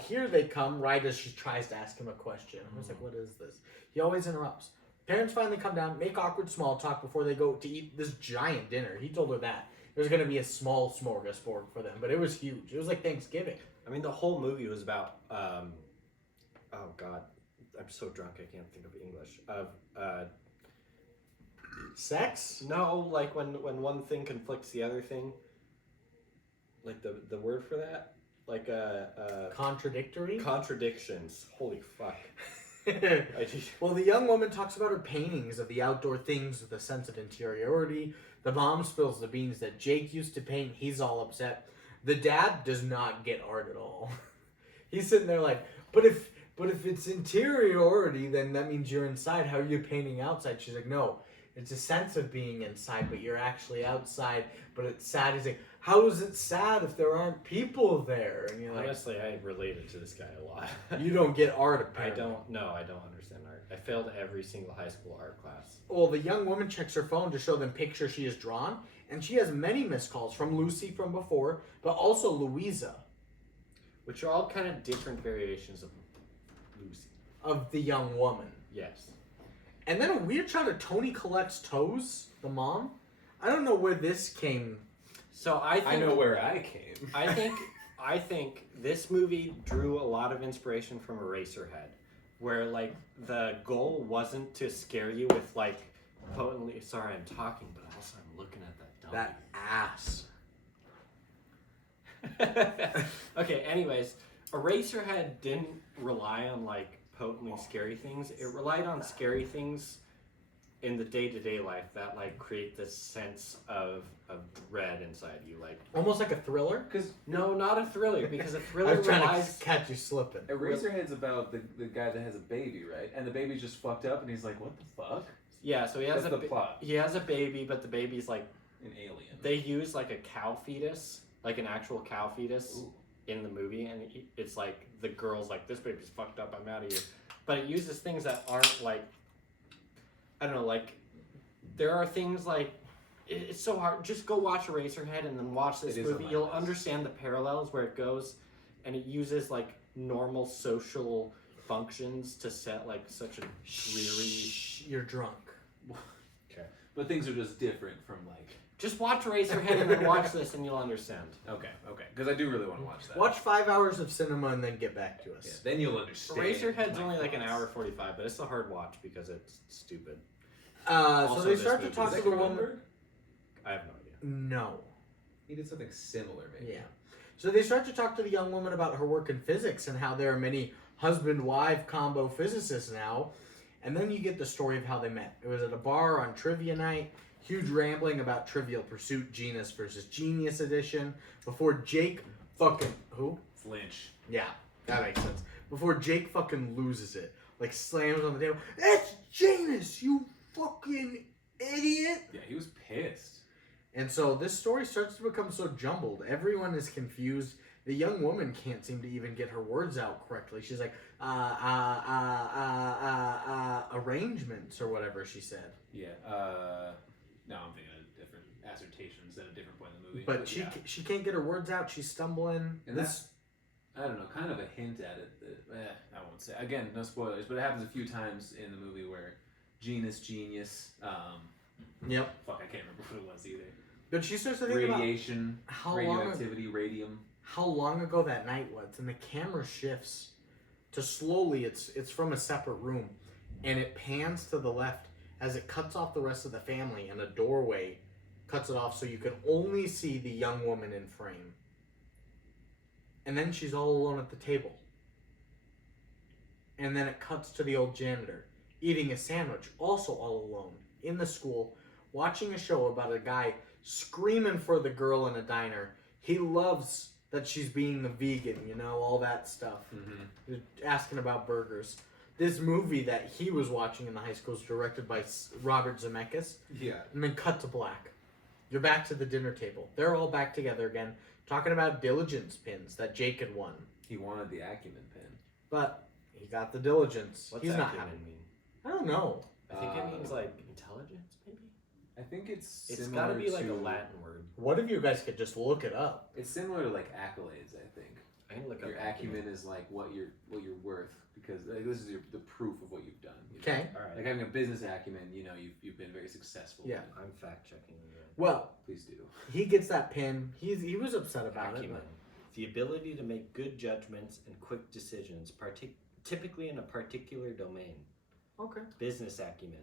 here they come, right as she tries to ask him a question. I was like, what is this? He always interrupts. Parents finally come down, make awkward small talk before they go to eat this giant dinner. He told her that. It was going to be a small smorgasbord for them, but it was huge. It was like Thanksgiving. I mean, the whole movie was about, oh God, I'm so drunk I can't think of English. Sex? No, like when one thing conflicts the other thing. Like the word for that? Like Contradictory? contradictions. Holy fuck. Well, the young woman talks about her paintings of the outdoor things with a sense of interiority. The mom spills the beans that Jake used to paint. He's all upset. The dad does not get art at all. He's sitting there like, but if it's interiority, then that means you're inside. How are you painting outside? She's like, no, it's a sense of being inside, but you're actually outside. But it's sad. He's like, how is it sad if there aren't people there? And you're like, Honestly, I related to this guy a lot. you don't get art, I apparently. I don't understand art. I failed every single high school art class. Well, the young woman checks her phone to show them pictures she has drawn, and she has many missed calls from Lucy from before, but also Louisa Which are all kind of different variations of Lucy. of the young woman. Yes. And then a weird shot of Tony Collette's toes, the mom. I don't know where this came. So I think I know where I came. I think this movie drew a lot of inspiration from Eraserhead, where like the goal wasn't to scare you with like potently. Sorry, I'm talking, but also I'm looking at That ass. that. Okay. Anyways, Eraserhead didn't rely on like potently scary things. It relied on scary things in the day-to-day life that like create this sense of dread inside you. Like Almost like a thriller. Because no, not a thriller, because a I thriller was trying relies. to catch you slipping. Eraserhead's about the guy that has a baby, right? And the baby's just fucked up, and he's like, "What the fuck?" Yeah, so he has That's the plot. he has a baby, but the baby's like An alien. they use like a cow fetus, like an actual cow fetus Ooh. in the movie, and it's like the girl's like, this baby's fucked up, I'm out of here. But it uses things that aren't like, I don't know, like there are things like it's so hard. Just go watch Eraserhead and then watch this It is on movie. my You'll list. understand the parallels where it goes, and it uses like normal social functions to set like such a dreary. Shh, you're drunk. But things are just different from like. Just watch Eraserhead and then watch this, and you'll understand. Okay, because I do really want to watch that. Watch 5 hours of cinema and then get back to us. Yeah, then you'll understand. Eraserhead's my only like an thoughts. hour 45, but it's a hard watch because it's stupid. So Also, they this start to movie talk is to Is the that woman. Cronenberg? I have no idea. No. He did something similar, maybe. Yeah. So they start to talk to the young woman about her work in physics and how there are many husband-wife combo physicists now. And then you get the story of how they met. It was at a bar on trivia night. Huge rambling about Trivial Pursuit, Genus versus Genius edition. Before Jake fucking... Who? It's Lynch. Yeah, that makes sense. Before Jake fucking loses it. Like, slams on the table. That's Janus, you fucking idiot! Yeah, he was pissed. And so this story starts to become so jumbled. Everyone is confused. The young woman can't seem to even get her words out correctly. She's like, arrangements or whatever she said. Yeah. No, I'm thinking of different assertions at a different point in the movie. But yeah. she can't get her words out. She's stumbling. And that's, I don't know, kind of a hint at it. That, I won't say. Again, no spoilers, but it happens a few times in the movie where Genius. Yep. Fuck, I can't remember what it was either. But she starts to think Radiation, about how long, radioactivity, radium. how long ago that night was, and the camera shifts to slowly. It's from a separate room, and it pans to the left as it cuts off the rest of the family, and a doorway cuts it off so you can only see the young woman in frame. And then she's all alone at the table. And then it cuts to the old janitor eating a sandwich, also all alone, in the school, watching a show about a guy screaming for the girl in a diner. He loves that she's being a vegan, you know, all that stuff. Mm-hmm. Asking about burgers. This movie that he was watching in the high school is directed by Robert Zemeckis. Yeah. And then cut to black. You're back to the dinner table. They're all back together again, talking about diligence pins that Jake had won. He wanted the acumen pin. But he got the diligence. What's He's not acumen happy. mean? I don't know. I think it means like intelligence, maybe. I think it's It's similar got to be like to, a Latin word. What if you guys could just look it up? It's similar to like accolades, I think. I can look up your acumen is like what you're worth, because like, this is the proof of what you've done. You know? Okay. All right. Like having a business acumen, you've been very successful. Yeah. I'm fact checking. Well, Please do. he gets that pin. He was upset about Acumen. it. The ability to make good judgments and quick decisions, typically in a particular domain. But, okay. Business acumen.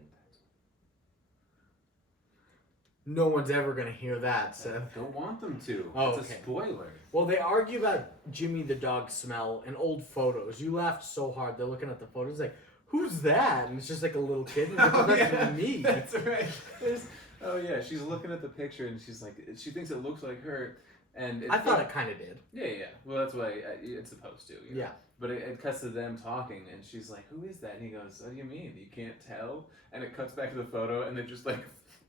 No one's ever gonna hear that, Seth. Don't want them to. Oh, it's okay. a spoiler. Well, they argue about Jimmy the dog smell and old photos. You laughed so hard. They're looking at the photos like, who's that? And it's just like a little kid. And like, oh, that's me. That's right. Oh yeah, she's looking at the picture and she's like, she thinks it looks like her, and I thought it kind of did. Yeah. Well, that's why it's supposed to. You know? Yeah. But it cuts to them talking, and she's like, "Who is that?" And he goes, "What do you mean? You can't tell?" And it cuts back to the photo, and they just like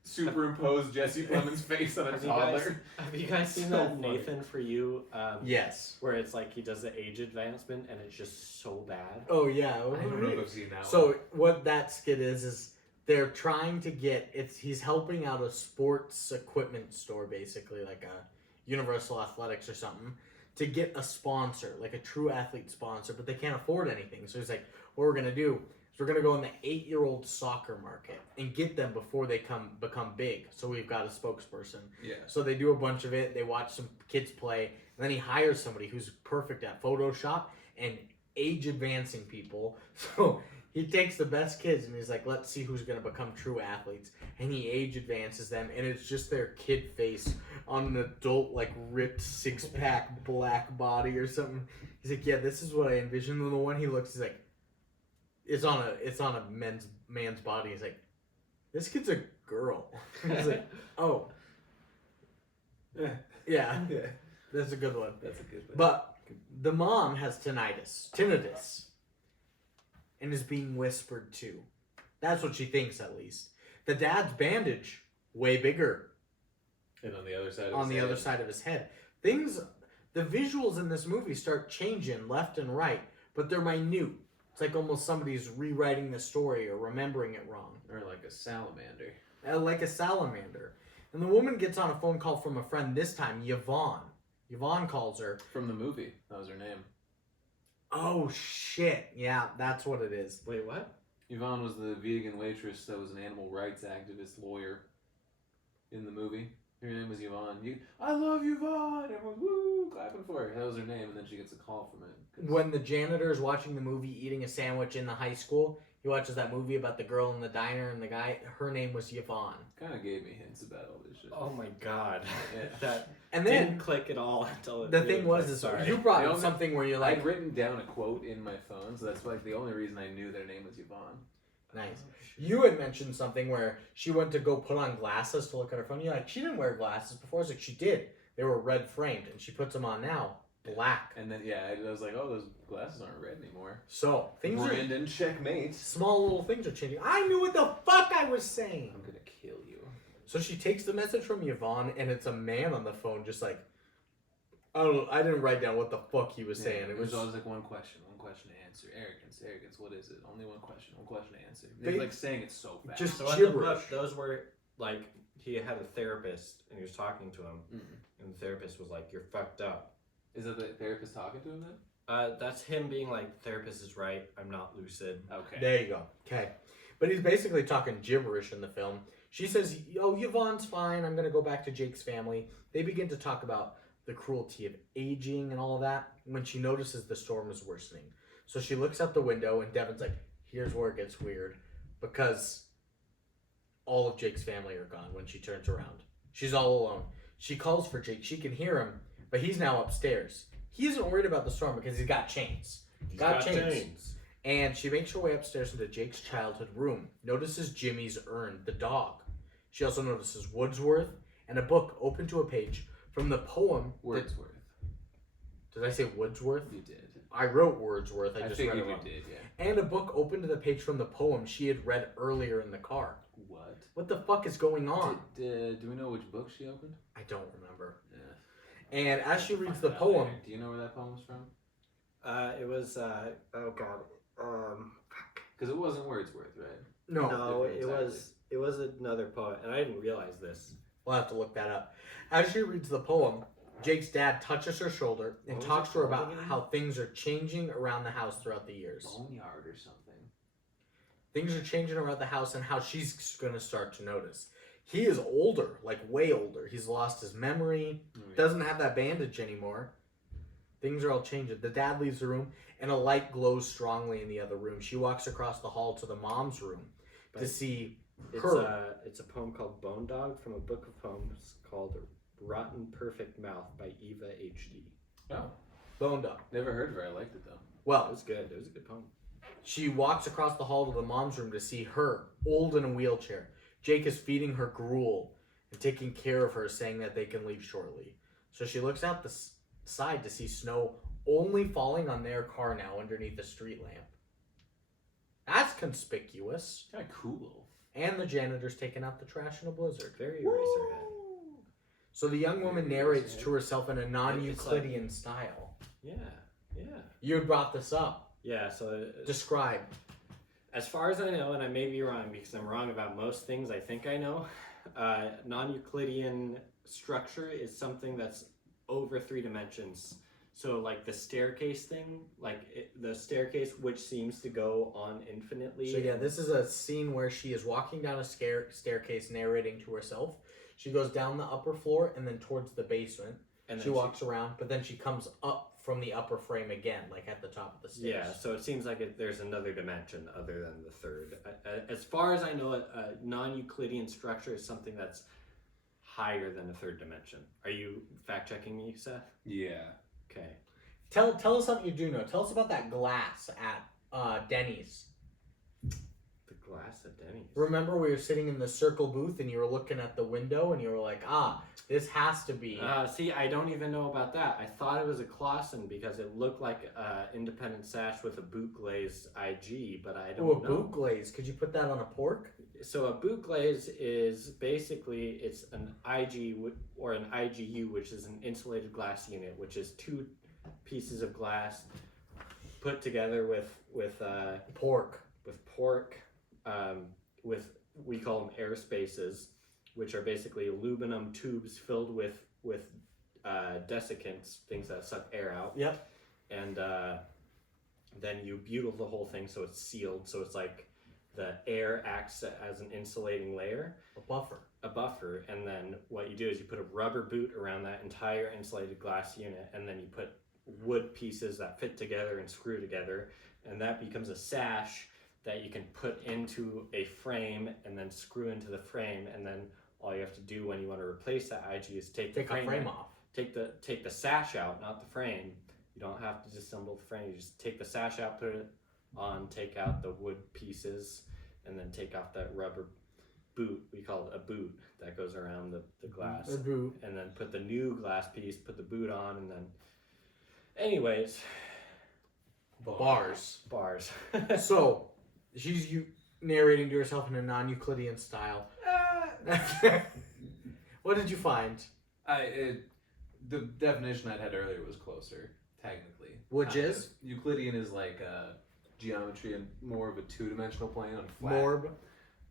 superimpose Jesse Plemons' face on a toddler. Have you guys seen So that funny. Nathan For You? Yes. Where it's like he does the age advancement and it's just so bad. Oh yeah. I don't know if I've seen that So what that skit is they're trying to get he's helping out a sports equipment store, basically like a Universal Athletics or something, to get a sponsor, like a true athlete sponsor, but they can't afford anything. So he's like, what we're gonna do is we're gonna go in the 8-year-old soccer market and get them before they become big. So we've got a spokesperson. Yeah. So they do a bunch of it. They watch some kids play, and then he hires somebody who's perfect at Photoshop and age advancing people. So he takes the best kids and he's like, let's see who's going to become true athletes. And he age advances them, and it's just their kid face on an adult, like, ripped 6-pack black body or something. He's like, yeah, this is what I envisioned. And the one he looks, he's like, it's on a man's body. He's like, this kid's a girl. He's like, oh. Yeah. That's a good one. That's a good one. But the mom has tinnitus, and is being whispered to. That's what she thinks, at least. The dad's bandage, way bigger and on the other side. on the other side of his head. The visuals in this movie start changing left and right, but they're minute. It's like almost somebody's rewriting the story or remembering it wrong. Or like a salamander. Like a salamander. And the woman gets on a phone call from a friend, this time Yvonne. Yvonne calls her. From the movie. That was her name. Oh, shit. Yeah, that's what it is. Wait, what? Yvonne was the vegan waitress that was an animal rights activist lawyer in the movie. Her name was Yvonne. I love Yvonne! Everyone's woo, clapping for her. That was her name, and then she gets a call from it. When the janitor is watching the movie Eating a Sandwich in the high school, he watches that movie about the girl in the diner and the guy, her name was Yvonne. Kind of gave me hints about all this shit. Oh my god. Yeah. That And didn't then click at all until it the really thing was, clicked. is Sorry. you brought The up only- something where you're I'd like, written down a quote in my phone, so that's like the only reason I knew their name was Yvonne. nice. You had mentioned something where she went to go put on glasses to look at her phone. You're like, she didn't wear glasses before. I was like, she did. They were red framed, and she puts them on now, black. And then, yeah, I was like, oh, those glasses aren't red anymore. So, things are, Brandon, checkmate. small little things are changing. I knew what the fuck I was saying. I'm gonna kill you. So she takes the message from Yvonne, and it's a man on the phone, just like, I didn't write down what the fuck he was saying. It was always like one question to answer. Arrogance, what is it? Only one question to answer. They- They're like saying it so fast. Just So in the gibberish. book, those were like he had a therapist and he was talking to him, and the therapist was like, "You're fucked up." Is that the therapist talking to him then? That's him being like, "Therapist is right. I'm not lucid." Okay. There you go. Okay. But he's basically talking gibberish in the film. She says, oh, Yvonne's fine. I'm going to go back to Jake's family. They begin to talk about the cruelty of aging and all that when she notices the storm is worsening. So she looks out the window, and Devon's like, here's where it gets weird, because all of Jake's family are gone when she turns around. She's all alone. She calls for Jake. She can hear him, but he's now upstairs. He isn't worried about the storm because he's got chains. He's got chains. And she makes her way upstairs into Jake's childhood room. Notices Jimmy's urn, the dog. She also notices Wordsworth and a book open to a page from the poem. Wordsworth. Did I say Wordsworth? You did. I wrote Wordsworth. I just read figured it you wrong. did, yeah. And a book open to the page from the poem she had read earlier in the car. What? What the fuck is going on? Do we know which book she opened? I don't remember. Yeah. And as she reads Find the out poem, later. Do you know where that poem's from? It was oh god. Because it wasn't Wordsworth, right? no, No, different it was another poet, and I didn't realize this. we'll have to look that up. As she reads the poem, Jake's dad touches her shoulder and What was talks it to her called about again? how things are changing around the house throughout the years. Boneyard or something. Things are changing around the house and how she's going to start to notice. He is older, like way older. He's lost his memory, doesn't have that bandage anymore. Things are all changing. The dad leaves the room and a light glows strongly in the other room. She walks across the hall to the mom's room to see her. It's a poem called Bone Dog from a book of poems called Rotten Perfect Mouth by Eva H.D. Oh, Boned up. never heard of her. I liked it though. It Well, was good. It was a good poem. she walks across the hall to the mom's room to see her, old in a wheelchair. Jake is feeding her gruel and taking care of her, saying that they can leave shortly. So she looks out the side to see snow only falling on their car now underneath a street lamp. That's conspicuous. Kind of cool. And the janitor's taking out the trash in a blizzard. Very Eraserhead. So the young woman narrates to herself in a non-Euclidean style. Yeah. You had brought this up. Yeah, so Describe. as far as I know, and I may be wrong because I'm wrong about most things I think I know, non-Euclidean structure is something that's over 3 dimensions. So like the staircase thing, the staircase which seems to go on infinitely. So yeah, this is a scene where she is walking down a staircase narrating to herself. She goes down the upper floor and then towards the basement. And then She walks around, but then she comes up from the upper frame again, like at the top of the stairs. Yeah, so it seems like there's another dimension other than the third. As far as I know, a non-Euclidean structure is something that's higher than the third dimension. Are you fact-checking me, Seth? Yeah. Okay. Tell us something you do know. Tell us about that glass at Denny's. The glass at Denny's. Remember we were sitting in the circle booth and you were looking at the window and you were like, this has to be. See, I don't even know about that. I thought it was a Clausen because it looked like an independent sash with a boot glazed IG, but I don't Ooh, know. a boot glaze. Could you put that on a pork? So a boot glaze is basically it's an IG or an IGU, which is an insulated glass unit, which is 2 pieces of glass put together with Pork. pork, with we call them air spaces, which are basically aluminum tubes filled with desiccants, things that suck air out. Yep. And then you butyl the whole thing so it's sealed, so it's like the air acts as an insulating layer, a buffer, and then what you do is you put a rubber boot around that entire insulated glass unit, and then you put wood pieces that fit together and screw together, and that becomes a sash that you can put into a frame and then screw into the frame, and then all you have to do when you want to replace that IG is take the frame off. Take the sash out, not the frame. You don't have to disassemble the frame. You just take the sash out, put it on, take out the wood pieces, and then take off that rubber boot. We call it a boot that goes around the glass. A boot. And then put the new glass piece, put the boot on, and then... Anyways. Bars. So, she's narrating to herself in a non-Euclidean style. What did you find? The definition I'd had earlier was closer, technically. Which is? Euclidean is like geometry and more of a 2-dimensional plane on flat.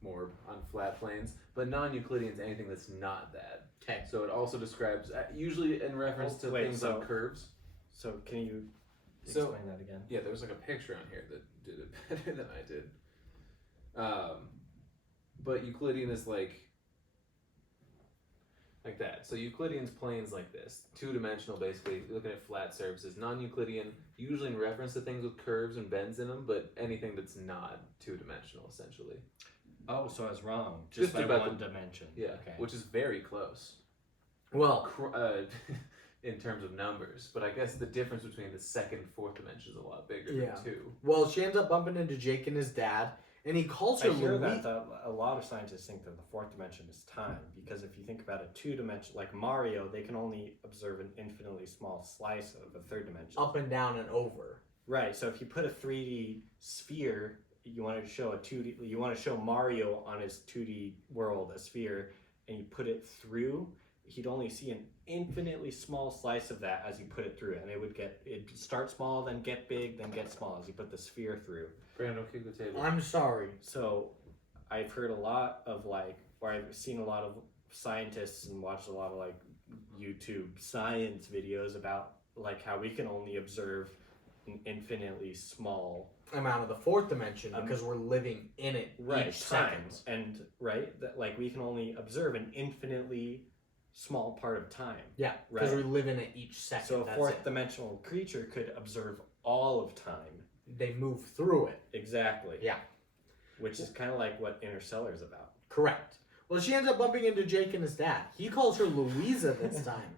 Morb on flat planes. But non-Euclidean is anything that's not that. Okay. So it also describes, usually in reference to things on curves. So can you explain that again? Yeah, there was like a picture on here that did it better than I did. But Euclidean is like that. So Euclidean's planes like this, 2-dimensional basically, looking at flat surfaces. Non-Euclidean, usually in reference to things with curves and bends in them, but anything that's not 2-dimensional essentially. Oh, so I was wrong. Just by about one dimension. Yeah, Okay. which is very close. Well, in terms of numbers, but I guess the difference between the 2nd and 4th dimension is a lot bigger Yeah. than 2. well, she ends up bumping into Jake and his dad, and he calls her I hear Louise. that a lot of scientists think that the 4th dimension is time, because if you think about a 2-dimension, like Mario, they can only observe an infinitely small slice of a 3rd dimension. Up and down and over. Right. So if you put a 3D sphere, you want to show you want to show Mario on his 2D world a sphere, and you put it through, he'd only see an infinitely small slice of that as you put it through, and it'd start small, then get big, then get small as you put the sphere through. Brandon, kick the table. I'm sorry. So I've heard a lot of or I've seen a lot of scientists and watched a lot of YouTube science videos about like how we can only observe an infinitely small amount of the fourth dimension because we're living in it each time, second. and that like we can only observe an infinitely small part of time. Yeah, because we live in it each second. So a that's fourth it. dimensional creature could observe all of time. They move through it. Exactly. Yeah. Which is kind of like what Interstellar is about. Correct. Well, she ends up bumping into Jake and his dad. He calls her Louisa this time,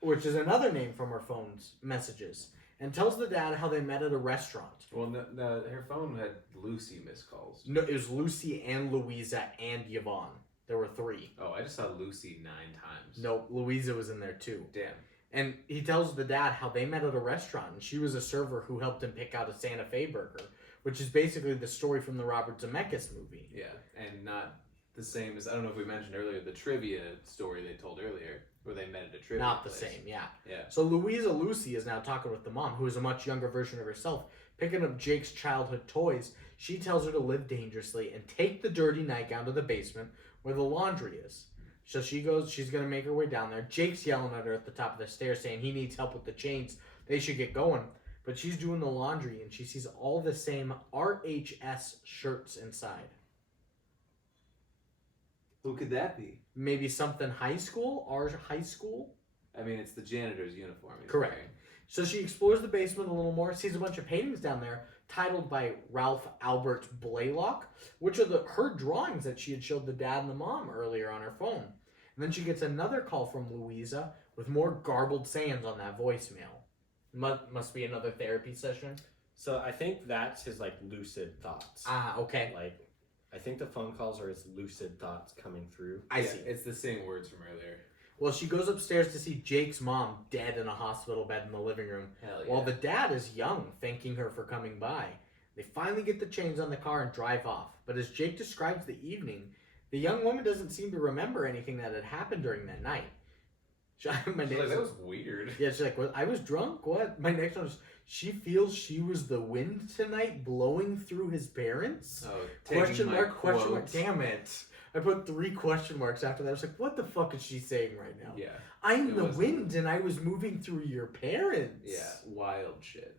which is another name from her phone's messages, and tells the dad how they met at a restaurant. Well, no, her phone had Lucy missed calls. No, it was Lucy and Louisa and Yvonne. There were 3. Oh, I just saw Lucy 9 times. No, Louisa was in there too. Damn. And he tells the dad how they met at a restaurant, and she was a server who helped him pick out a Santa Fe burger, which is basically the story from the Robert Zemeckis movie. Yeah, and not the same as, I don't know if we mentioned earlier, the trivia story they told earlier, where they met at a trivia Not the place. same, yeah. Yeah. So Louisa Lucy is now talking with the mom, who is a much younger version of herself, picking up Jake's childhood toys. She tells her to live dangerously and take the dirty nightgown to the basement where the laundry is. So she goes, she's going to make her way down there. Jake's yelling at her at the top of the stairs saying he needs help with the chains. They should get going. But she's doing the laundry and she sees all the same RHS shirts inside. Who could that be? Maybe something high school? Our high school? I mean, it's the janitor's uniform. he's Correct. wearing. So she explores the basement a little more, sees a bunch of paintings down there titled by Ralph Albert Blaylock, which are her drawings that she had showed the dad and the mom earlier on her phone. And then she gets another call from Louisa with more garbled sayings on that voicemail. Must be another therapy session. So I think that's his like lucid thoughts. Ah, okay. Like, I think the phone calls are his lucid thoughts coming through. I see. It's the same words from earlier. Well, she goes upstairs to see Jake's mom dead in a hospital bed in the living room, Hell yeah. while the dad is young, thanking her for coming by. They finally get the chains on the car and drive off. But as Jake describes the evening, the young woman doesn't seem to remember anything that had happened during that night. She's like, that was weird. Yeah, she's like, well, I was drunk? What? My next one is, she feels she was the wind tonight blowing through his parents? Oh, Question mark. Damn it. I put 3 question marks after that. I was like, what the fuck is she saying right now? Yeah. I'm It the was- wind and I was moving through your parents. Yeah, wild shit.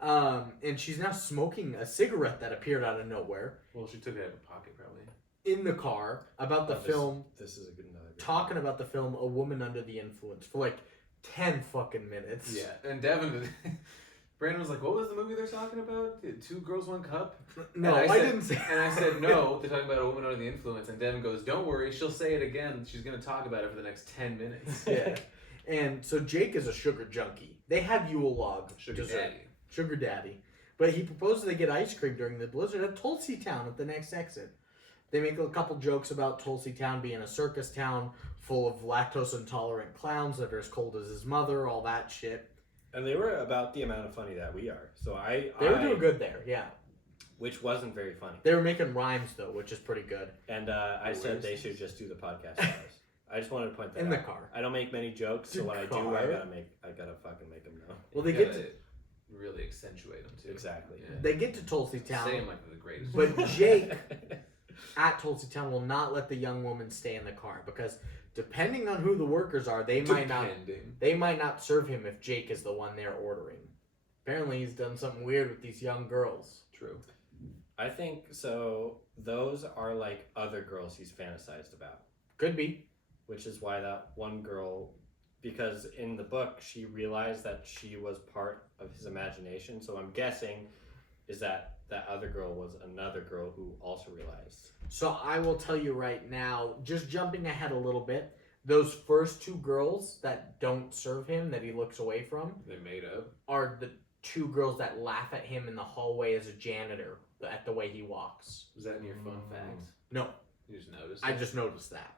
And she's now smoking a cigarette that appeared out of nowhere Well, she took it out of her pocket, probably. in the car about the film, This is a good another. talking about the film A Woman Under the Influence for like 10 fucking minutes. Yeah, and Devon, Brandon was like, what was the movie they're talking about? 2 Girls, 1 Cup? No, And I said- didn't say And I said, no, they're talking about a woman under the influence. And Devon goes, don't worry, she'll say it again. She's going to talk about it for the next 10 minutes. Yeah. And so Jake is a sugar junkie. They have Yule log Sugar dessert. daddy. Sugar daddy. But he proposes they get ice cream during the blizzard at Tulsi Town at the next exit. They make a couple jokes about Tulsi Town being a circus town full of lactose intolerant clowns that are as cold as his mother, all that shit. And they were about the amount of funny that we are. So They were doing good there, yeah. Which wasn't very funny. They were making rhymes though, which is pretty good. And I said they should just do the podcast with us. I just wanted to point that In out. the car. I don't make many jokes, so The when I do, car? I gotta fucking make them know. Well, they You get gotta to really accentuate them, too. Exactly. Yeah. they get to Tulsi Town, Say them like they're the greatest. but Jake at Tulsi Town will not let the young woman stay in the car because depending on who the workers are, they might not serve him if Jake is the one they're ordering. Apparently, he's done something weird with these young girls. True. I think so. Those are like other girls he's fantasized about, Could be. which is why that one girl, because in the book she realized that she was part of his imagination. So I'm guessing is that other girl was another girl who also realized. So I will tell you right now, just jumping ahead a little bit, those first 2 girls that don't serve him, that he looks away from, They made up. are the 2 girls that laugh at him in the hallway as a janitor at the way he walks. Was that in your fun fact? No, You just noticed? I it? just noticed that.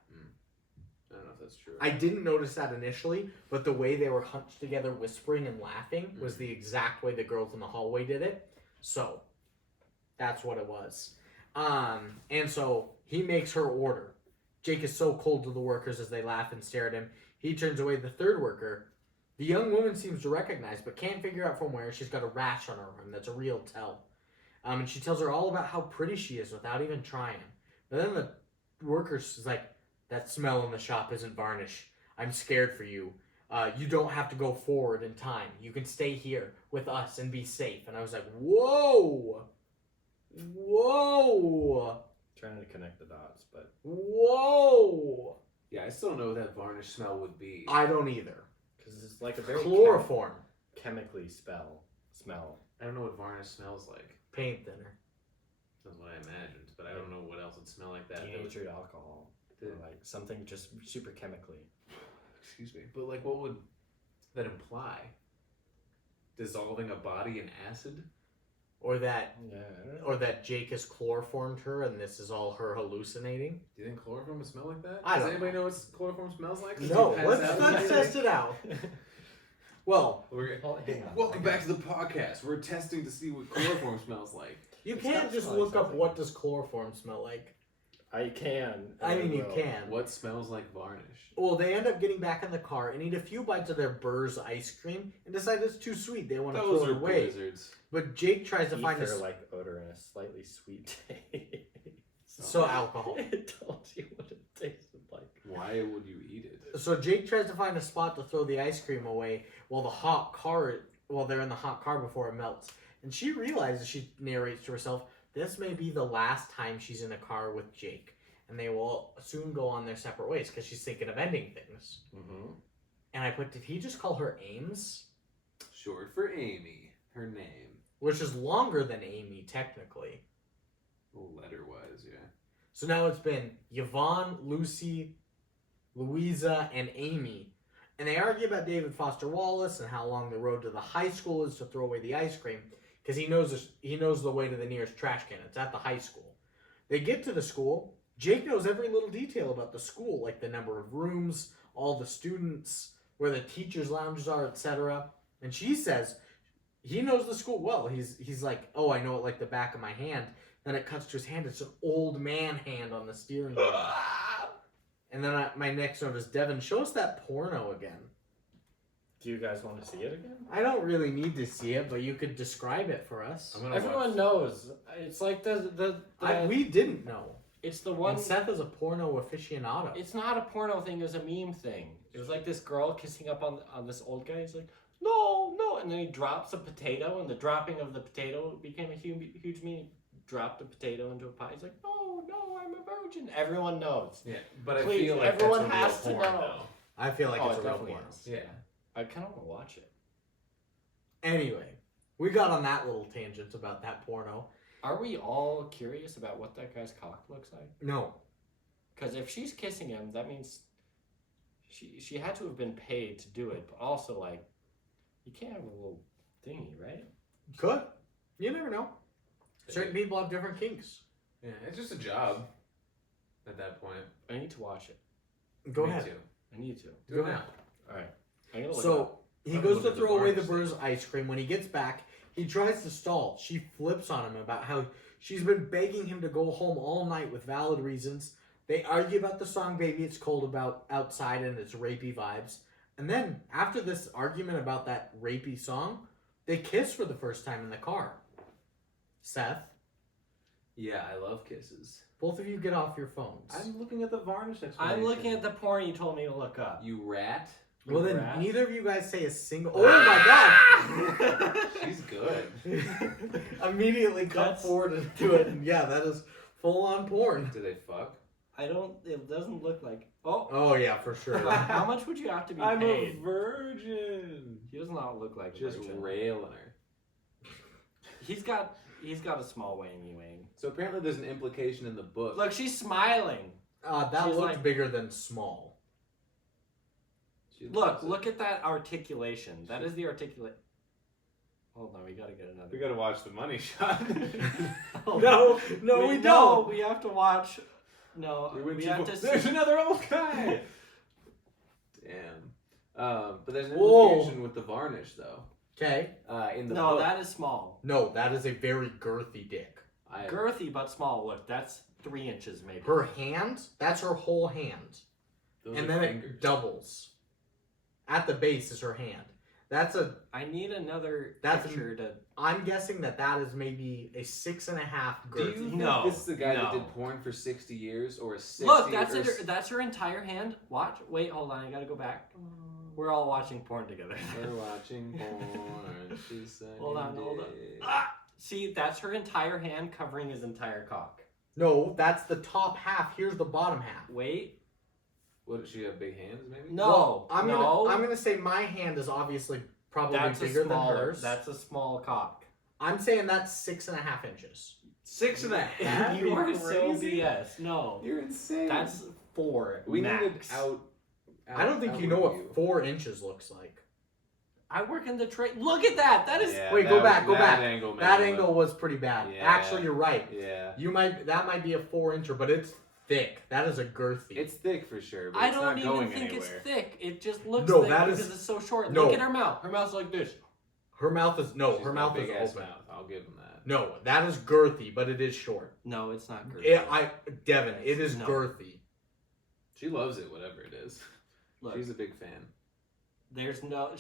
I don't know if that's true. I didn't notice that initially, but the way they were hunched together whispering and laughing was the exact way the girls in the hallway did it. So, that's what it was. And so, he makes her order. Jake is so cold to the workers as they laugh and stare at him. He turns away the 3rd worker. The young woman seems to recognize, but can't figure out from where she's got a rash on her arm. That's a real tell. And she tells her all about how pretty she is without even trying. But then the workers is like, that smell in the shop isn't varnish. I'm scared for you. You don't have to go forward in time. You can stay here with us and be safe. And I was like, whoa! Whoa! Trying to connect the dots, but Whoa! Yeah, I still don't know what that varnish smell would be. I don't either. because it's like a very Chloroform. chemically smell. I don't know what varnish smells like. Paint thinner. That's what I imagined, but I don't know what else would smell like that. Denatured alcohol, or like something just super chemically. Excuse me. But like, what would that imply? Dissolving a body in acid? Or that Yeah, I don't know. or that Jake has chloroformed her and this is all her hallucinating. Do you think chloroform would smell like that? I Does don't anybody know what chloroform smells like? No, Pass let's out? test it out. Well, Hang on. Welcome back to the podcast. We're testing to see what chloroform smells like. you It's can't not just smelling look up something. what does chloroform smell like. I can. I mean, you will. can. What smells like varnish? Well, they end up getting back in the car and eat a few bites of their Burr's ice cream and decide it's too sweet. They want to Those throw are it away. blizzards. But Jake tries to find Ether a like odor and a slightly sweet taste. so alcohol. It told you what it tasted like. Why would you eat it? So Jake tries to find a spot to throw the ice cream away while they're in the hot car before it melts. And she realizes, she narrates to herself, this may be the last time she's in a car with Jake. And they will soon go on their separate ways because she's thinking of ending things. Mm-hmm. And I put, did he just call her Ames? Short for Amy. Her name. Which is longer than Amy, technically. Letter-wise, yeah. So now it's been Yvonne, Lucy, Louisa, and Amy. And they argue about David Foster Wallace and how long the road to the high school is to throw away the ice cream. Because he knows the way to the nearest trash can. It's at the high school. They get to the school. Jake knows every little detail about the school, like the number of rooms, all the students, where the teachers' lounges are, etc. And she says he knows the school well. He's like, oh, I know it like the back of my hand. Then it cuts to his hand. It's an old man hand on the steering wheel. And then my next note is, Devon, show us that porno again. Do you guys want to see it again? I don't really need to see it, but you could describe it for us. I'm gonna Everyone watch. knows. It's like the We didn't know. it's the one. And Seth is a porno aficionado. It's not a porno thing. It was a meme thing. It was like this girl kissing up on this old guy. He's like, no, no, and then he drops a potato, and the dropping of the potato became a huge meme. He dropped a potato into a pie. He's like, no, no, I'm a virgin. Everyone knows. Yeah, but I Please, feel like everyone that's a has to real porn, know. though. I feel like Oh, it's it a real definitely porno. is. Yeah. I kind of want to watch it. Anyway, we got on that little tangent about that porno. Are we all curious about what that guy's cock looks like? No. Because if she's kissing him, that means she had to have been paid to do it. But also, like, you can't have a little thingy, right? Could. You never know. Certain people have different kinks. Yeah, it's just a job at that point. I need to watch it. Go Me ahead. too. I need to. Do it now. All right. I'm gonna look it So up. he I'm goes looking to at the throw away the varnish Burr's ice cream. When he gets back, he tries to stall. She flips on him about how she's been begging him to go home all night with valid reasons. They argue about the song Baby It's Cold About Outside and its rapey vibes. And then, after this argument about that rapey song, they kiss for the first time in the car. Seth, Yeah, I love kisses. both of you get off your phones. I'm looking at the varnish explanation. I'm looking at the porn you told me to look up. You rat. Well, then Rat. neither of you guys say a single. Oh my god! She's good. Immediately cut That's- forward into it, and yeah, that is full on porn. Do they fuck? I don't. It doesn't look like. Oh. Oh yeah, for sure. How much would you have to be I'm paid? a virgin. He does not look like a Just virgin. railing her. He's got a small wang. So apparently there's an implication in the book. Look, she's smiling. That She's looked like- bigger than small. She Look, loves it. look at that articulation. That is the articulate. Hold on, we gotta get another. We gotta watch the money shot. No, no, we don't. We have to watch. No, We went we too have far. to There's see. another old guy. Damn. But there's an Whoa. implication with the varnish though. Okay. In the No, book, that is small. No, that is a very girthy dick. I, Girthy but small. Look, that's 3 inches maybe. Her hand, that's her whole hand. those And are then fingers. it doubles. At the base is her hand. I need another That's- picture to. I'm guessing that is maybe a 6.5 Do you girthy. think No, this is the guy that no. did porn for 60 years or a 60 Look, that's or it. That's her entire hand. Watch. Wait, hold on. I gotta go back. We're all watching porn together. We're watching porn. She's Hold on, hold on. dick. Ah! See, that's her entire hand covering his entire cock. No, that's the top half. Here's the bottom half. Wait. What, does she have big hands, maybe? No. Well, I'm no. gonna say my hand is obviously probably that's bigger a small. than hers. That's a small cock. I'm saying that's 6.5 inches. 6.5? You are You're so crazy? BS. No. You're insane. That's 4. we max. needed out. I don't think you know what 4 inches looks like. I work in the trade. Look at that. That is. Yeah, Wait, go back. Angle, That made it angle look- was pretty bad. Yeah. Actually, you're right. Yeah. That might be a 4-incher, but it's thick. That is a girthy. It's thick for sure, but I it's don't not even going think anywhere. it's thick. It just looks No, thick that because is- it's so short. no. Look at her mouth. Her mouth's like this. Her mouth is She's her got mouth a is big ass open. mouth. I'll give him that. No, that is girthy, but it is short. No, it's not girthy. Devin, it is No. girthy. She loves it, whatever it is. Look, She's a big fan. there's no.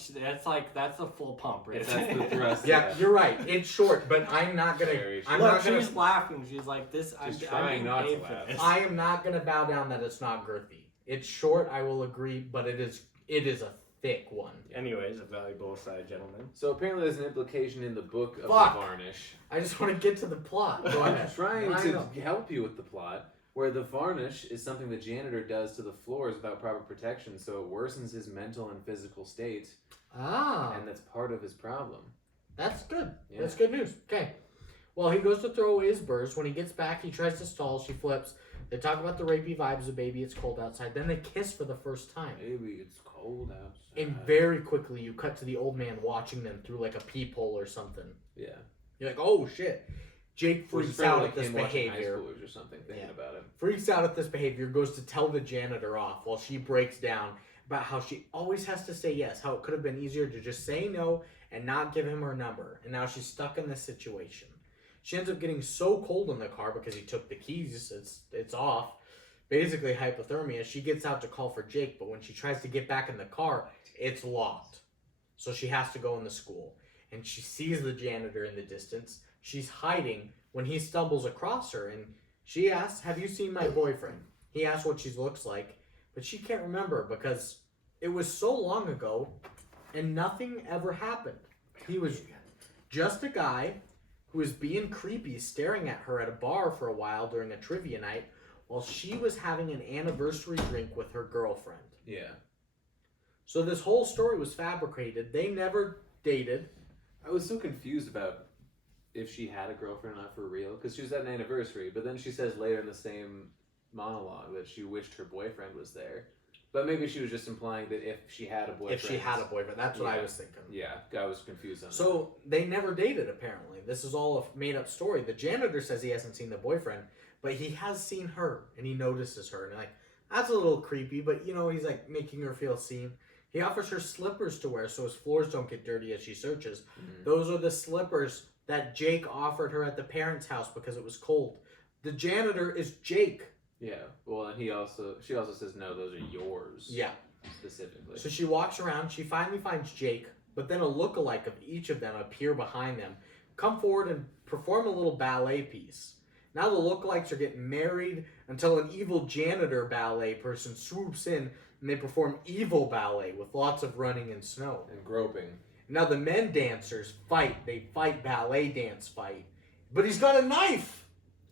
That's a full pump, right? That's the thrust. Yeah, you're right. It's short, but I'm not gonna. Very I'm Look, not gonna. she's laughing. She's like this. I'm trying not to laugh. I am not gonna bow down that it's not girthy. It's short. I will agree, but it is a thick one. Anyways, a valuable aside, gentlemen. So apparently there's an implication in the book of Fuck. the varnish. I just want to get to the plot. Go I'm ahead. trying I to know. help you with the plot, where the varnish is something the janitor does to the floors without proper protection, so it worsens his mental and physical state, Ah, and that's part of his problem. that's good. Yeah. That's good news. Okay. Well, he goes to throw away his burrs. When he gets back, he tries to stall. She flips. They talk about the rapey vibes of baby. It's cold outside. Then they kiss for the first time. Maybe it's cold outside. And very quickly, you cut to the old man watching them through like a peephole or something. Yeah. You're like, oh shit. Jake Which is freaks probably out like at this him watching high behavior. schoolers or something, thinking Yeah. about it. Freaks out at this behavior, goes to tell the janitor off while she breaks down about how she always has to say yes, how it could have been easier to just say no and not give him her number. And now she's stuck in this situation. She ends up getting so cold in the car because he took the keys, it's off. Basically hypothermia. She gets out to call for Jake, but when she tries to get back in the car, it's locked. So she has to go in the school. And she sees the janitor in the distance. She's hiding when he stumbles across her, and she asks, "Have you seen my boyfriend?" He asks what she looks like, but she can't remember because it was so long ago and nothing ever happened. He was just a guy who was being creepy, staring at her at a bar for a while during a trivia night while she was having an anniversary drink with her girlfriend. Yeah. So this whole story was fabricated. They never dated. I was so confused about if she had a girlfriend or not for real, because she was at an anniversary, but then she says later in the same monologue that she wished her boyfriend was there. But maybe she was just implying that if she had a boyfriend. If she had a boyfriend, that's what I Yeah. was thinking. Yeah, I was confused on that. So they never dated, apparently. This is all a made up story. The janitor says he hasn't seen the boyfriend, but he has seen her, and he notices her. And like, that's a little creepy, but he's like making her feel seen. He offers her slippers to wear so his floors don't get dirty as she searches. Mhm. Those are the slippers that Jake offered her at the parents' house because it was cold. The janitor is Jake. Yeah, well, and she also says, no, those are yours. Yeah. Specifically. So she walks around. She finally finds Jake, but then a lookalike of each of them appear behind them, come forward and perform a little ballet piece. Now the lookalikes are getting married until an evil janitor ballet person swoops in and they perform evil ballet with lots of running and snow. And groping. Now the men dancers fight. They fight ballet dance fight. But he's got a knife!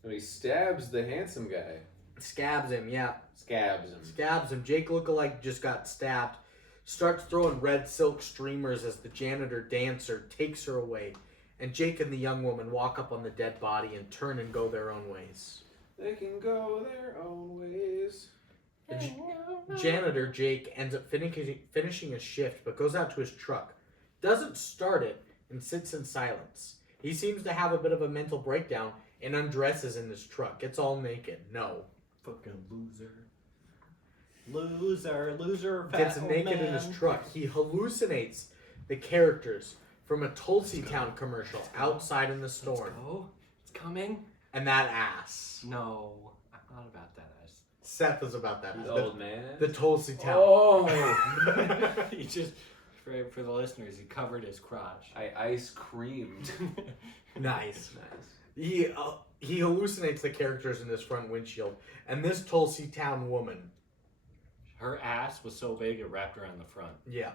And he stabs the handsome guy. Scabs him, yeah. Scabs him. Scabs him. Jake lookalike just got stabbed. Starts throwing red silk streamers as the janitor dancer takes her away. And Jake and the young woman walk up on the dead body and turn and go their own ways. They can go their own ways. The janitor, Jake, ends up finishing his shift but goes out to his truck. Doesn't start it and sits in silence. He seems to have a bit of a mental breakdown and undresses in his truck. It's all naked. No. Fucking loser. Loser, Gets fat old naked in man. his truck. He hallucinates the characters from a Tulsi Town commercial outside in the Let's storm. go. It's coming. And that ass. No, I'm not about that ass. Seth is about that ass. The old man. The Tulsi Town. Oh! He just for the listeners, he covered his crotch. I ice creamed. Nice. Nice. He hallucinates the characters in this front windshield, and this Tulsi Town woman. Her ass was so big it wrapped around the front. Yeah.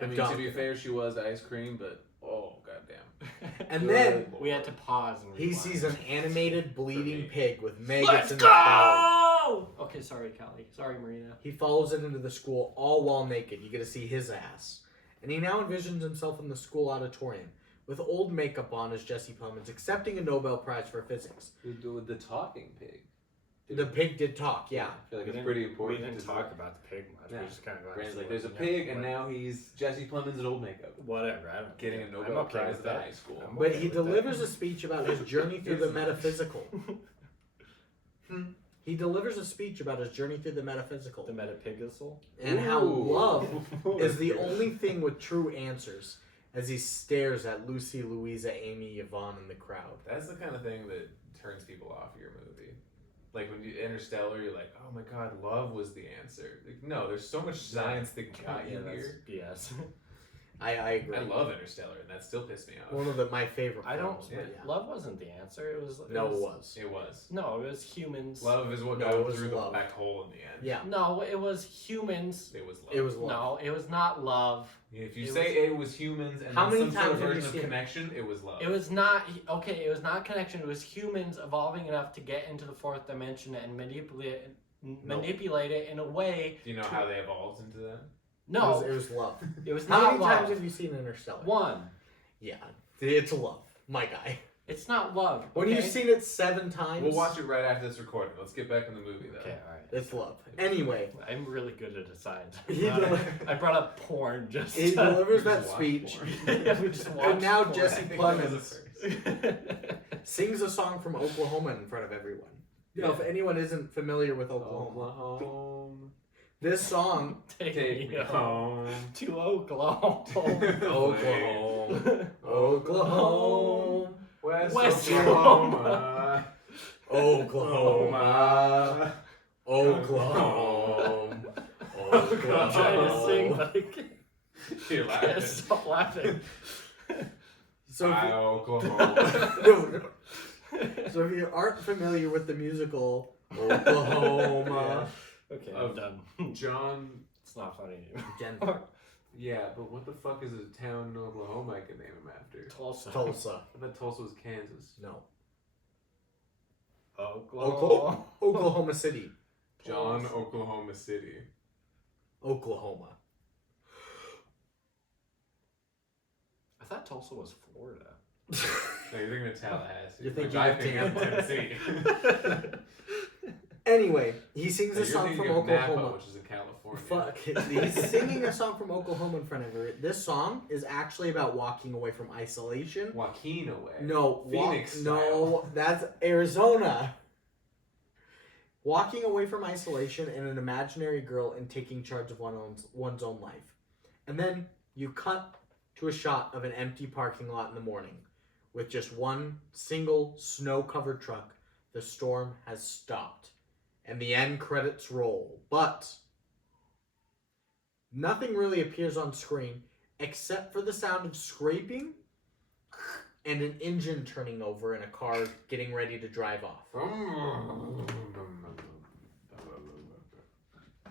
I mean, to be fair, she was ice cream, but oh goddamn. And then We had to pause and he rewind. sees an animated bleeding me. pig with maggots Let's in the belly. go! Okay, sorry, Callie. Sorry, Marina. He follows it into the school all while naked. You get to see his ass. And he now envisions himself in the school auditorium with old makeup on as Jesse Plemons accepting a Nobel Prize for physics. With the talking pig. The pig did talk, yeah. I feel like it's pretty important. We didn't to talk about the pig much. Yeah. We just kind of Brandon's like, there's a pig, and now he's Jesse Plemons in old makeup. Whatever. I don't Getting a I'm Nobel okay Prize with at that. high school. I'm But okay he with delivers a speech about his journey through the It's nice. metaphysical. He delivers a speech about his journey through the metaphysical. The metapigisal. And how Ooh. love is the That's only thing with true answers as he stares at Lucy, Louisa, Amy, Yvonne, and the crowd. That's the kind of thing that turns people off your movie. Like when you Interstellar, you're like, oh my god, love was the answer. Like, no, there's so much science that got you here. BS. I agree. I love Interstellar, and that still pissed me off. One of my favorite I don't. films. But yeah. Love wasn't the answer. It was. No, it was. It was. No, it was humans. Love is what No, got it him was through the love. black hole in the end. Yeah, No, it was humans. It was love. it was love. No, it was not love. If you It say it was humans and How then many some sort times of have you version of seen it? connection, it was love. It was not okay. It was not connection. It was humans evolving enough to get into the fourth dimension and manipulate it in a way. Do you know how they evolved into that? No, It was love. it was How not many love. times have you seen Interstellar? One. Yeah, it's love, my guy. It's not love. When okay? you've seen it 7 times, We'll watch it right after this recording. Let's get back in the movie, though. Okay, all right. it's love. Anyway, I'm really good at science. He I brought up porn just. he to- delivers We that just watched speech. porn. Yeah, we just watched And now porn. Jesse I think that was Plemons the first. sings a song from Oklahoma in front of everyone. You know, if anyone isn't familiar with Oklahoma, Oklahoma. this song, Take Take me home home. to Oklahoma. Oklahoma, Oklahoma, West West Oklahoma. Oklahoma, Oklahoma, I'm trying to sing, Oklahoma. but I can't, You're can't laughing. stop laughing. So if Hi, you, Oklahoma. no. So if you aren't familiar with the musical Oklahoma, Okay, Of- I'm done. John. It's not funny anymore. Jen, Yeah, but what the fuck is a town in Oklahoma I can name him after? Tulsa. Tulsa, I thought Tulsa was Kansas. no, Oklahoma. Oklahoma City, John, Oklahoma City. Oklahoma. I thought Tulsa was Florida. No, you're thinking of Tallahassee. You're which thinking I of think of Tampa. Tennessee. Anyway, he sings No, a you're song thinking from of Napa, Oklahoma. which is in California. Fuck, he's singing a song from Oklahoma in front of her. This song is actually about walking away from isolation. Joaquin away. No, Phoenix no, style. that's Arizona. Walking away from isolation and an imaginary girl and taking charge of one's own life. And then you cut to a shot of an empty parking lot in the morning with just one single snow-covered truck. The storm has stopped. And the end credits roll. But nothing really appears on screen except for the sound of scraping and an engine turning over in a car getting ready to drive off.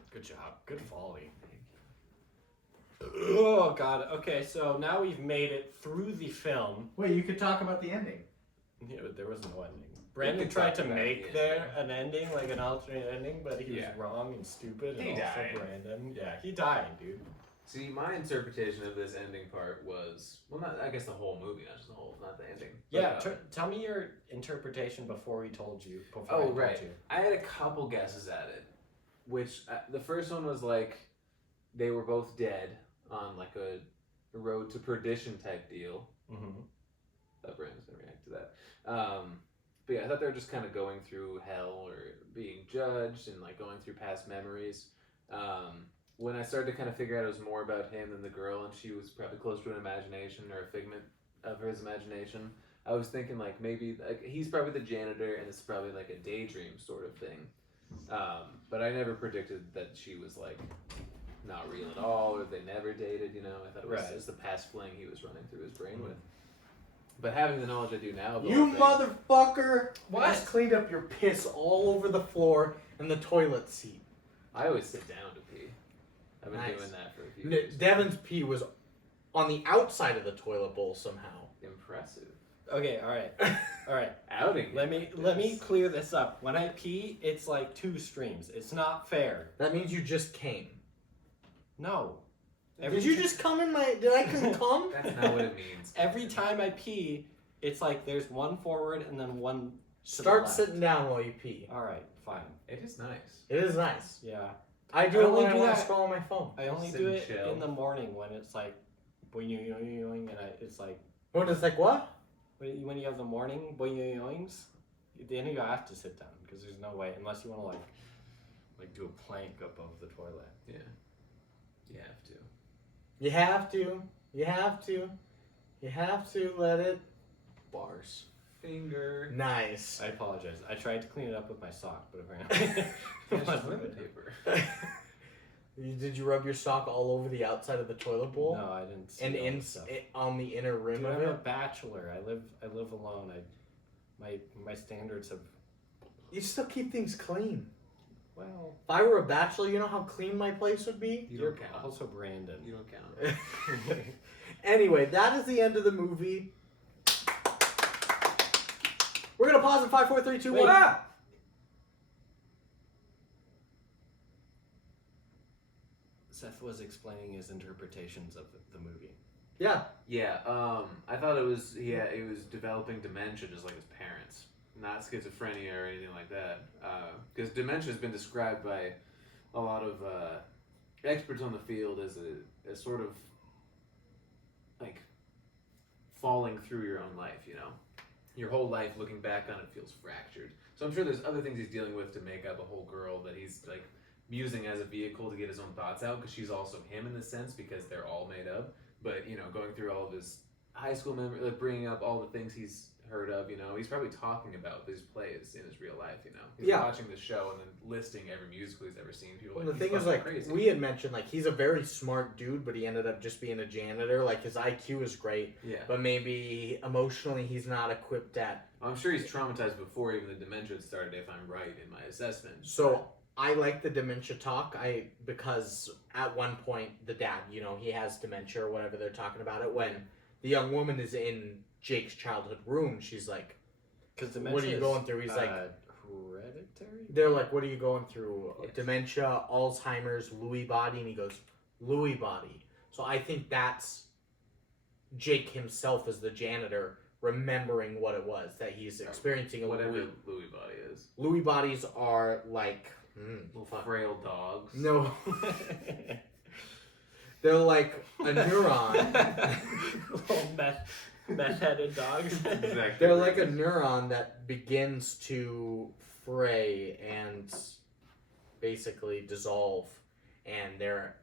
Good job. Good folly. Oh god. Okay, so now we've made it through the film. Wait, you could talk about the ending. Yeah, but there was no ending. Brandon could tried talk to about make the there an ending, like an alternate ending, but he was Yeah. wrong and stupid and He also died. Brandon. Yeah, he died, dude. See, my interpretation of this ending part was, well, not, I guess the whole movie, not just the whole, not the ending. Yeah, But, tell me your interpretation before we told you. Before I Oh, told right. you. I had a couple guesses at it, which the first one was like they were both dead on like a road to perdition type deal. Mm-hmm. That Brandon's gonna react to that. But yeah, I thought they were just kind of going through hell or being judged and like going through past memories. When I started to kind of figure out it was more about him than the girl, and she was probably close to an imagination or a figment of his imagination, I was thinking like maybe like he's probably the janitor and it's probably like a daydream sort of thing. But I never predicted that she was like not real at all, or they never dated. You know, I thought it was, Right. it was the past fling he was running through his brain with. But having the knowledge I do now, the You whole thing- motherfucker! What? Just cleaned up your piss all over the floor and the toilet seat. I always sit down to pee. I've been Nice. doing that for a few years. Devon's pee was on the outside of the toilet bowl somehow. Impressive. Okay, all right. Outing. Let me clear this up. When I pee, it's like 2 streams. It's not fair. That means you just came. No. Did you just come in my? Did I come? That's not what it means. Every time I pee, it's like there's one forward and then one. To Start the left. sitting down while you pee. All right, fine. It is nice. It is nice. Yeah. I do I it only when I do want to that- scroll on my phone. I only Sit do and it chill. in the morning when it's like, when you yoing, and it's like When it's like what? when you have the morning yoings, then you have to sit down because there's no way unless you want to like do a plank above the toilet. Yeah. You have to. You have to. You have to. You have to let it. Bars. Finger. Nice. I apologize. I tried to clean it up with my sock, but apparently. That's just toilet paper. Did you rub your sock all over the outside of the toilet bowl? No, I didn't. See And all in the stuff. on the inner rim Dude, of I'm a it? bachelor. I live alone. My standards have. You still keep things clean. Well, If I were a bachelor, you know how clean my place would be? You you're don't count. also Brandon. You don't count. Anyway, that is the end of the movie. We're gonna pause in 5, 4, 3, 2, 1. Wait. Seth was explaining his interpretations of the movie. Yeah. Yeah, I thought it was it was developing dementia just like his parents, not schizophrenia or anything like that. Because dementia has been described by a lot of experts on the field as a sort of like falling through your own life. You know, your whole life looking back on it feels fractured. So I'm sure there's other things he's dealing with to make up a whole girl that he's like using as a vehicle to get his own thoughts out, because she's also him in the sense because they're all made up. But, you know, going through all of his high school memories, like bringing up all the things he's heard of, you know, he's probably talking about these plays in his real life, you know. He's Yeah. watching the show and then listing every musical he's ever seen. People are Well, like, the "He's thing is, fucking like, crazy." we had mentioned, like, he's a very smart dude, but he ended up just being a janitor. Like, his IQ is great, Yeah. but maybe emotionally he's not equipped at. I'm sure he's traumatized before even the dementia had started, if I'm right in my assessment. So I like the dementia talk. Because at one point the dad, you know, he has dementia or whatever they're talking about it. When the young woman is in Jake's childhood room, she's like, Because "What are you going through?" He's like, hereditary. they're like, "What are you going through?" Yes. Dementia, Alzheimer's, Lewy body, and he goes, "Lewy body." So I think that's Jake himself as the janitor remembering what it was that he's experiencing. Whatever Lewy. Louis body is. Lewy bodies are like Little frail dogs. no. They're like a neuron. Little meth-headed dogs. Exactly. They're like a neuron that begins to fray and basically dissolve, and they're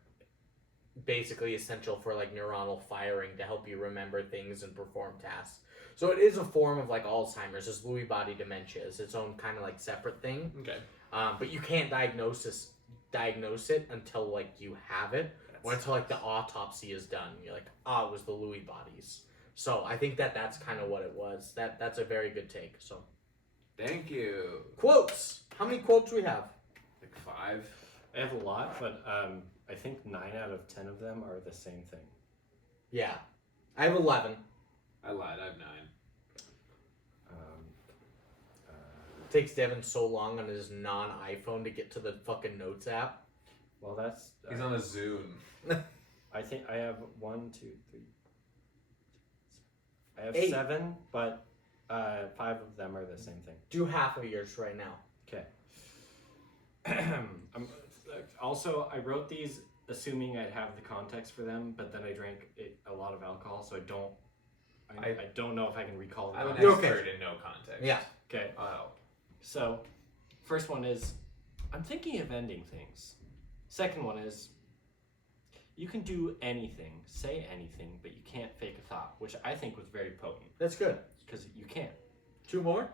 basically essential for like neuronal firing to help you remember things and perform tasks. So it is a form of like Alzheimer's. This Lewy body dementia is its own kind of like separate thing. Okay. But you can't diagnose it until like you have it, or until like the autopsy is done. You're like, it was the Lewy bodies. So I think that's kind of what it was. That's a very good take. So Thank you. quotes. How many quotes do we have? Like 5. I have a lot, but I think 9 out of 10 of them are the same thing. Yeah, I have 11. I lied. I have 9. Takes Devon so long on his non-iPhone to get to the fucking notes app. Well, that's. He's on a Zoom. I think I have 1, 2, 3. I have 8. 7, but 5 of them are the same thing. Do half of yours right now. Okay. Also, I wrote these assuming I'd have the context for them, but then I drank a lot of alcohol, so I don't know if I can recall the I'm an context. Okay. expert in no context. Yeah. Okay. I'll help. So, first one is, I'm thinking of ending things. Second one is, you can do anything, say anything, but you can't fake a thought, which I think was very potent, That's good. because you can't. 2 more?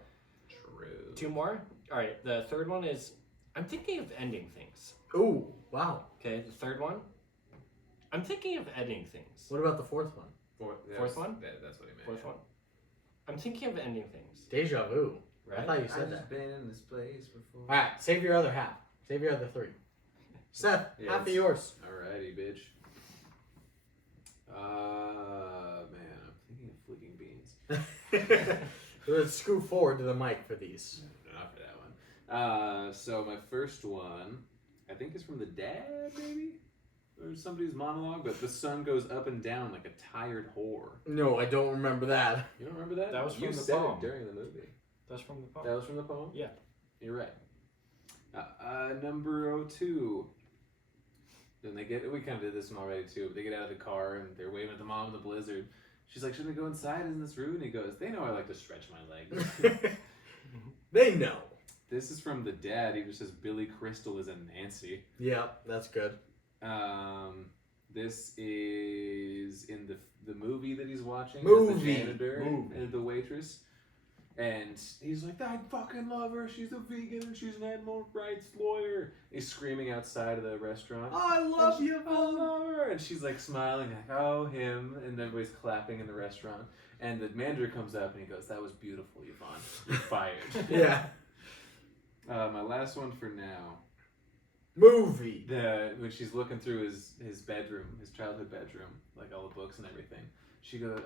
True. 2 more? Alright, the third one is, I'm thinking of ending things. Ooh, wow. Okay, the third one, I'm thinking of ending things. What about the fourth one? Fourth one? That's what he meant. Fourth one? I'm thinking of ending things. Deja vu. Right? I thought you said I've that. just been in this place before. All right, save your other half. Save your other three. Seth, Yeah, half of it's- yours. Alrighty, bitch. Man, I'm thinking of flicking beans. Let's scoot forward to the mic for these. No, not for that one. So my first one, I think is from the dad, maybe? Or somebody's monologue, but the sun goes up and down like a tired whore. No, I don't remember that. You don't remember that? That was you from the said poem. it during the movie. That's from the poem. That was from the poem? Yeah. You're right. Number 02. Then we kind of did this one already too, but they get out of the car and they're waving at the mom in the blizzard. She's like, shouldn't I go inside? Isn't this rude? And he goes, they know I like to stretch my legs. They know. This is from the dad. He just says, Billy Crystal is a Nancy. Yep, that's good. This is in the movie that he's watching. As Movie. the janitor Movie. and the waitress. And he's like, I fucking love her. She's a vegan and she's an animal rights lawyer. He's screaming outside of the restaurant. I love you, I love her. And she's like smiling, like, oh, him. And everybody's clapping in the restaurant. And the manager comes up and he goes, that was beautiful, Yvonne. You're fired. Yeah. My last one for now. Movie. When she's looking through his bedroom, his childhood bedroom, like all the books and everything. She goes,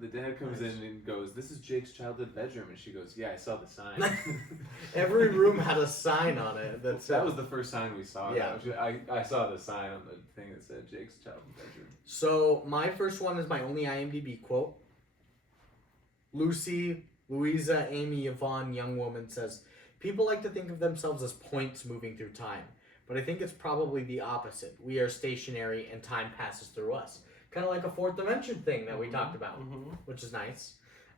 the dad comes in and goes, this is Jake's childhood bedroom. And she goes, yeah, I saw the sign. Every room had a sign on it. That was the first sign we saw. Yeah. I saw the sign on the thing that said Jake's childhood bedroom. So my first one is my only IMDb quote. Lucy, Louisa, Amy, Yvonne, young woman says, people like to think of themselves as points moving through time, but I think it's probably the opposite. We are stationary and time passes through us. Kind of like a fourth dimension thing that we talked about, which is nice.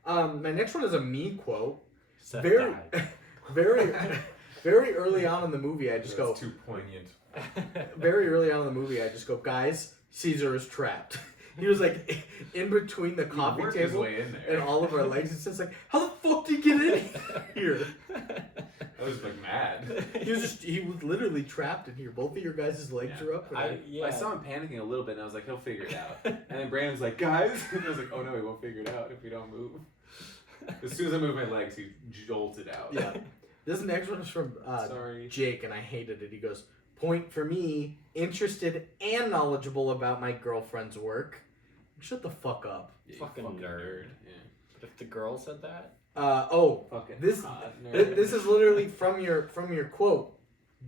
My next one is a me quote. Seth Very, died. very early on in the movie, I just That's go, too poignant. very early on in the movie, I just go, guys, Caesar is trapped. He was like in between the coffee He worked his table way in there. and all of our legs. It's just like, how the fuck did you get in here? I was like mad. He was literally trapped in here. Both of your guys' legs Yeah. are up. And I I saw him panicking a little bit, and I was like, he'll figure it out. And then Brandon's like, guys, and I was like, oh no, he won't figure it out if we don't move. As soon as I moved my legs, he jolted out. yeah. This next one is from Sorry. Jake, and I hated it. He goes, point for me, interested and knowledgeable about my girlfriend's work. Shut the fuck up. Yeah, you Fucking nerd. Yeah. But if the girl said that, Fucking This hot nerd. this is literally from your quote,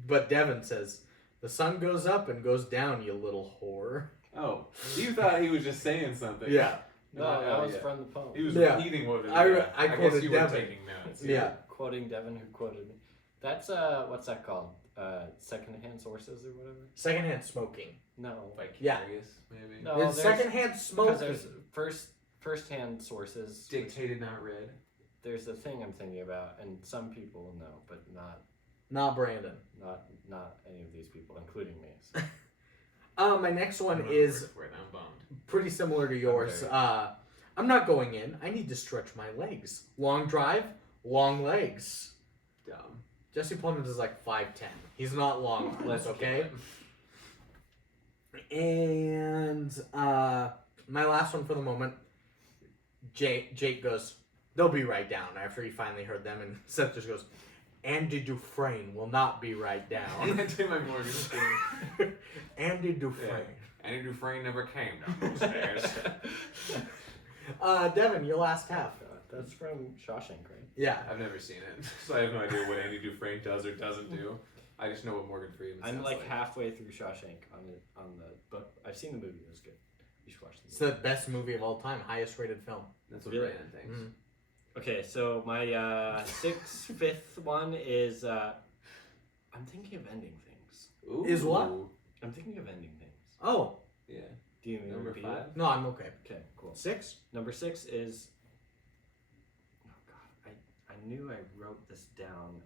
but Devon says, "The sun goes up and goes down, you little whore." Oh, you thought he was just saying something. Yeah, no, Oh, that was yeah. from the poem. He was Yeah. repeating what it I guess quoted you were Devon. taking notes. yeah. Quoting Devon, who quoted me. That's what's that called? Secondhand sources or whatever. Secondhand smoking. No, Vicarious, maybe. No. There's there's- secondhand because smoking. there's first-hand sources. which- Dictated, not read. There's a thing I'm thinking about, and some people know, but Not Brandon. not any of these people, including me. So. My next one I'm is right now. I'm bummed. pretty similar to yours. Okay. I'm not going in. I need to stretch my legs. Long drive, long legs. Dumb. Jesse Plemons is like 5'10". He's not long arms, okay? And my last one for the moment, Jake goes, they'll be right down after he finally heard them, and Seth just goes, Andy Dufresne will not be right down. I did my mortgage thing. Andy Dufresne. Yeah. Andy Dufresne never came down those stairs. Devin, your last half. That's from Shawshank, right? Yeah. I've never seen it, so I have no idea what Andy Dufresne does or doesn't do. I just know what Morgan Freeman I'm sounds like halfway through Shawshank on the book. I've seen the movie. It was good. You should watch the It's movie. the best movie of all time, highest rated film. That's what Really? Brandon thinks. Mhm. Okay, so my fifth one is I'm thinking of ending things. Ooh. Is what? I'm thinking of ending things. Oh, Yeah. Do you mean Number repeat 5? it? no, I'm okay. Okay, cool. 6? Number 6 is. Oh God, I knew I wrote this down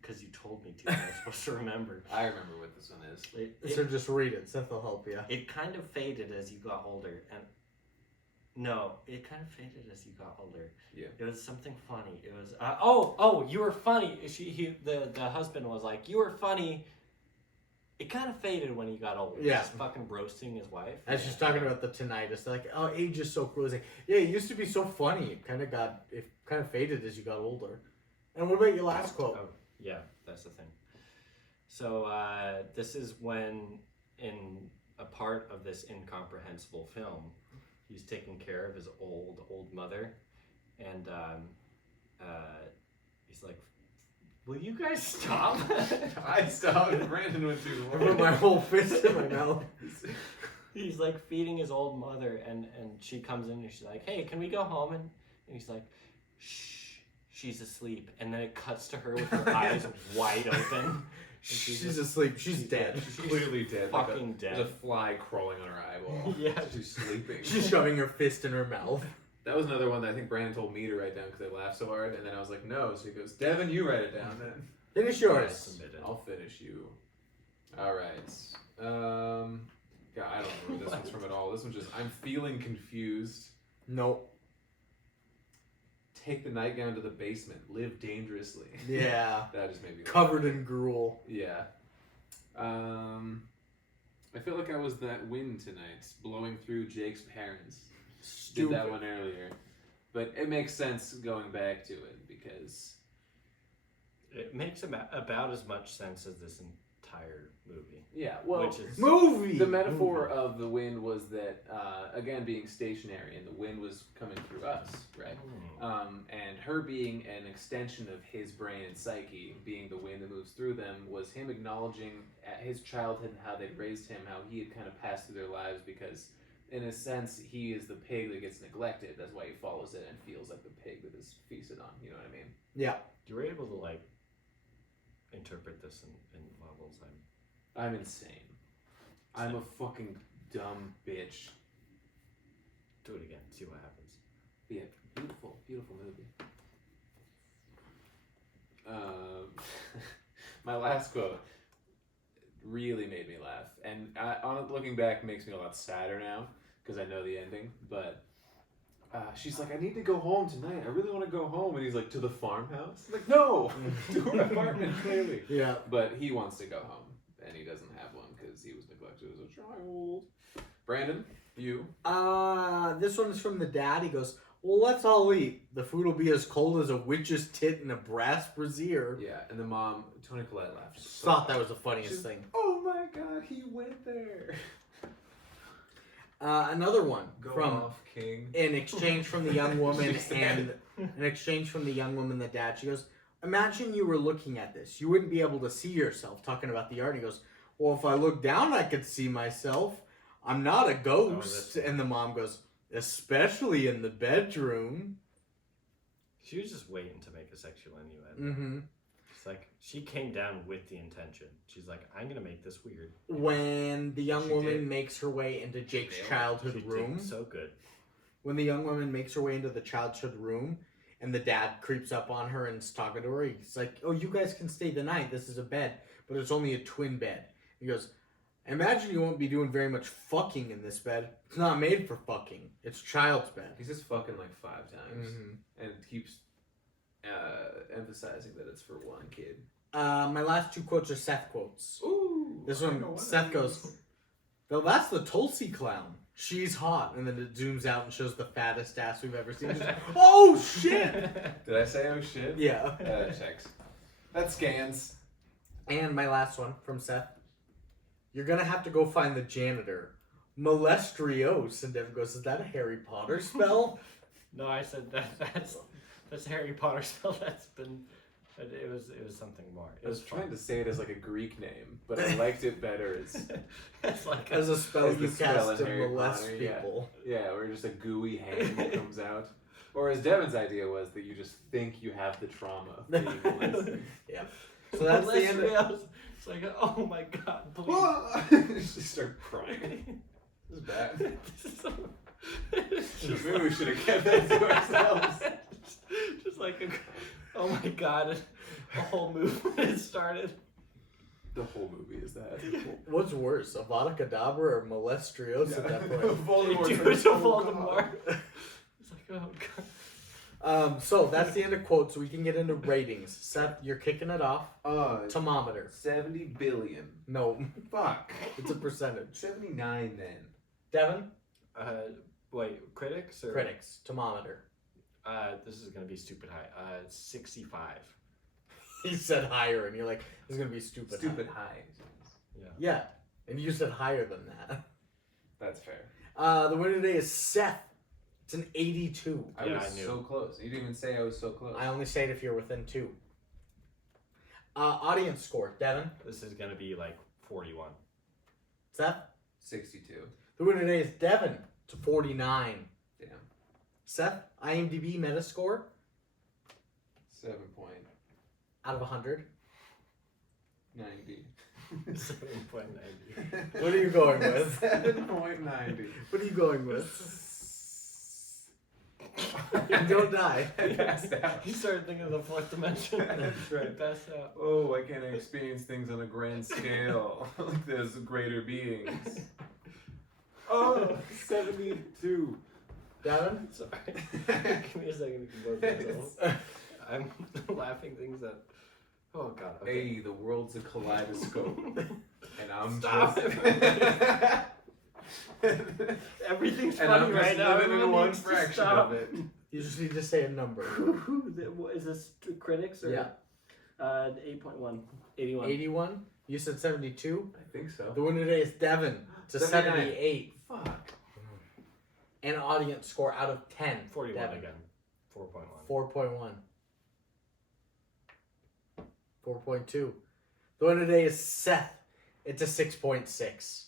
because you told me to. I was supposed to remember. I remember what this one is. So just read it. Seth will help you. It kind of faded as you got older, and no, it kind of faded as you got older. Yeah. It was something funny. It was you were funny. The husband was like, you were funny It kind of faded when he got older. Yeah. Just fucking roasting his wife. As she's talking about the tinnitus, they're like, oh, age is so cruel. It's like, yeah, it used to be so funny. It kind of faded as you got older. And what about your last quote? Oh, yeah, that's the thing. So this is when, in a part of this incomprehensible film, he's taking care of his old mother, and he's like, will you guys stop? I stopped. Brandon went too I long. put my whole fist in my mouth. He's like feeding his old mother, and she comes in and she's like, hey, can we go home? And he's like, shh, she's asleep. And then it cuts to her with her eyes wide open. And She's asleep. She's dead. She's clearly dead. Fucking dead. There's a fly crawling on her eyeball. Yeah. She's sleeping. She's shoving her fist in her mouth. That was another one that I think Brandon told me to write down because I laughed so hard, and then I was like, no. So he goes, Devon, you write it down then. Finish I yours. submitted. I'll finish you. All right. God, I don't remember this one's from at all. This one's just, I'm feeling confused. Nope. Take the nightgown to the basement. Live dangerously. Yeah. That just made me laugh. Covered in gruel. Yeah. I feel like I was that wind tonight, blowing through Jake's parents. Stupid. Did that one earlier. But it makes sense going back to it because It makes about as much sense as this entire movie. yeah, well, Which is Movie! the metaphor of the wind was that again being stationary and the wind was coming through us, right? And her being an extension of his brain and psyche, being the wind that moves through them, was him acknowledging his childhood and how they raised him, how he had kind of passed through their lives because in a sense he is the pig that gets neglected. That's why he follows it and feels like the pig that is feasted on. You know what I mean? Yeah. You were able to like interpret this in levels. I'm insane. I'm a fucking dumb bitch. Do it again. See what happens. Yeah, beautiful, beautiful movie. My last quote really made me laugh, and looking back, makes me a lot sadder now because I know the ending. But she's like, "I need to go home tonight. I really want to go home," and he's like, "To the farmhouse." I'm like, no, to her apartment, clearly. Yeah. But he wants to go home, and he doesn't have one because he was neglected as a child. Brandon, you. This one is from the dad. He goes, well, let's all eat. The food will be as cold as a witch's tit in a brass brazier. Yeah, and the mom, Toni Collette, laughed. So Thought that much. was the funniest She's, thing. Oh my god, he went there. Another one Go from off, King. in exchange from the young woman She said. and in exchange from the young woman, the dad. She goes, imagine you were looking at this. You wouldn't be able to see yourself. Talking about the art. He goes, well, if I look down, I could see myself. I'm not a ghost. And the mom goes, especially in the bedroom. She was just waiting to make a sexual innuendo. Mm-hmm. It's like she came down with the intention. She's like, I'm gonna make this weird. When the young She woman did. makes her way into Jake's Nailed it. childhood She did room, so good. when the young woman makes her way into the childhood room, and the dad creeps up on her and is talking to her, he's like, "Oh, you guys can stay the night. This is a bed, but it's only a twin bed." He goes, "Imagine you won't be doing very much fucking in this bed. It's not made for fucking. It's child's bed." He says fucking like 5 times Mm-hmm. and keeps emphasizing that it's for one kid. My last two quotes are Seth quotes. Ooh. This I one, know Seth of goes, these. "Well, that's the Tulsi clown. She's hot." And then it zooms out and shows the fattest ass we've ever seen. Just, oh, shit! Did I say oh shit? Yeah. That checks. That scans. And my last one from Seth. "You're gonna have to go find the janitor. Molestriose." And Devon goes, "Is that a Harry Potter spell?" No, I said that's Harry Potter spell. That's been. It was something more. It I was was trying to say it as like a Greek name, but I liked it better as It's like As a spell As the you spell cast in to Harry molest Potter, yeah. people. yeah, where just a gooey hand that comes out. Or as Devin's idea was that you just think you have the trauma of being molested. Yeah. So that's the end. It's like, oh my god, please. Just start crying. This is bad. This is so- Maybe we should have kept that to ourselves. just like oh my god, a whole movement started. The whole movie is that. What's worse, Avada Kedavra or Molestriose at that point? Voldemort Do turns it to oh, Voldemort. God. It's like, oh god. So that's the end of quotes. So we can get into ratings. Seth, you're kicking it off. Thermometer. 70 billion. No, Fuck. it's a percentage. 79 then. Devon. Wait, critics or Critics. Thermometer. This is gonna be stupid high. 65. He said higher, and you're like, "This is gonna be stupid." Stupid high. high. Yeah, and you said higher than that. That's fair. The winner today is Seth. It's an 82. I Yeah, was I knew. so close. You didn't even say I was so close. I only say it if you're within 2. Audience score, Devon. This is gonna be like 41. Seth. 62. The winner today is Devon. It's a 49. Damn. Seth. IMDb Metascore 7.90. out of 100. 7.90. What are you going with? 7.90. What are you going with? Don't die. I passed out. He started thinking of the fourth dimension. That's right. He passed out. Oh, why can't I experience things on a grand scale? Like there's greater beings. Oh, 72. Devon. Sorry. Give me a second to compose myself. I'm laughing things that. Oh god. Okay. Hey, the world's a kaleidoscope. And I'm Stop. just... Everything's and funny I'm right just now. living in Everyone one needs to fraction stop. of it. You just need to say a number. Is this critics or? Yeah. 8.1. 81. 81. You said 72. I think so. The winner today is Devon. It's a 79. 78. Fuck. And audience score out of 10. 41 Devon. again. 4.1. 4.1. 4.2. The winner today is Seth. It's a 6.6.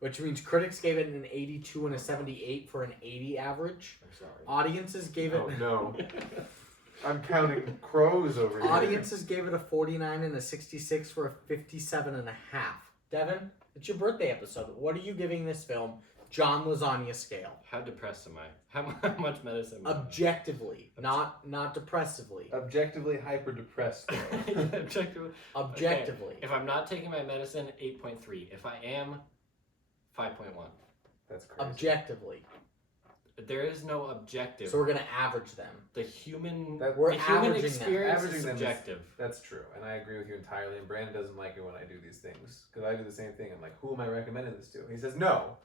Which means critics gave it an 82 and a 78 for an 80 average. I'm sorry. Audiences gave it Oh no. I'm counting crows over here. Audiences gave it a 49 and a 66 for a 57 and a half. Devon, it's your birthday episode. What are you giving this film? John Lasagna scale. How depressed am I? How much medicine? am I? Objectively, not depressively. Objectively hyper depressed. Objectively. Objectively. If I'm not taking my medicine, 8.3. If I am, 5.1. That's crazy. Objectively. There is no objective. So we're gonna average them. The human, We're the human averaging them. experience Averaging is them is- subjective. That's true, and I agree with you entirely. And Brandon doesn't like it when I do these things because I do the same thing. I'm like, who am I recommending this to? He says no.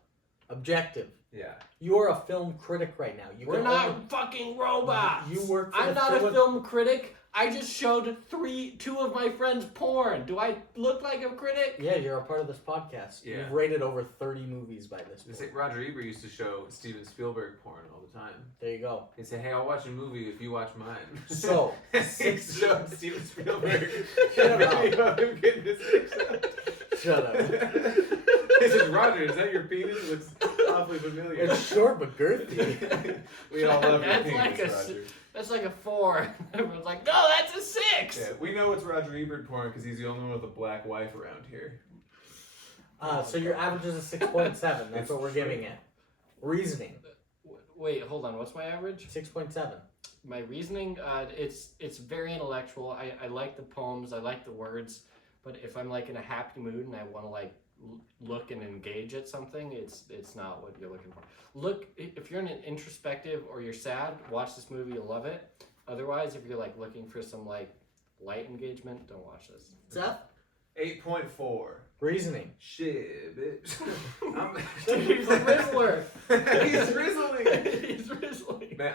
Objective. Yeah. You are a film critic right now. You We're can not only- fucking robots. You work for I'm the not a Philip- film critic. I just showed two of my friends porn. Do I look like a critic? Yeah, you're a part of this podcast. Yeah. You've rated over 30 movies by this They point. say Roger Ebert used to show Steven Spielberg porn all the time. There you go. He'd say, "Hey, I'll watch a movie if you watch mine." So, he showed Steven Spielberg Shut a video of him getting his dick sucked. Shut up. He says, "Roger, is that your penis? It looks awfully familiar." It's short but girthy. We all love your That's penis, like a Roger. That's like a 4. Everyone's like, no, that's a 6. Yeah, we know it's Roger Ebert porn because he's the only one with a black wife around here. So your average is a 6.7. That's It's what we're true. giving it. Reasoning, Wait, hold on. What's my average? 6.7. My reasoning, it's very intellectual. I like the poems. I like the words. But if I'm like in a happy mood and I want to like look and engage at something, it's not what you're looking for. Look, if you're in an introspective or you're sad, watch this movie. You'll love it. Otherwise, if you're like looking for some like light engagement, don't watch this. Seth, 8.4. reasoning. Shit, bitch. He's a Rizzler. He's rizzling. He's Rizzling. Man,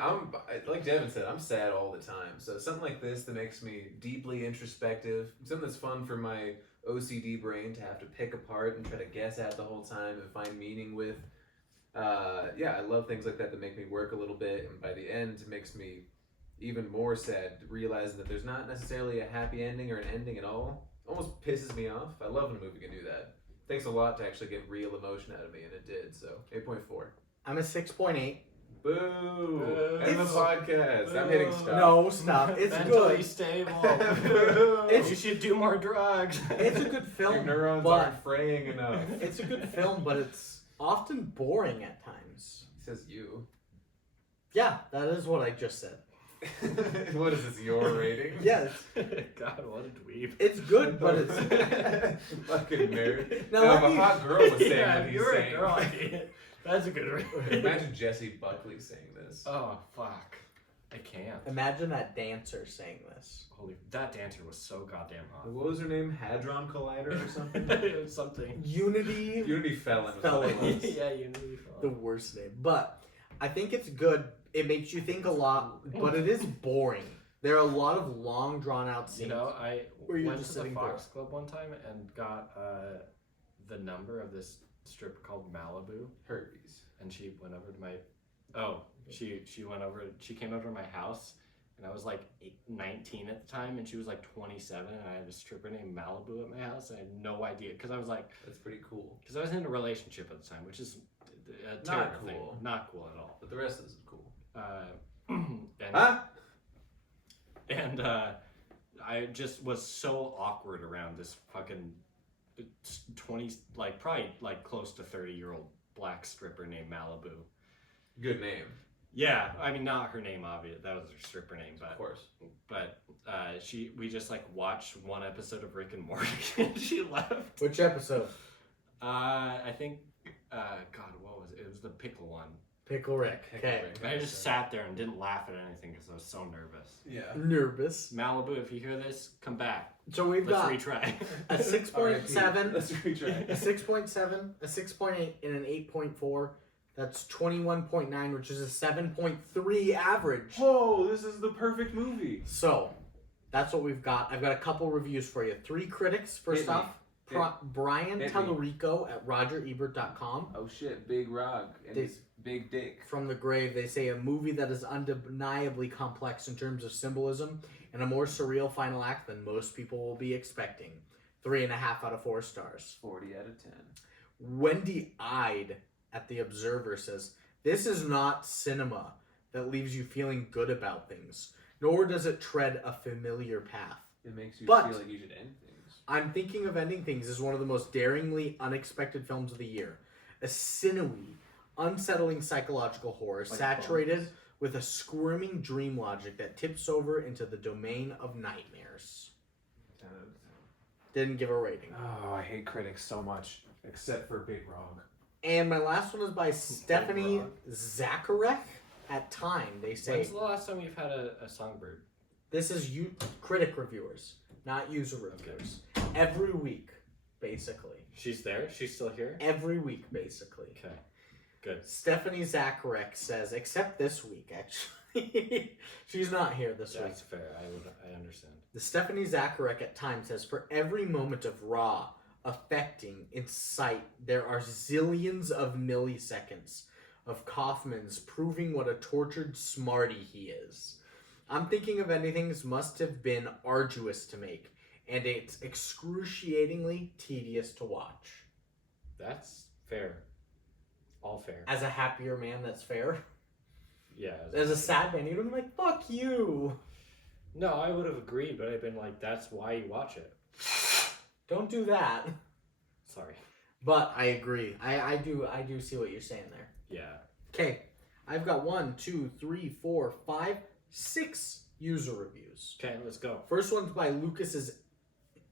like Devon said, I'm sad all the time. So something like this that makes me deeply introspective, something that's fun for my OCD brain to have to pick apart and try to guess at the whole time and find meaning with. I love things like that make me work a little bit, and by the end, it makes me even more sad realizing that there's not necessarily a happy ending or an ending at all. Almost pisses me off. I love when a movie can do that. Takes a lot to actually get real emotion out of me, and it did. So 8.4. I'm a 6.8. Boo! End of the It's- podcast. I'm hitting stop. No, stop. It's Mentally good. stable. It's- You should do more drugs. It's a good Your film, neurons but aren't fraying enough. it's a good film, but it's often boring at times. He says you. Yeah, that is what I just said. What is this, your rating? Yes, God, what a dweeb. it's good, but it's Fucking nerd. Now, Now, let if a me- hot girl was saying Yeah, what if he's you're saying. a girl, that's a good rating. Imagine Jesse Buckley saying this. Oh, fuck. I can't. Imagine that dancer saying this. Holy, that dancer was so goddamn hot. What was her name? Hadron Collider or something? It was something. Unity. Unity Felon. Felon. Yeah, Unity The worst name. But I think it's good. It makes you think a lot, but it is boring. There are a lot of long, drawn-out scenes. You know, I Where you're went just to the sitting Fox Club one time and got the number of this stripper called Malibu, Herpes. and she went over to my. Oh, she went over. She came over to my house, and I was like 19 at the time, and she was like 27, and I had a stripper named Malibu at my house. And I had no idea because I was like, That's pretty cool. because I was in a relationship at the time, which is a Not terrible thing, cool. not cool at all. But the rest of this is cool. And I just was so awkward around this fucking 20, like probably like close to 30-year-old black stripper named Malibu. Good name. Yeah, I mean not her name, obvious. That was her stripper name, Of course. but we just like watched one episode of Rick and Morty and she left. Which episode? I think God, what was it? It was the pickle one. Pickle Rick. Okay. And I just sat there and didn't laugh at anything because I was so nervous. Yeah. Nervous. Malibu, if you hear this, come back. So we've Let's got retry. a 6.7, Let's retry. a 6.7, a 6.8, and an 8.4. That's 21.9, which is a 7.3 average. Whoa, this is the perfect movie. So, that's what we've got. I've got a couple reviews for you. 3 critics. First Hit me. off, Brian Hit me. Tallarico at RogerEbert.com. Oh shit, Big Rock and They- his big dick. From the grave, they say a movie that is undeniably complex in terms of symbolism and a more surreal final act than most people will be expecting. 3.5 out of 4 stars. 40 out of 10. Wendy Ide at The Observer says, "This is not cinema that leaves you feeling good about things, nor does it tread a familiar path. It makes you But- feel like you should end things. I'm Thinking of Ending Things is one of the most daringly unexpected films of the year. A sinewy, unsettling psychological horror saturated Bones. with a squirming dream logic that tips over into the domain of nightmares." Didn't give a rating. Oh, I hate critics so much, except for Big Wrong. And my last one is by Stephanie Zacharek at Time. They say When's the last time you've had a songbird? this is critic reviewers, not user reviewers. Every week, basically. She's there? She's still here? Every week, basically. Okay. Good. Stephanie Zacharek says, except this week, actually. She's not here this week. That's fair. I understand. The Stephanie Zacharek at Time says, for every moment of raw, affecting, incite, there are zillions of milliseconds of Kaufman's proving what a tortured smarty he is. I'm Thinking of Ending must have been arduous to make, and it's excruciatingly tedious to watch. That's fair. All fair. As a happier man, that's fair. Yeah. As a sad man, you'd have been like, fuck you. No, I would have agreed, but I've been like, that's why you watch it. Don't do that. Sorry. But I agree. I do see what you're saying there. Yeah. Okay, I've got 1, 2, 3, 4, 5, 6 user reviews. Okay, let's go. First one's by Lucas's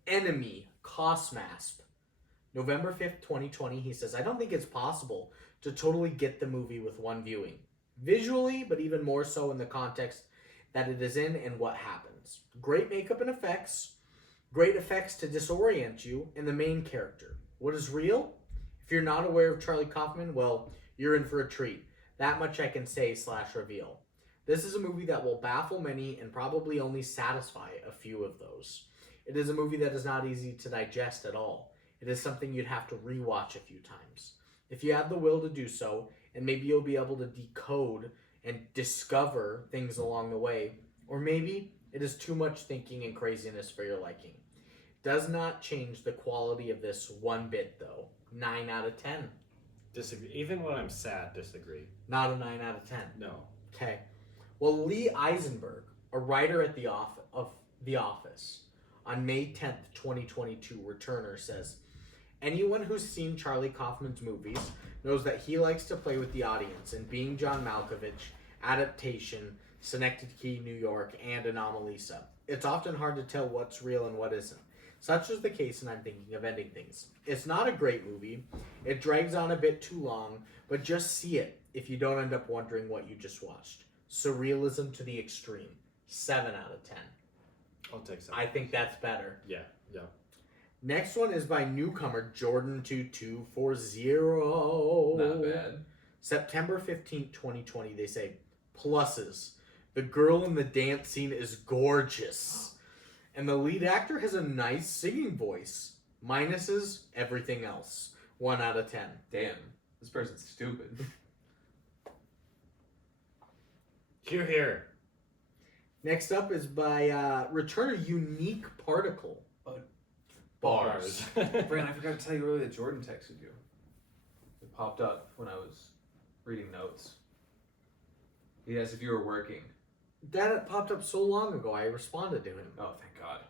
enemy, Cosmasp. November 5th, 2020, he says, I don't think it's possible to totally get the movie with one viewing. Visually, but even more so in the context that it is in and what happens. Great makeup and effects. Great effects to disorient you, and the main character. What is real? If you're not aware of Charlie Kaufman, well, you're in for a treat. That much I can say / reveal. This is a movie that will baffle many and probably only satisfy a few of those. It is a movie that is not easy to digest at all. It is something you'd have to rewatch a few times. If you have the will to do so, and maybe you'll be able to decode and discover things along the way, or maybe it is too much thinking and craziness for your liking. Does not change the quality of this one bit, though. 9 out of 10. Disagree. Even when I'm sad, disagree. Not a 9 out of 10. No. Okay. Well, Lee Eisenberg, a writer at The Office, on May 10th, 2022, returner, says, anyone who's seen Charlie Kaufman's movies knows that he likes to play with the audience, and Being John Malkovich, Adaptation, Synecdoche, New York, and Anomalisa. It's often hard to tell what's real and what isn't. Such is the case, and I'm Thinking of Ending Things. It's not a great movie. It drags on a bit too long, but just see it if you don't end up wondering what you just watched. surrealism to the extreme. 7 out of 10. I'll take some. I think that's better. Yeah. Next one is by newcomer Jordan2240. Not bad. September 15th, 2020. They say, pluses. The girl in the dance scene is gorgeous. And the lead actor has a nice singing voice. Minuses, everything else. 1 out of 10. Damn, this person's stupid. Here. Next up is by Return a Unique Particle. Bars. Brand, I forgot to tell you earlier that Jordan texted you. It popped up when I was reading notes. He asked if you were working. That popped up so long ago, I responded to him. Oh, thank God.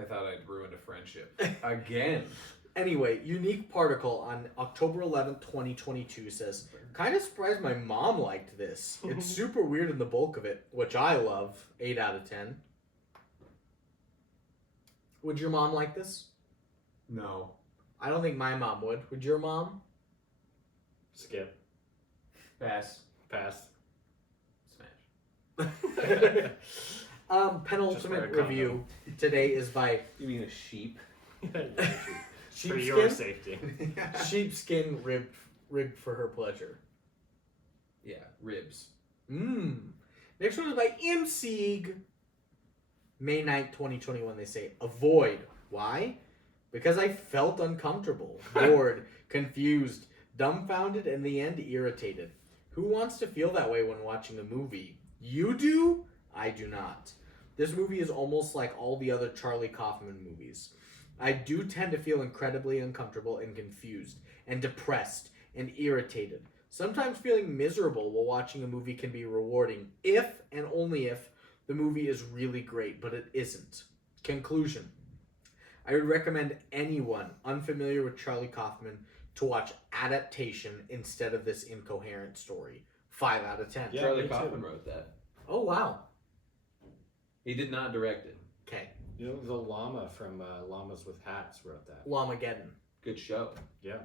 I thought I'd ruined a friendship. Again. Anyway, Unique Particle on October 11th, 2022 says, kind of surprised my mom liked this. It's super weird in the bulk of it, which I love. 8 out of 10. Would your mom like this? No. I don't think my mom would. Would your mom? Skip. Pass. Pass. Smash. Penultimate Just wear a review today is by You mean a sheep? For your Sheepskin. safety. Sheepskin ribbed for her pleasure. Yeah, ribs. Next one is by MSeeg. May 9th, 2021. They say, avoid. Why? Because I felt uncomfortable, bored, confused, dumbfounded, and in the end, irritated. Who wants to feel that way when watching a movie? You do? I do not. This movie is almost like all the other Charlie Kaufman movies. I do tend to feel incredibly uncomfortable and confused and depressed and irritated. Sometimes feeling miserable while watching a movie can be rewarding if and only if the movie is really great, but it isn't. Conclusion. I would recommend anyone unfamiliar with Charlie Kaufman to watch Adaptation instead of this incoherent story. 5 out of 10. Yeah, Charlie me too. Kaufman wrote that. Oh, wow. He did not direct it. Okay. You know, the llama from Llamas with Hats wrote that. Lamageddon. Good show. Yeah.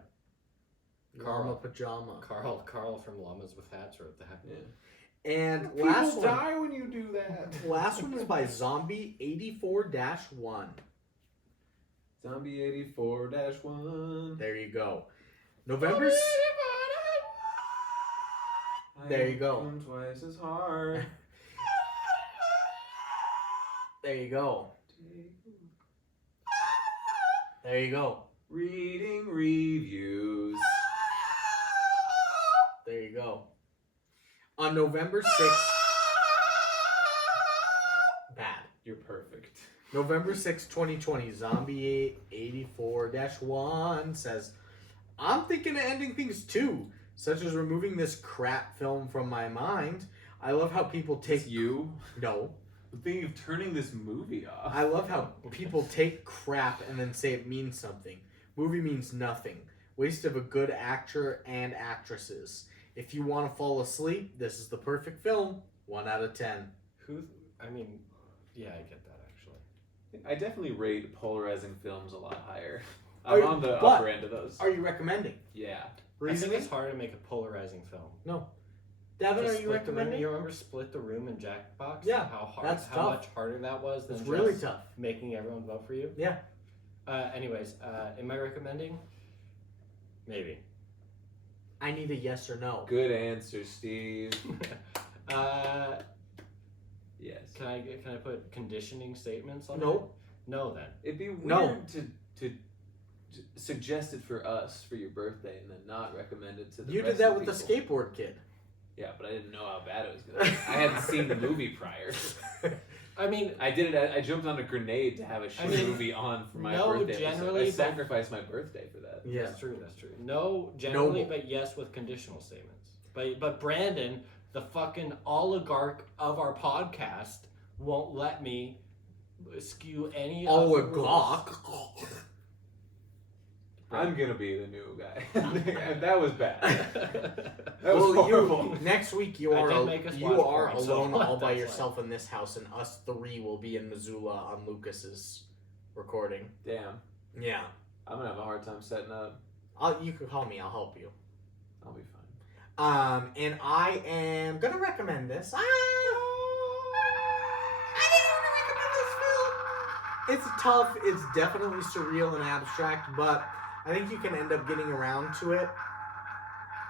Llama Pajama. Carl from Llamas with Hats wrote that. Yeah. And last one. die when you do that. Last one is by Zombie 84-1. Zombie 84-1. There you go. November. There you go. Twice as hard. There you go. There you go. Reading reviews. There you go. On November 6th. Bad. You're perfect. November 6th, 2020, Zombie 84-1 says, I'm thinking of ending things too, such as removing this crap film from my mind. I love how people take... It's you. No. I'm thinking of turning this movie off. I love how people take crap and then say it means something. Movie means nothing. Waste of a good actor and actresses. If you want to fall asleep, this is the perfect film. 1 out of 10. I mean, yeah, I get that actually. I definitely rate polarizing films a lot higher. Are I'm you- on the but upper end of those. Are you recommending? Yeah. I think Reasoning? it's hard to make a polarizing film. No. Devon, Just are you Split the Room. recommending? You remember Split the Room in Jackbox? Yeah, How hard? that's how tough. much harder that was than It's really just tough. making everyone vote for you. Yeah. Anyways, am I recommending? Maybe. I need a yes or no. Good answer, Steve. Yes. Can I put conditioning statements on Nope. it? No, then. It'd be weird No. to suggest it for us for your birthday and then not recommend it to the You rest did that of with the people. skateboard kid. Yeah, but I didn't know how bad it was gonna be. I hadn't seen the movie prior. I mean, I did it. I jumped on a grenade to have a shit mean, movie on for my no, birthday. generally, I but- sacrificed my birthday for that. Yeah. That's true. That's true. No, generally, Noble. but yes with conditional statements. But Brandon, the fucking oligarch of our podcast, won't let me skew any of the rules. Oligarch. I'm gonna be the new guy. That was bad. That was Well, horrible. next week you I are did make us you watch are porn, so alone all by that's yourself in this house, and us three will be in Missoula on Lucas's recording. Damn, Yeah. I'm gonna have a hard time setting up. You can call me. I'll help you. I'll be fine. And I am gonna recommend this. I didn't want to recommend this film. It's tough. It's definitely surreal and abstract, but I think you can end up getting around to it.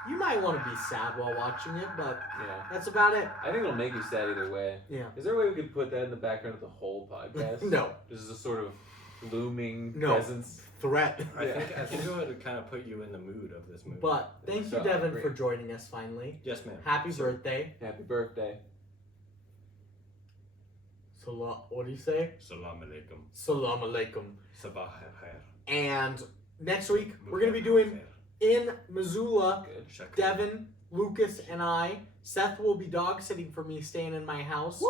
You might want to be sad while watching it, but Yeah. that's about it. I think it'll make you sad either way. Yeah. Is there a way we could put that in the background of the whole podcast? No. This is a sort of looming No. presence. Threat. I think it would kind of put you in the mood of this movie. But thank you, So, Devon, great. for joining us finally. Yes, ma'am. Happy birthday. Happy birthday. What do you say? Salam alaikum. Salam alaikum. Sabah al-khair. And next week, we're going to be doing in Missoula, Good. Shukran. Devon, Lucas, and I. Seth will be dog sitting for me, staying in my house. Woo!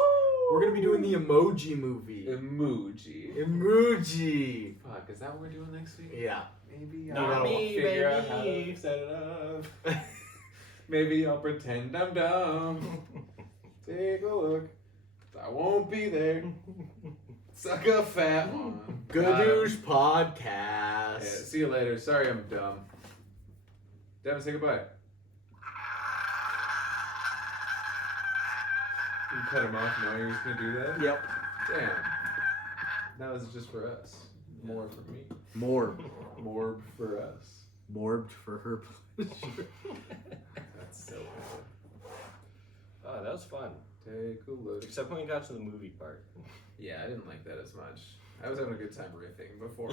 We're going to be doing the Emoji movie. Emoji. Emoji. Fuck, is that what we're doing next week? Yeah. Maybe Not I'll me, figure out how baby. to set it up. Maybe I'll pretend I'm dumb. Take a look. I won't be there. Suck a fat one. Gadoosh Yeah, Podcast. see you later. Sorry I'm dumb. Devin, say goodbye. You cut him off now, you're just gonna do that? Yep. Damn. Now this is just for us. More for me. Morb. More for us. Morbed for her pleasure. That's so good. Oh, that was fun. Take a look. Except when we got to the movie part. Yeah, I didn't like that as much. I was having a good time riffing before.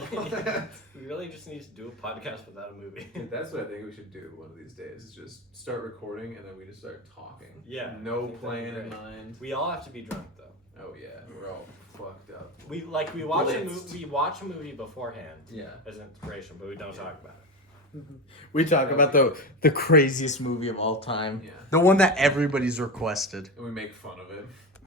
We really just need to do a podcast without a movie. Dude, that's what I think we should do one of these days. Is just start recording and then we just start talking. Yeah. I No think that'd plan be in great. mind. We all have to be drunk though. Oh yeah, we're all fucked up. We watch a Blitzed. movie. We watch a movie beforehand Yeah. as an inspiration, but we don't talk about it. We talk about the craziest movie of all time. Yeah. The one that everybody's requested. And we make fun of it.